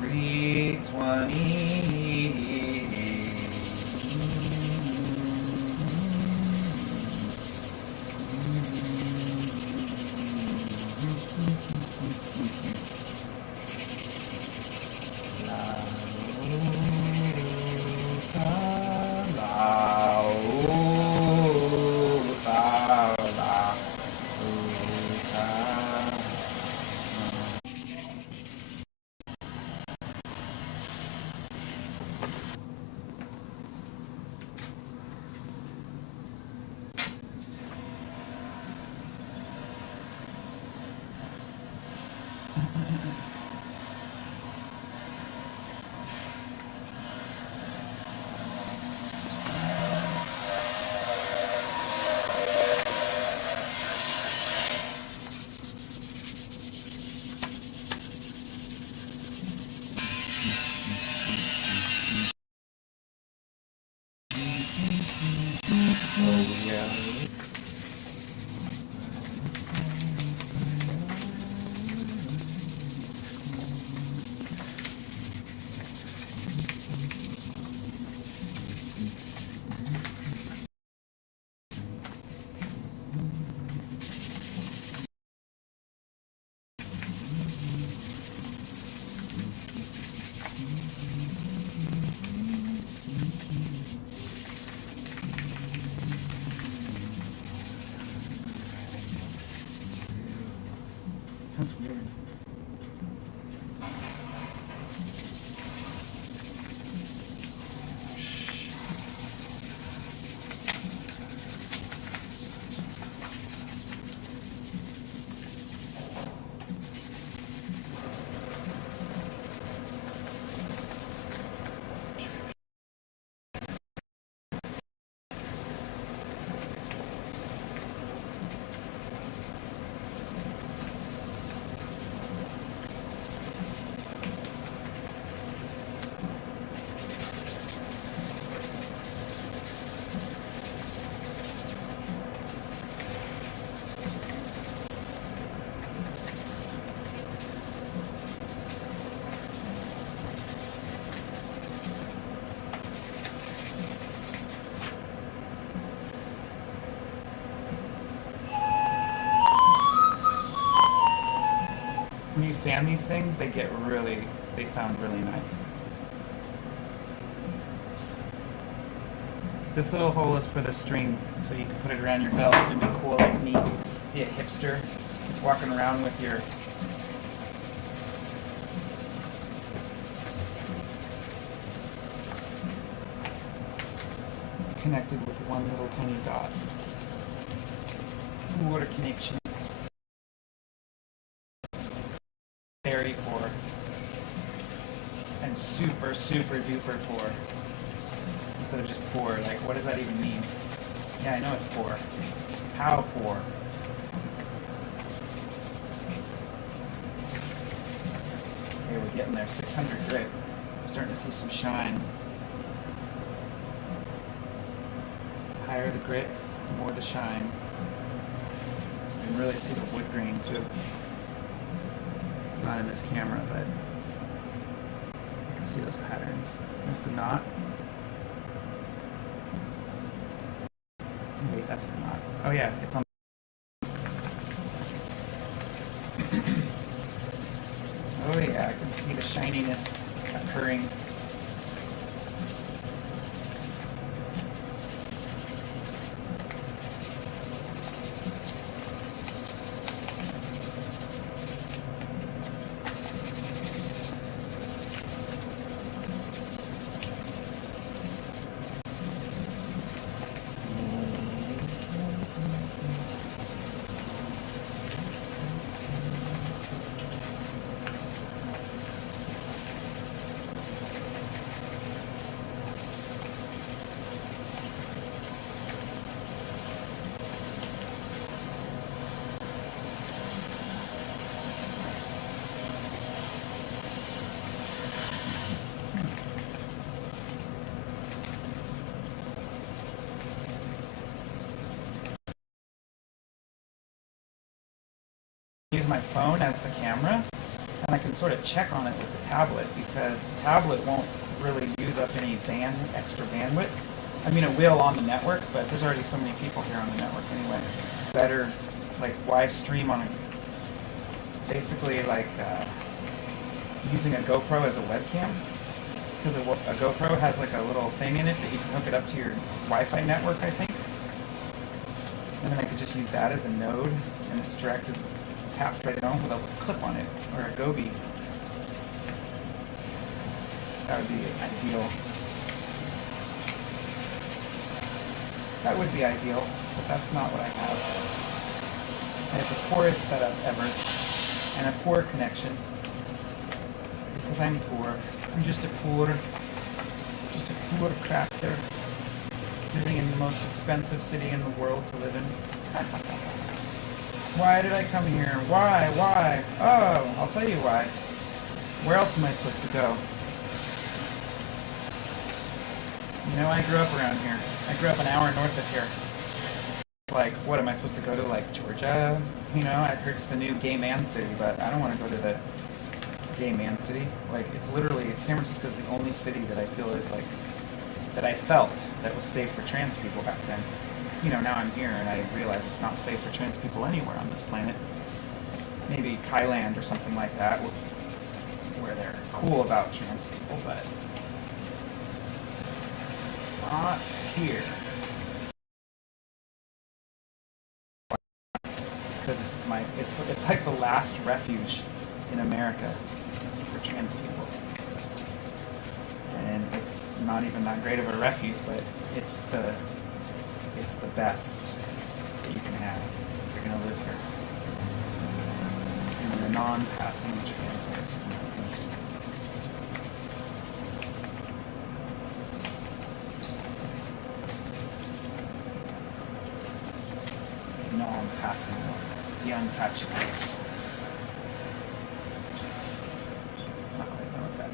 320. That's weird. When you sand these things, they sound really nice. This little hole is for the string, so you can put it around your belt and be cool like me. Be a hipster, walking around with your connected with one little tiny dot. What a connection. Very poor. And super, super duper poor. Instead of just poor, like what does that even mean? Yeah, I know it's poor. How poor? Okay, we're getting there. 600 grit. Starting to see some shine. Higher the grit, the more the shine. You can really see the wood grain too. Not in this camera, but you can see those patterns. There's the knot. Wait, that's the knot. Oh yeah, it's on. Oh yeah, I can see the shininess occurring. Use my phone as the camera, and I can sort of check on it with the tablet because the tablet won't really use up any extra bandwidth. I mean, it will on the network, but there's already so many people here on the network anyway. Better, like, why stream on basically like using a GoPro as a webcam? Because a GoPro has like a little thing in it that you can hook it up to your Wi-Fi network, I think. And then I could just use that as a node, and it's directed, tapped right on with a clip on it, or a Gobi. That would be ideal. That would be ideal, but that's not what I have. I have the poorest setup ever, and a poor connection, because I'm poor. I'm just a poor crafter, living in the most expensive city in the world to live in. Why did I come here? Why? Oh, I'll tell you why. Where else am I supposed to go? You know, I grew up around here. I grew up an hour north of here. Like, what, am I supposed to go to, like, Georgia? You know, I heard it's the new gay man city, but I don't want to go to the gay man city. Like, it's literally, San Francisco is the only city that I feel is, like, that I felt that was safe for trans people back then. You know, now I'm here and I realize it's not safe for trans people anywhere on this planet. Maybe Thailand or something like that, where they're cool about trans people, but not here. Because it's my die. It's like the last refuge in America for trans people. And it's not even that great of a refuge, but it's the best that you can have if you're gonna live here. And you're a non-passing trans person. Non-passing ones, the untouchables. Not quite done with that.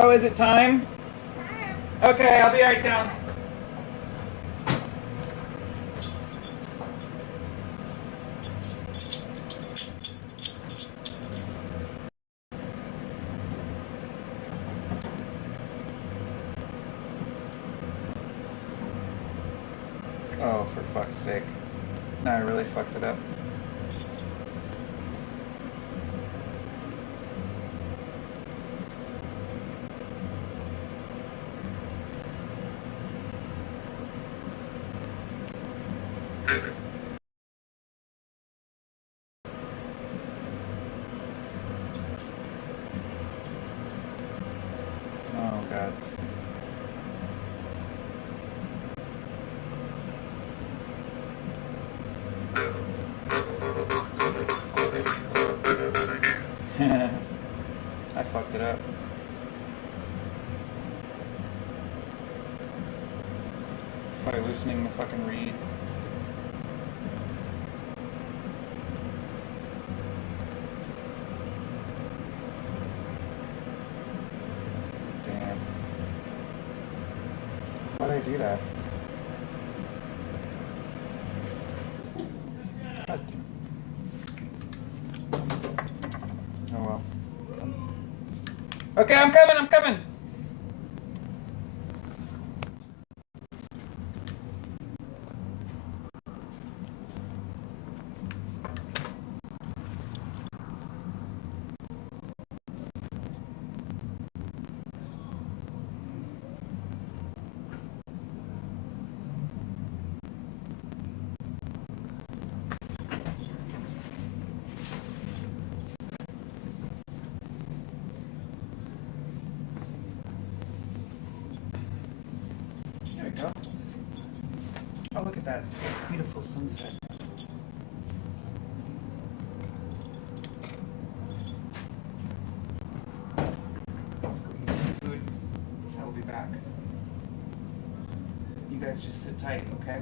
Oh, is it time? Okay, I'll be right down. Oh, for fuck's sake. Now I really fucked it up. Oh, God. I fucked it up. By loosening the fucking reed. I do that? God. Oh well. Okay, I'm coming, I'm coming! There we go. Oh, look at that beautiful sunset. Go eat some food. I will be back. You guys just sit tight, okay?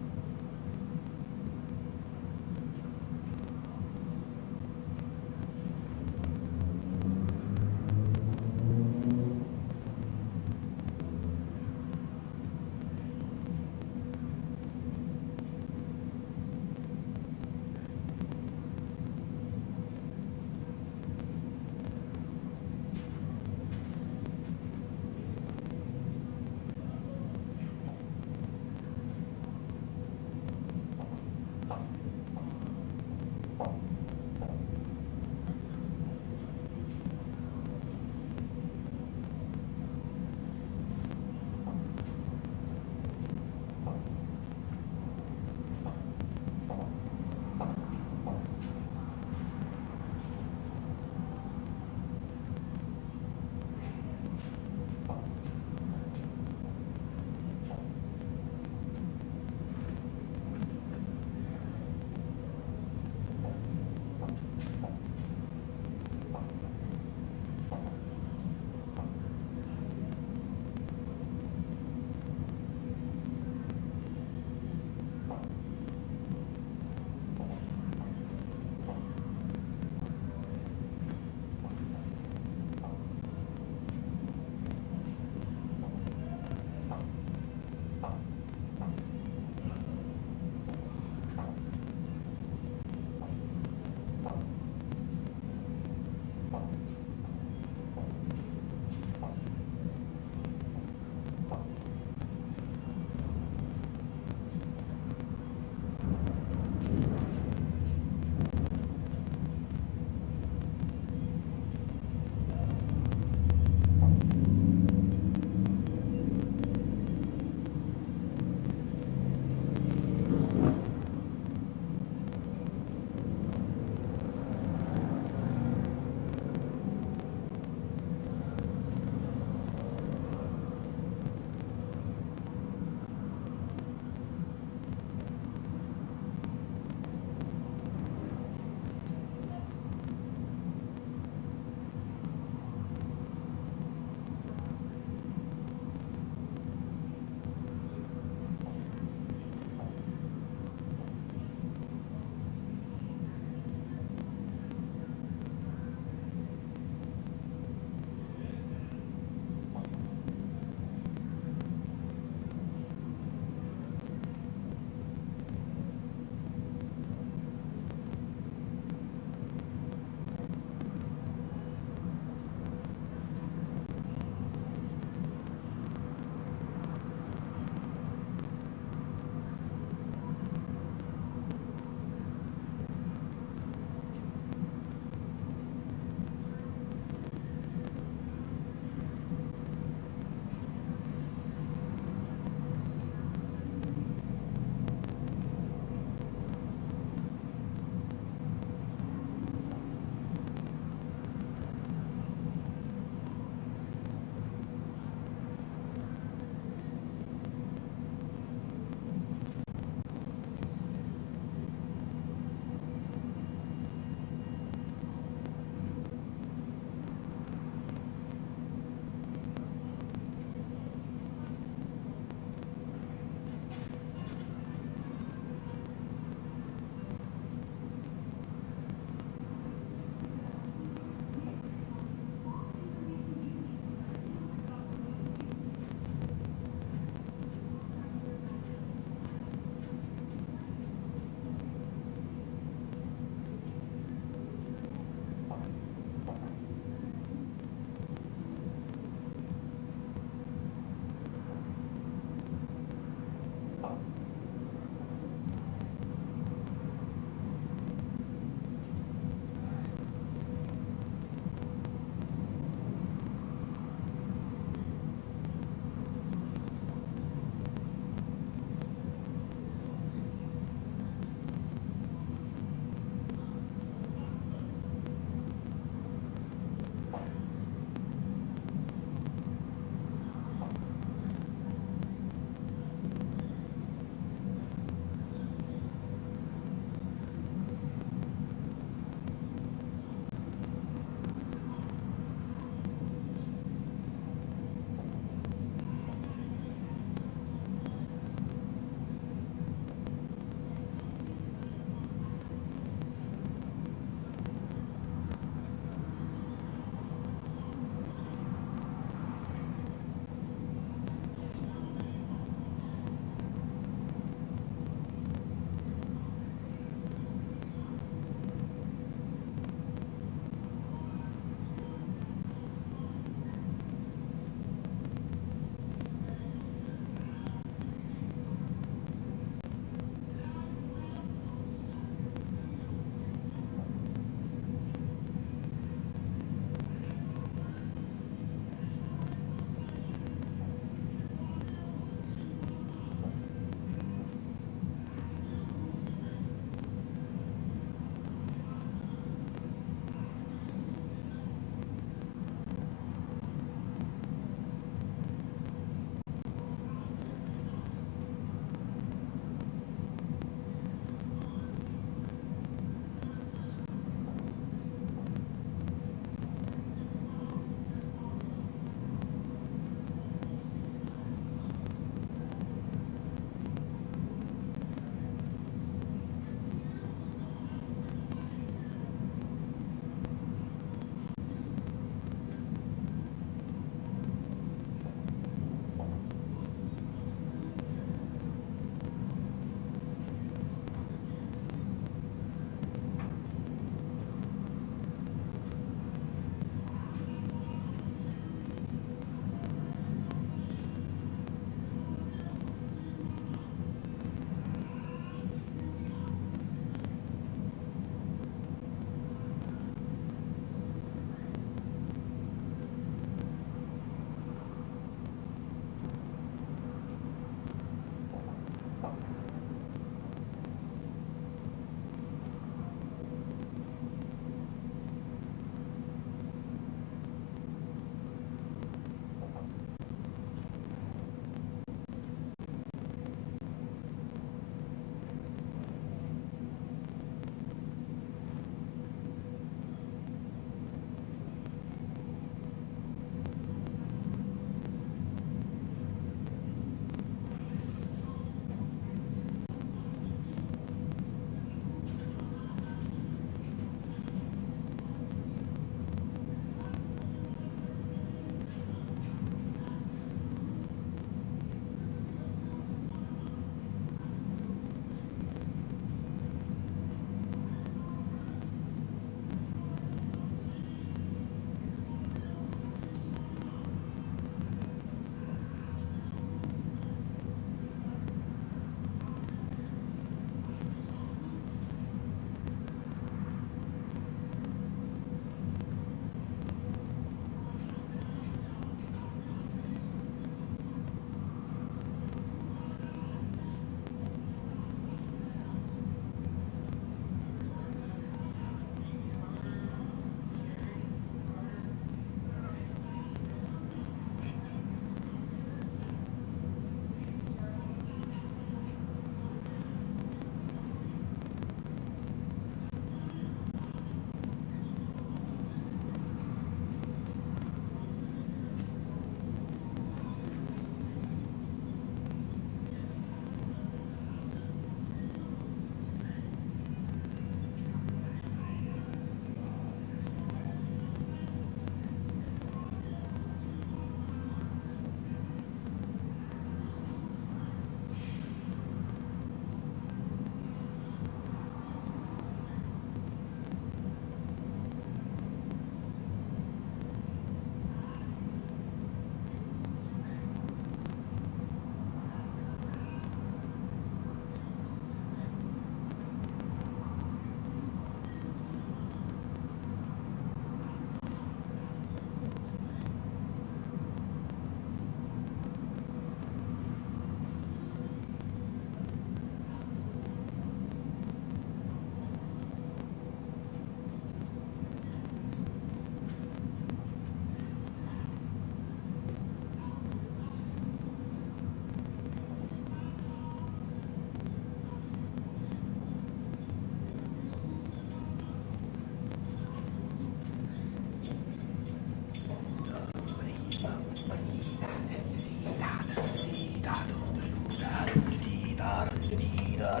Oh,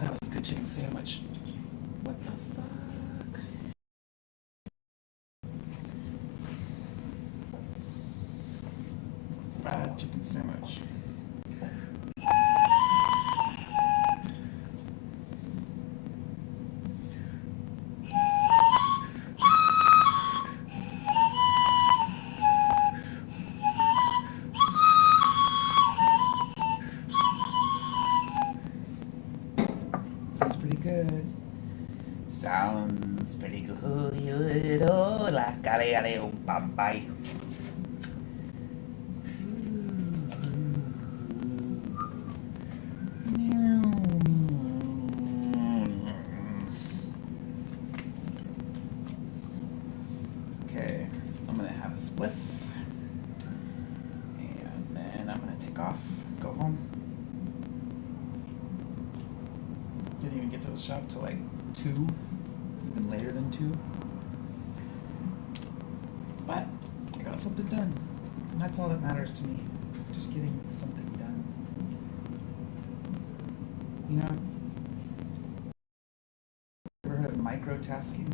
that was a good chicken sandwich. What the fuck? Fried chicken sandwich. Sounds pretty good. Sounds pretty good. Oh, la care un papai. Okay, I'm gonna have a spliff. And then I'm gonna take off, go home. Didn't even get to the shop till like 2, even later than 2. But I got something done. And that's all that matters to me. Just getting something done. You know? Ever heard of microtasking?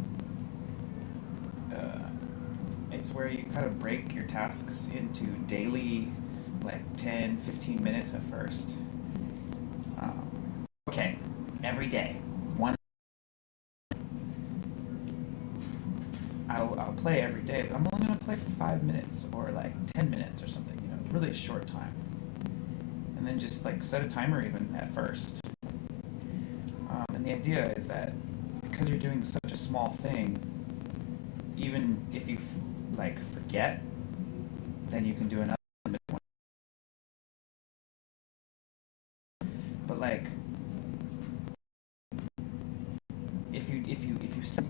It's where you kind of break your tasks into daily, like 10, 15 minutes at first. Okay, every day. I'll play every day, but I'm only going to play for 5 minutes or like 10 minutes or something, you know, really a short time. And then just like set a timer even at first. And the idea is that because you're doing such a small thing, even if you like forget, then you can do another one. But like, if you set,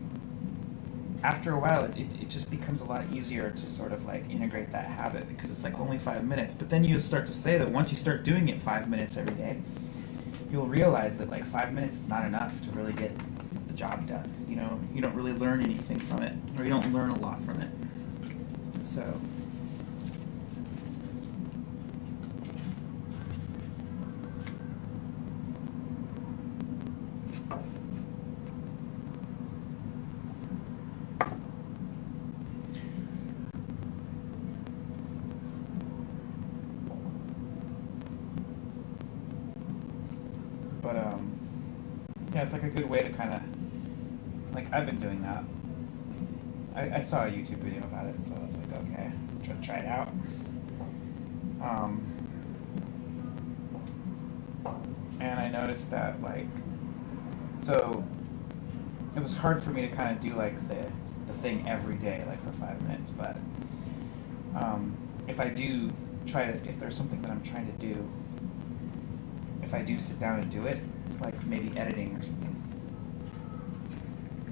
after a while, it just becomes a lot easier to sort of like integrate that habit because it's like only 5 minutes. But then you start to say that once you start doing it 5 minutes every day, you'll realize that like 5 minutes is not enough to really get the job done. You know, you don't really learn anything from it, or you don't learn a lot from it. So. But yeah, it's like a good way to kind of, like, I've been doing that. I saw a YouTube video about it, so I was like, okay, try it out. And I noticed that, like, so it was hard for me to kind of do like the thing every day, like for 5 minutes. But if I do try to, if there's something that I'm trying to do, if I do sit down and do it, like maybe editing or something,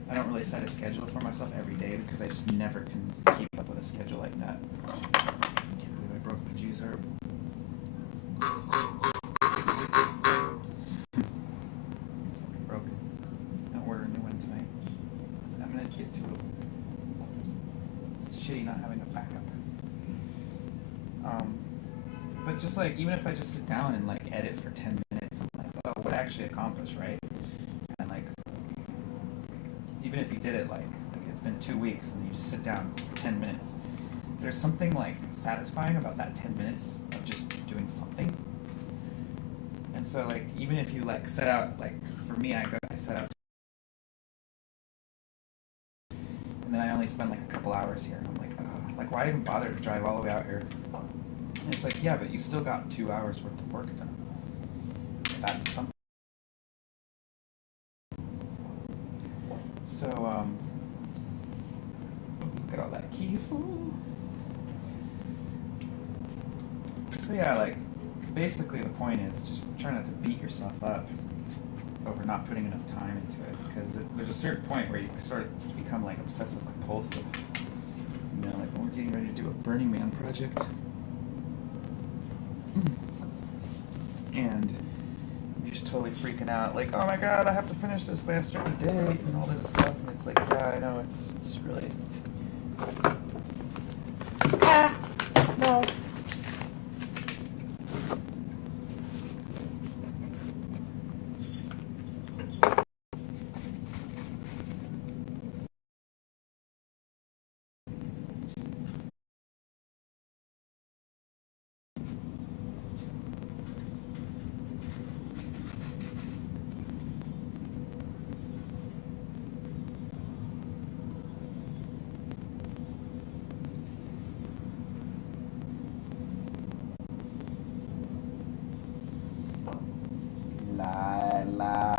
I don't really set a schedule for myself every day because I just never can keep up with a schedule like that. I can't believe I broke my juicer. It's fucking broken. I'll order a new one tonight. I'm gonna get to it. It's shitty not having a backup. But just like, even if I just sit down and like edit for 10 minutes, I'm like, oh, what I actually accomplished, right? And like, even if you did it like it's been 2 weeks and you just sit down for 10 minutes, there's something like satisfying about that 10 minutes of just doing something. And so like, even if you like set out, like for me, I set out, and then I only spend like a couple hours here, and I'm like, oh, like why even bother to drive all the way out here? And it's like, yeah, but you still got 2 hours worth of work done. That's something. So, look at all that Kifu. So yeah, like, basically the point is just try not to beat yourself up. over not putting enough time into it, because there's a certain point where you sort of become like obsessive compulsive. You know, like when we're getting ready to do a Burning Man project, and you're just totally freaking out, like, oh my god, I have to finish this by a certain date and all this stuff, and it's like, yeah, I know, it's really. Ah, no. La.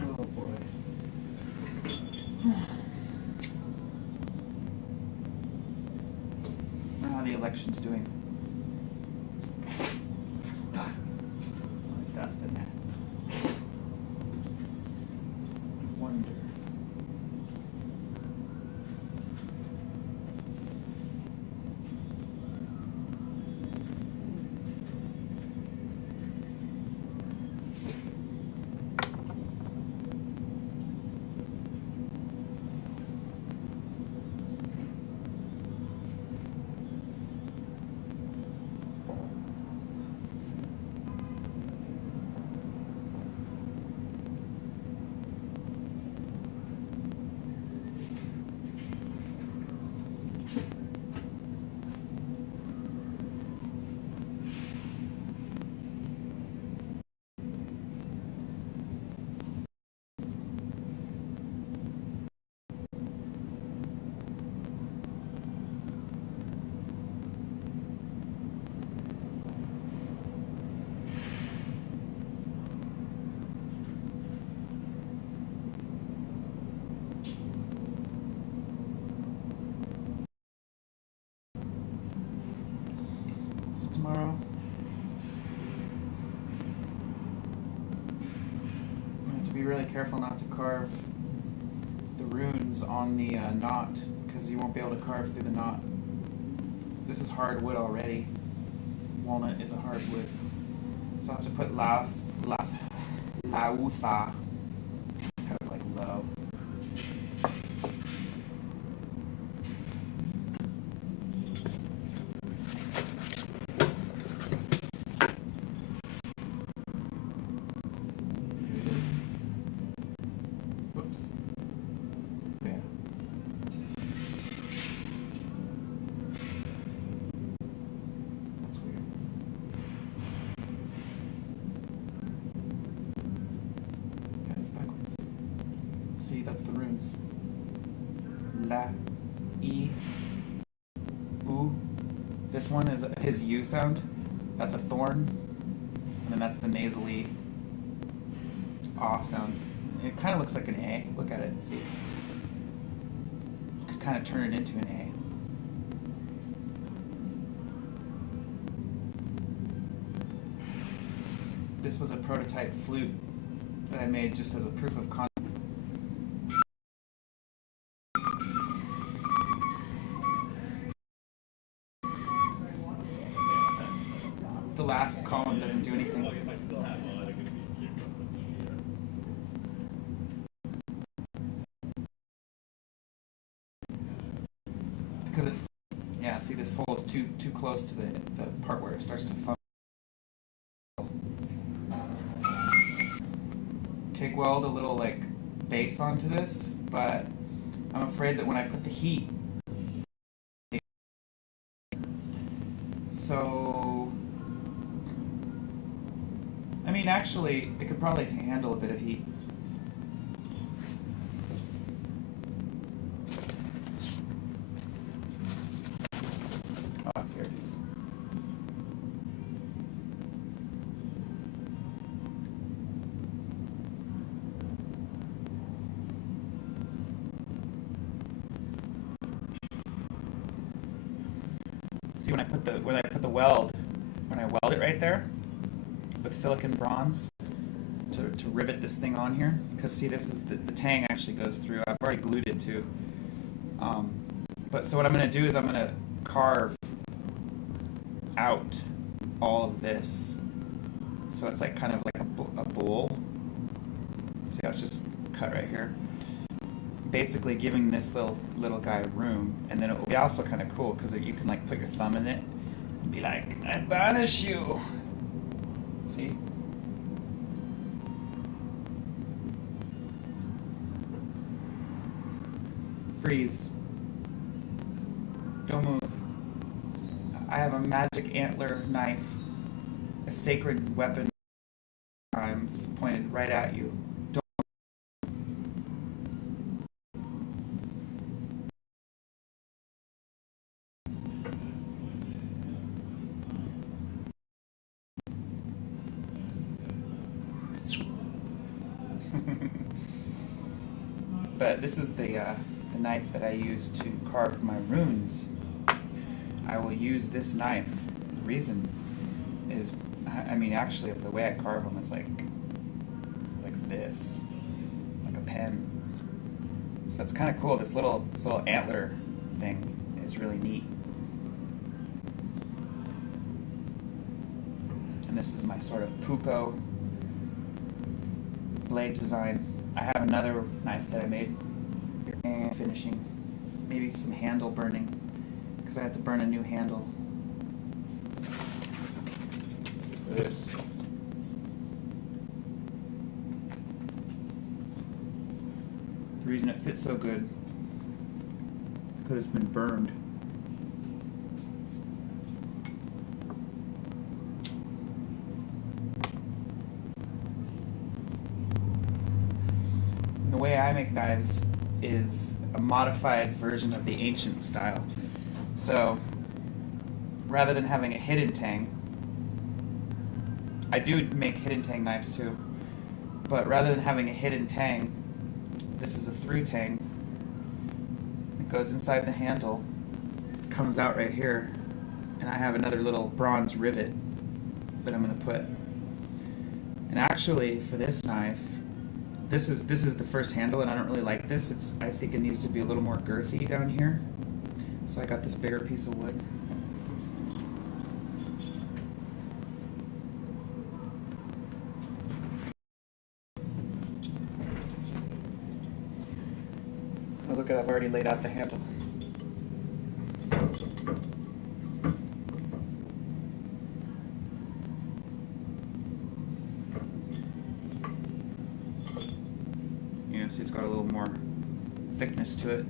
Oh boy. How are the elections doing? Dust in there. Wonder. So tomorrow, I have to be really careful not to carve the runes on the knot, because you won't be able to carve through the knot. This is hardwood already. Walnut is a hardwood. So I have to put lautha, kind of like low. Here it is. Whoops. Yeah. That's weird. Yeah, it's backwards. See, that's the runes. La, E, U. This one is his U sound. That's a thorn. And then that's the nasally ah sound. It kind of looks like an A. Look at it and see. You could kind of turn it into an A. This was a prototype flute that I made just as a proof of concept. The last column doesn't do anything. Because See, this hole is too close to the part where it starts to foam. TIG weld a little like base onto this, but I'm afraid that when I put the heat, so I mean actually it could probably handle a bit of heat. Oh, here it is. See, when I put the weld, when I weld it right there with silicon bronze to rivet this thing on here, because see, this is the tang actually goes through. I've already glued it too. But so what I'm going to do is I'm going to carve out all of this, so it's like kind of like a bowl. See how it's just cut right here, basically giving this little guy room. And then it will be also kind of cool because you can like put your thumb in it and be like, I banish you. See? Freeze. Don't move. I have a magic antler knife, a sacred weapon, times pointed right at you. Don't. But this is the knife that I use to carve my runes. I will use this knife. The reason is, I mean, actually, the way I carve them is like this, like a pen. So it's kind of cool. This little antler thing is really neat. And this is my sort of puko blade design. I have another knife that I made and finishing, maybe some handle burning, because I have to burn a new handle for this. The reason it fits so good because it's been burned. And the way I make knives is a modified version of the ancient style. So rather than having a hidden tang, I do make hidden tang knives too, but rather than having a hidden tang, this is a through tang. It goes inside the handle, comes out right here, and I have another little bronze rivet that I'm going to put. And actually, for this knife, this is the first handle, and I don't really like this. I think it needs to be a little more girthy down here. So I got this bigger piece of wood. Oh, look at, I've already laid out the handle. You know, see, it's got a little more thickness to it.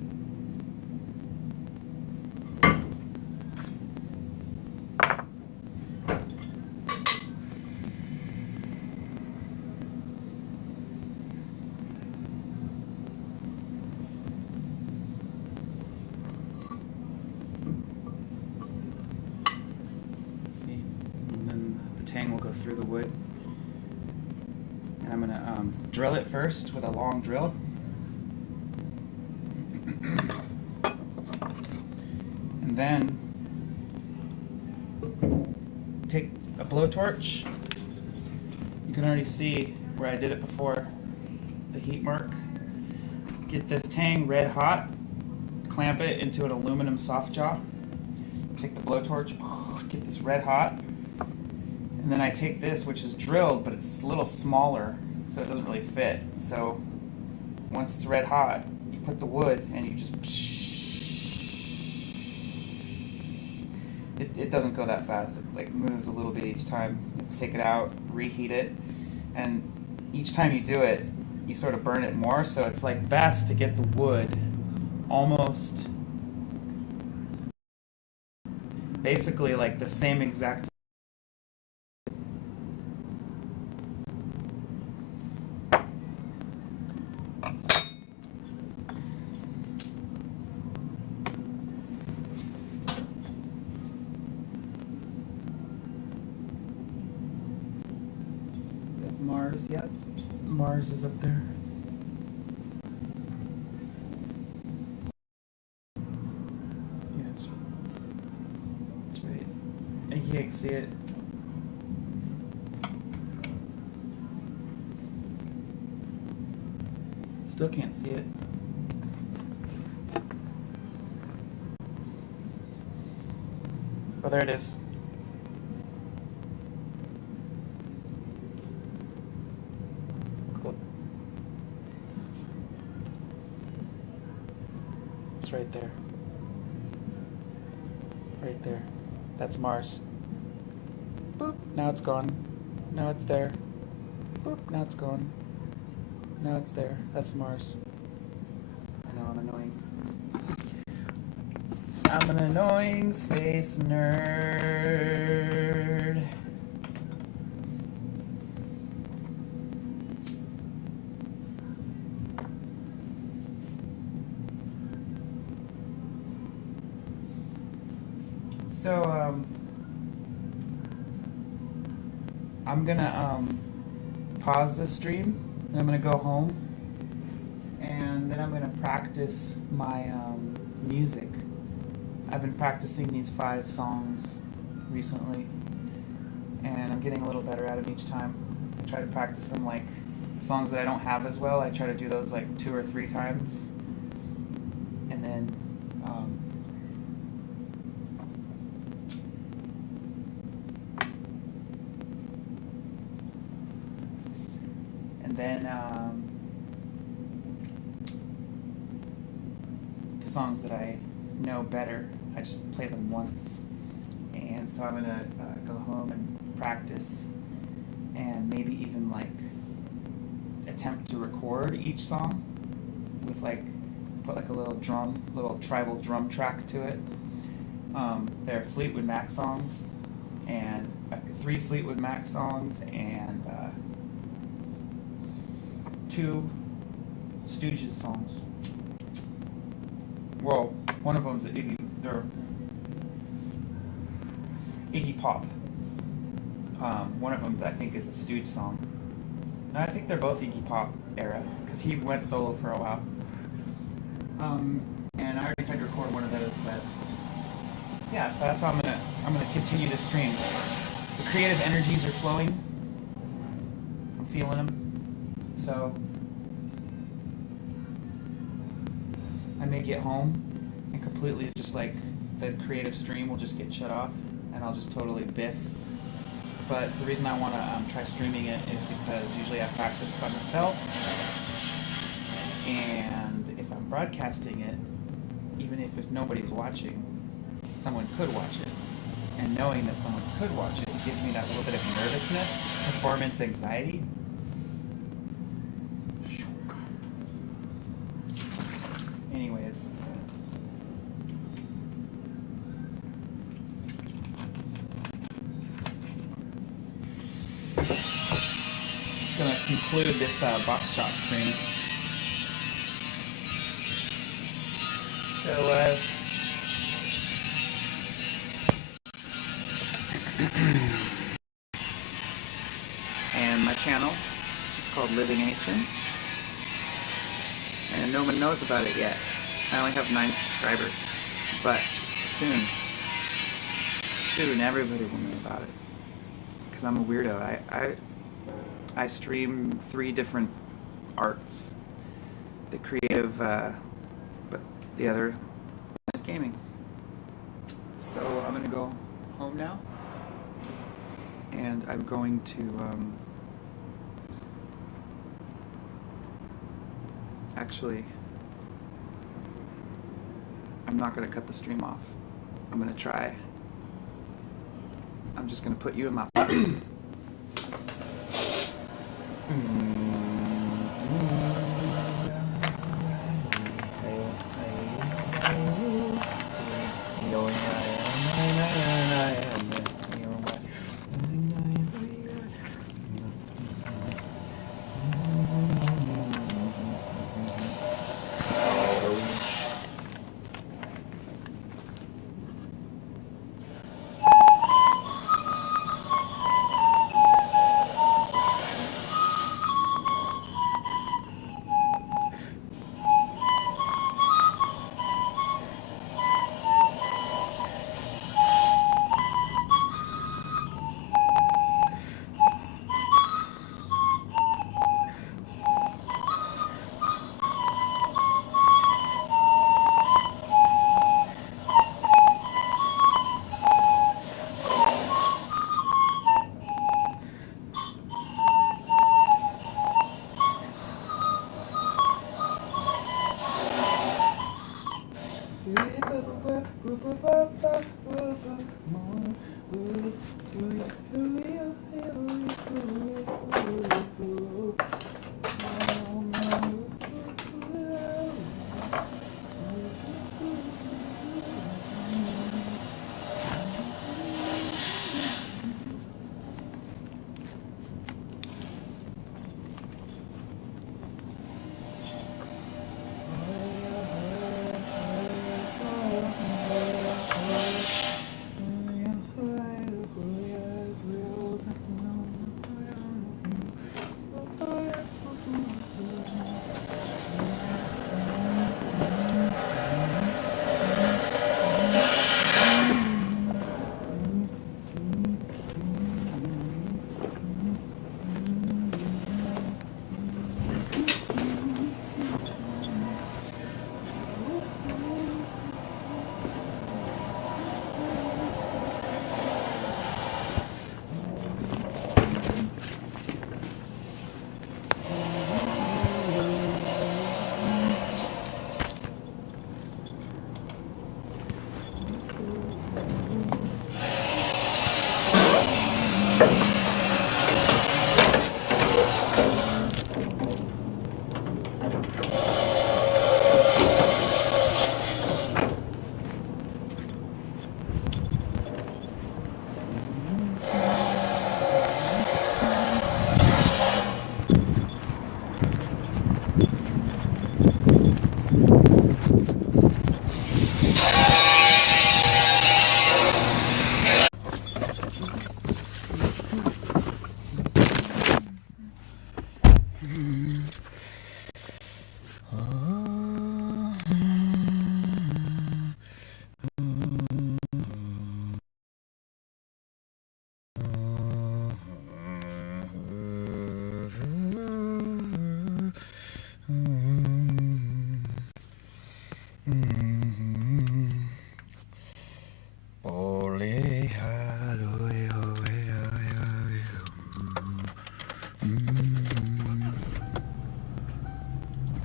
Tang will go through the wood, and I'm going to drill it first with a long drill. And then take a blowtorch. You can already see where I did it before, the heat mark. Get this tang red hot, clamp it into an aluminum soft jaw. Take the blowtorch, get this red hot. And then I take this, which is drilled, but it's a little smaller, so it doesn't really fit. So once it's red hot, you put the wood and you just it doesn't go that fast. It like moves a little bit each time. You have to take it out, reheat it, and each time you do it, you sort of burn it more. So it's like best to get the wood almost basically like the same exact. That's Mars, yep. Mars is up there. Yeah, it's right. You can't see it. Still can't see it. Oh, there it is. Cool. It's right there. Right there. That's Mars. Boop. Now it's gone. Now it's there. Boop. Now it's gone. Now it's there. That's Mars. I know I'm annoying. I'm an annoying space nerd. So, I'm gonna pause the stream and I'm gonna go home and then I'm gonna practice my music. I've been practicing these 5 songs recently and I'm getting a little better at them each time. I try to practice them like songs that I don't have as well. I try to do those like 2 or 3 times and then the songs that I know better, I just play them once. And so I'm gonna go home and practice and maybe even like attempt to record each song with like, put like a little tribal drum track to it. They're Fleetwood Mac songs and 3 Fleetwood Mac songs and 2 Stooges songs. Well, one of them's they're Iggy Pop. One of them I think is a Stooge song. And I think they're both Iggy Pop era because he went solo for a while. And I already tried to record one of those, but yeah, so that's how I'm gonna continue to stream. The creative energies are flowing. I'm feeling them. So I may get home and completely just like the creative stream will just get shut off and I'll just totally biff. But the reason I want to try streaming it is because usually I practice by myself, and if I'm broadcasting it, even if nobody's watching, someone could watch it. And knowing that someone could watch it gives me that little bit of nervousness, performance anxiety. Anyways. Gonna conclude this Boxshop stream. So, and my channel is called Living Asen, and no one knows about it yet. I only have 9 subscribers, but soon everybody will know about it, because I'm a weirdo. I stream 3 different arts. The creative, but the other is gaming. So I'm gonna go home now, and I'm going to actually, I'm not gonna cut the stream off. I'm gonna try I'm just gonna put you in my.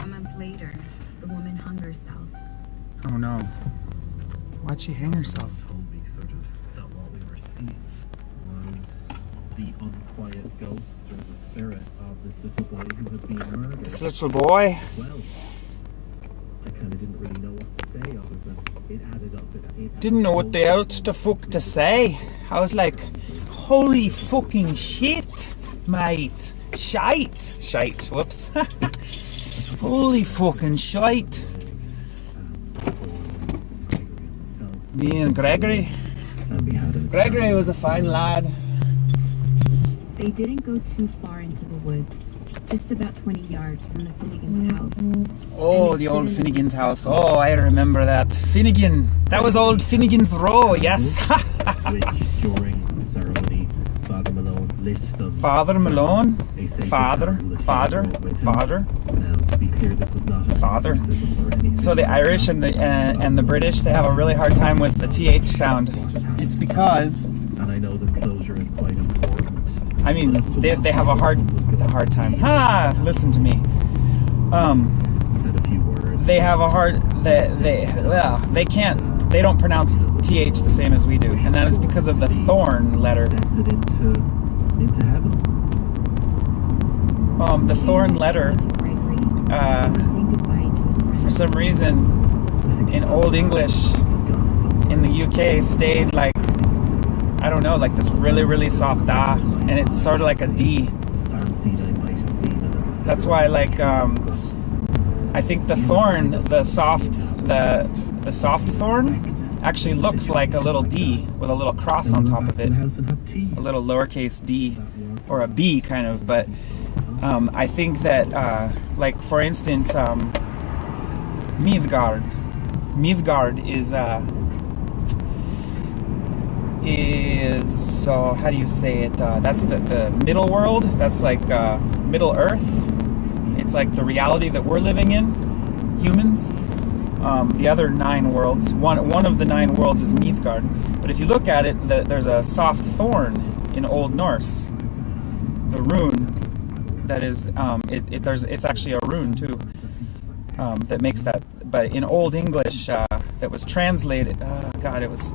A month later, the woman hung herself. Oh no. Why'd she hang herself? Told me sort of that what we were seeing was the unquiet ghost or the spirit of this little boy who had been murdered. This little boy? Well, I kind of didn't really know what to say other than it added up. Didn't know what the else the fuck to say. I was like, holy fucking shit, mate. Shite. Whoops. Holy fucking shite. Me and Gregory. Gregory was a fine lad. They didn't go too far into the woods, just about 20 yards from the Finnegan's house. Oh, the old Finnegan's house. Oh, I remember that. Finnegan. That was old Finnegan's Row, yes. Which during the ceremony, Father Malone lit them. Father Malone? A sacred Father? candle that he Father? brought with him. Father? Now, to be clear, this was not a Father. exorcism or anything. So the Irish and the British, they have a really hard time with the TH sound. It's because, And I know the closure is quite important. I mean, they have a hard time. Listen to me. Said a few words. They have a hard, they can't they don't pronounce th the same as we do, and that is because of the thorn letter. Accepted into heaven. The thorn letter, Gregory, uh, say goodbye to his friend. for some reason, in Old English, in the UK, stayed like, I don't know, like this really, really soft da, and it's sort of like a D. That's why, like, I think the thorn, the soft thorn, actually looks like a little D with a little cross on top of it, a little lowercase d, or a B kind of. But I think that, like, for instance, Midgard is so, how do you say it? That's the middle world. That's like Middle Earth. It's like the reality that we're living in, humans. The other 9 worlds, one of the 9 worlds is Midgard. But if you look at it, there's a soft thorn in Old Norse. The rune that is, it's actually a rune too, that makes that. But in Old English, that was translated. God, it was.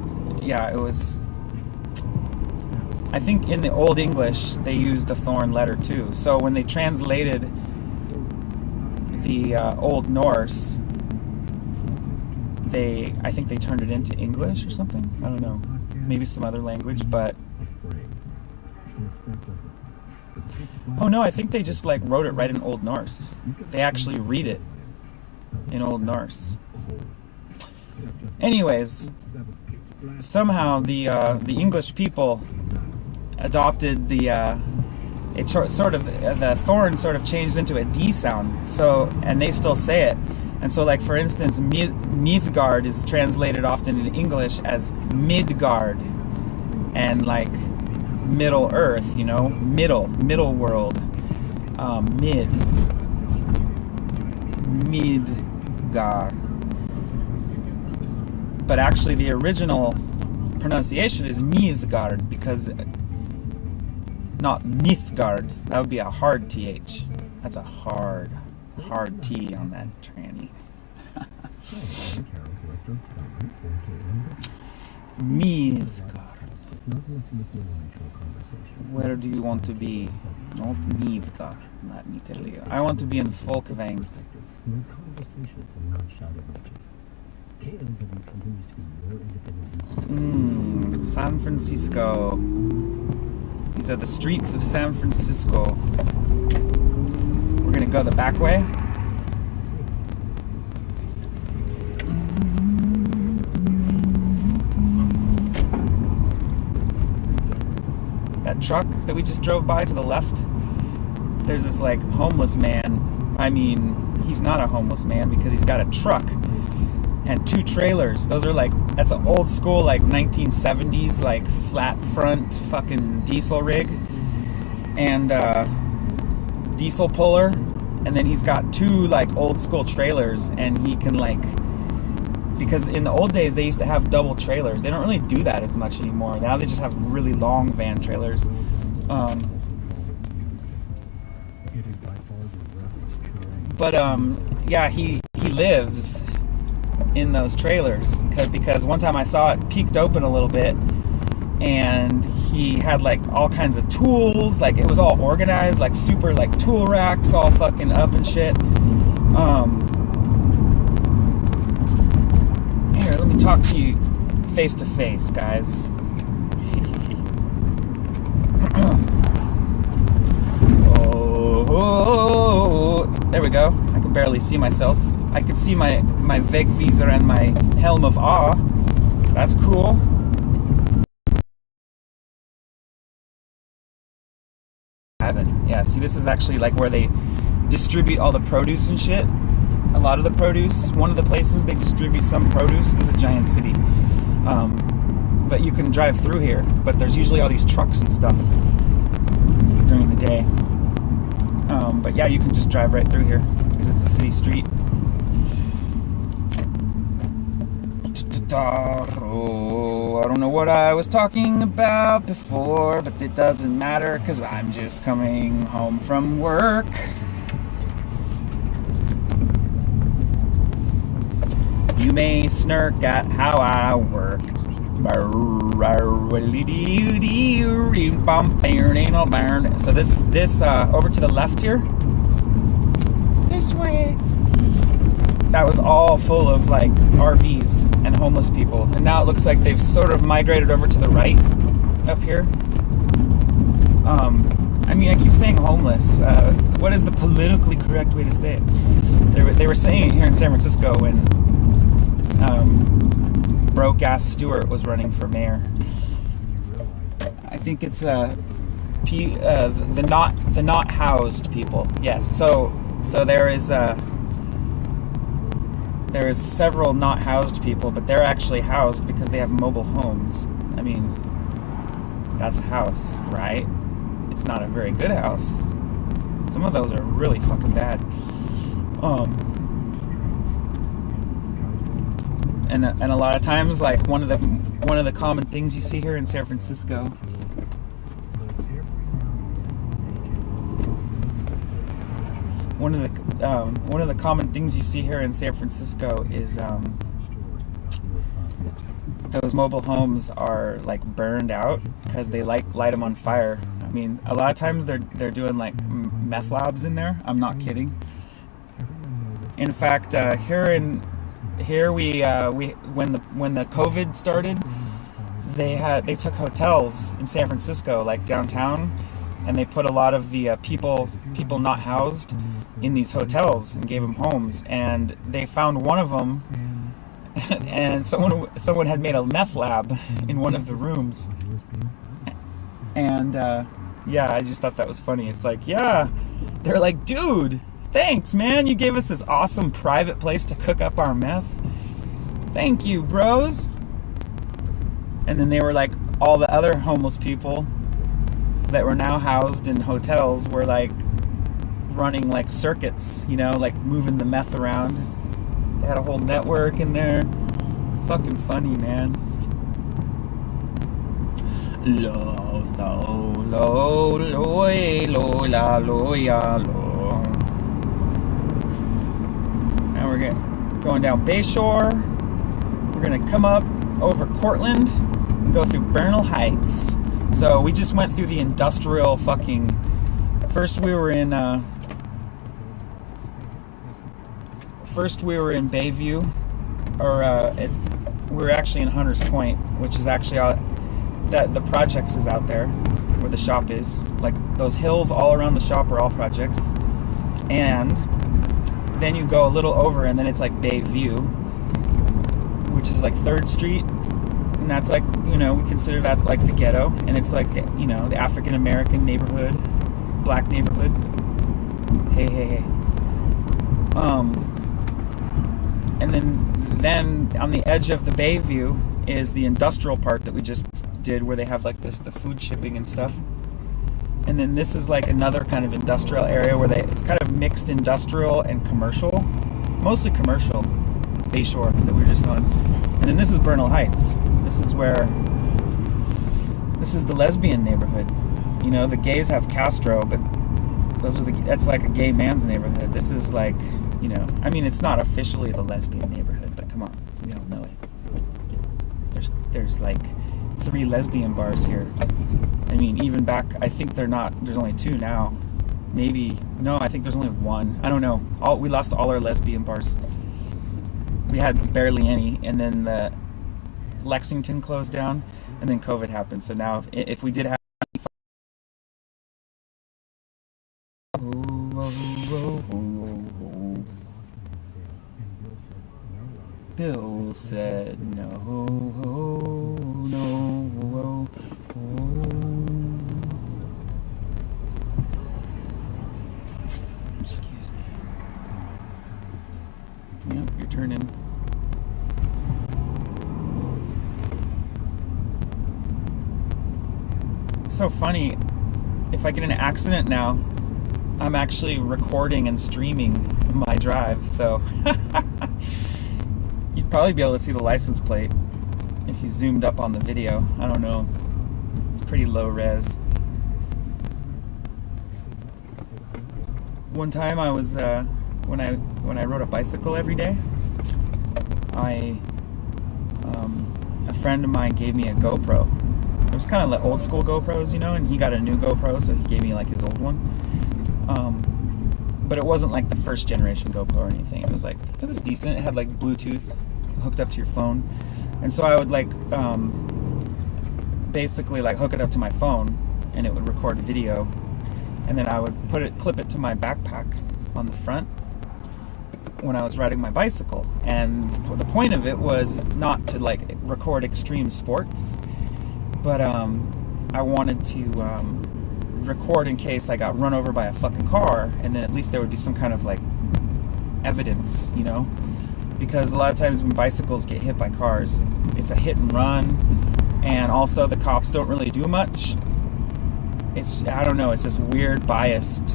I think in the Old English they used the thorn letter too. So when they translated the Old Norse, I think they turned it into English or something. I don't know, maybe some other language. But oh no, I think they just like wrote it right in Old Norse. They actually read it in Old Norse. Anyways, somehow the English people adopted the thorn sort of changed into a D sound. So, and they still say it. And so, like, for instance, Midgard is translated often in English as Midgard, and like Middle Earth, you know, middle world, Midgard. But actually, the original pronunciation is Midgard, because not Mythgard. That would be a hard TH. That's a hard T on that tranny. Midgard. Where do you want to be? Not Midgard. Let me tell you. I want to be in Folkvang. San Francisco. These are the streets of San Francisco. We're gonna go the back way. That truck that we just drove by to the left, there's this like homeless man. I mean, he's not a homeless man because he's got a truck and 2 trailers. Those are like, that's an old school like 1970s like flat front fucking diesel rig and diesel puller, and then he's got 2 like old school trailers, and he can like, because in the old days they used to have double trailers. They don't really do that as much anymore. Now they just have really long van trailers. But yeah, he lives in those trailers because one time I saw it peeked open a little bit, and he had like all kinds of tools. Like, it was all organized, like super like tool racks all fucking up and shit. Here, let me talk to you face to face, guys. Oh, there we go. I can barely see myself. I could see my Vegvisor and my Helm of Awe. That's cool. I haven't. Yeah, see, this is actually like where they distribute all the produce and shit. A lot of the produce. One of the places they distribute some produce. This is a giant city. But you can drive through here. But there's usually all these trucks and stuff during the day. But yeah, you can just drive right through here because it's a city street. I don't know what I was talking about before, but it doesn't matter because I'm just coming home from work. You may snirk at how I work. So this over to the left here, this way, that was all full of like RVs and homeless people, and now it looks like they've sort of migrated over to the right up here. I mean, I keep saying homeless. What is the politically correct way to say it? They were saying it here in San Francisco when broke ass Stewart was running for mayor. I think it's the not housed people. Yes. So there is several not housed people, but they're actually housed because they have mobile homes. I mean, that's a house, right? It's not a very good house. Some of those are really fucking bad. And a lot of times, like one of the common things you see here in San Francisco, one of the common things you see here in San Francisco is those mobile homes are like burned out because they light them on fire. I mean, a lot of times they're doing like meth labs in there. I'm not kidding. In fact, here we when the COVID started, they took hotels in San Francisco, like downtown, and they put a lot of the people not housed in these hotels and gave them homes. And they found one of them, and someone had made a meth lab in one of the rooms. And yeah, I just thought that was funny. It's like, yeah, they're like, dude, thanks, man. You gave us this awesome private place to cook up our meth. Thank you, bros. And then they were like, all the other homeless people that were now housed in hotels were like running like circuits, you know, like moving the meth around. They had a whole network in there. Fucking funny, man. Lo, lo, lo, lo, lo, la, lo, ya, lo. Now we're going down Bayshore. We're gonna come up over Cortland and go through Bernal Heights. So we just went through the industrial fucking. First we were in Bayview, or we were actually in Hunters Point, which is actually that the projects is out there where the shop is. Like those hills all around the shop are all projects, and then you go a little over, and then it's like Bayview, which is like 3rd Street, and that's like, you know, we consider that like the ghetto, and it's like, you know, the African American neighborhood, black neighborhood. Hey. And then on the edge of the Bayview is the industrial part that we just did, where they have like the food shipping and stuff. And then this is like another kind of industrial area where it's kind of mixed industrial and commercial, mostly commercial, Bayshore that we were just on. And then this is Bernal Heights. This is the lesbian neighborhood. You know, the gays have Castro, but that's like a gay man's neighborhood. This is like, you know, I mean, it's not officially the lesbian neighborhood, but come on, we all know it. There's like 3 lesbian bars here. I mean, even back, I think there's only 2 now. Maybe, no, I think there's only 1. I don't know. We lost all our lesbian bars. We had barely any, and then the Lexington closed down, and then COVID happened. So now, if we did have Bill said no, no. Excuse me. Yep, you're turning. It's so funny. If I get in an accident now, I'm actually recording and streaming my drive, so you'd probably be able to see the license plate if you zoomed up on the video. I don't know. It's pretty low res. One time I was when I rode a bicycle every day, a friend of mine gave me a GoPro. It was kind of like old school GoPros, you know, and he got a new GoPro, so he gave me like his old one. But it wasn't like the first generation GoPro or anything. It was decent. It had like Bluetooth hooked up to your phone, and so I would like basically like hook it up to my phone, and it would record video, and then I would clip it to my backpack on the front when I was riding my bicycle. And the point of it was not to like record extreme sports, but I wanted to record in case I got run over by a fucking car, and then at least there would be some kind of like evidence, you know, because a lot of times when bicycles get hit by cars, it's a hit and run, and also the cops don't really do much. I don't know, it's this weird biased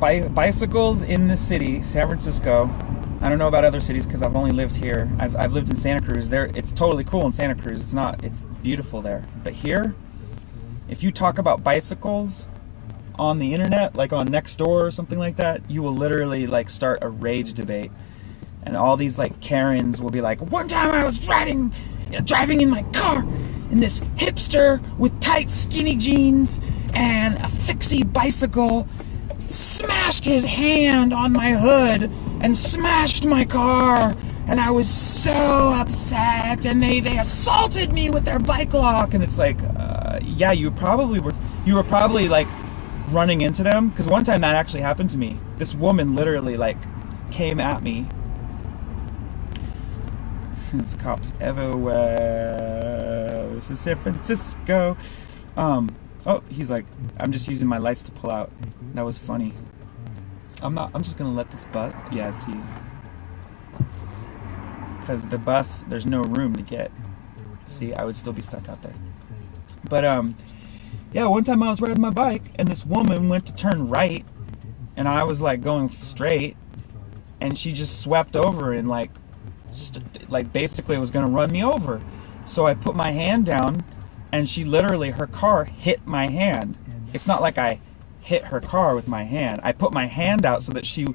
bicycles in the city, San Francisco. I don't know about other cities because I've only lived here. I've lived in Santa Cruz. It's totally cool in Santa Cruz. It's beautiful there. But here, if you talk about bicycles on the internet, like on Nextdoor or something like that, you will literally like start a rage debate. And all these like Karens will be like, one time I was driving in my car, and this hipster with tight skinny jeans and a fixie bicycle smashed his hand on my hood and smashed my car, and I was so upset, and they assaulted me with their bike lock. And it's like, yeah, you were probably like running into them, because one time that actually happened to me. This woman literally like came at me. There's cops everywhere. This is San Francisco. Oh, he's like, I'm just using my lights to pull out. That was funny. I'm just gonna let this bus. Yeah, see. Because the bus, there's no room to get. See, I would still be stuck out there. But yeah, one time I was riding my bike, and this woman went to turn right, and I was like going straight, and she just swept over and like basically was gonna run me over. So I put my hand down, and she literally, her car hit my hand. It's not like I hit her car with my hand. I put my hand out so that she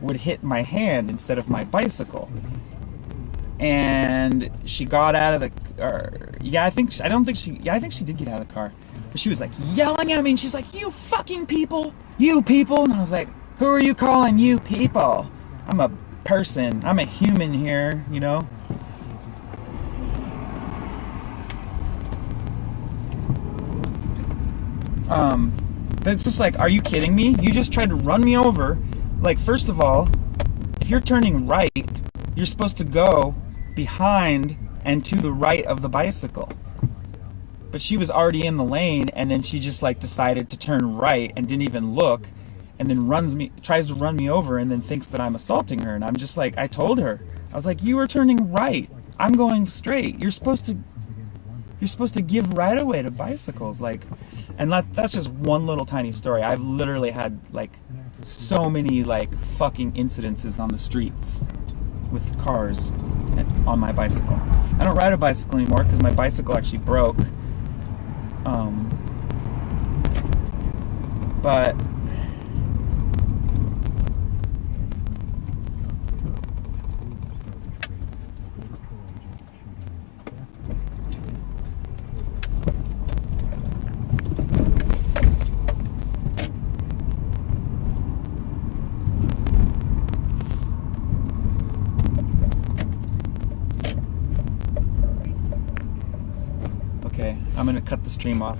would hit my hand instead of my bicycle. And she got out of the car. I think she did get out of the car. But she was like yelling at me, and she's like, you fucking people, you people. And I was like, who are you calling you people? I'm a person. I'm a human here, you know? But it's just like, are you kidding me? You just tried to run me over. Like, first of all, if you're turning right, you're supposed to go behind and to the right of the bicycle. But she was already in the lane, and then she just like decided to turn right and didn't even look, and then tries to run me over, and then thinks that I'm assaulting her. And I'm just like, I told her, I was like, you were turning right. I'm going straight. You're supposed to give right away to bicycles, like. And that's just one little tiny story. I've literally had like so many like fucking incidences on the streets with cars on my bicycle. I don't ride a bicycle anymore because my bicycle actually broke. But okay, I'm gonna cut the stream off.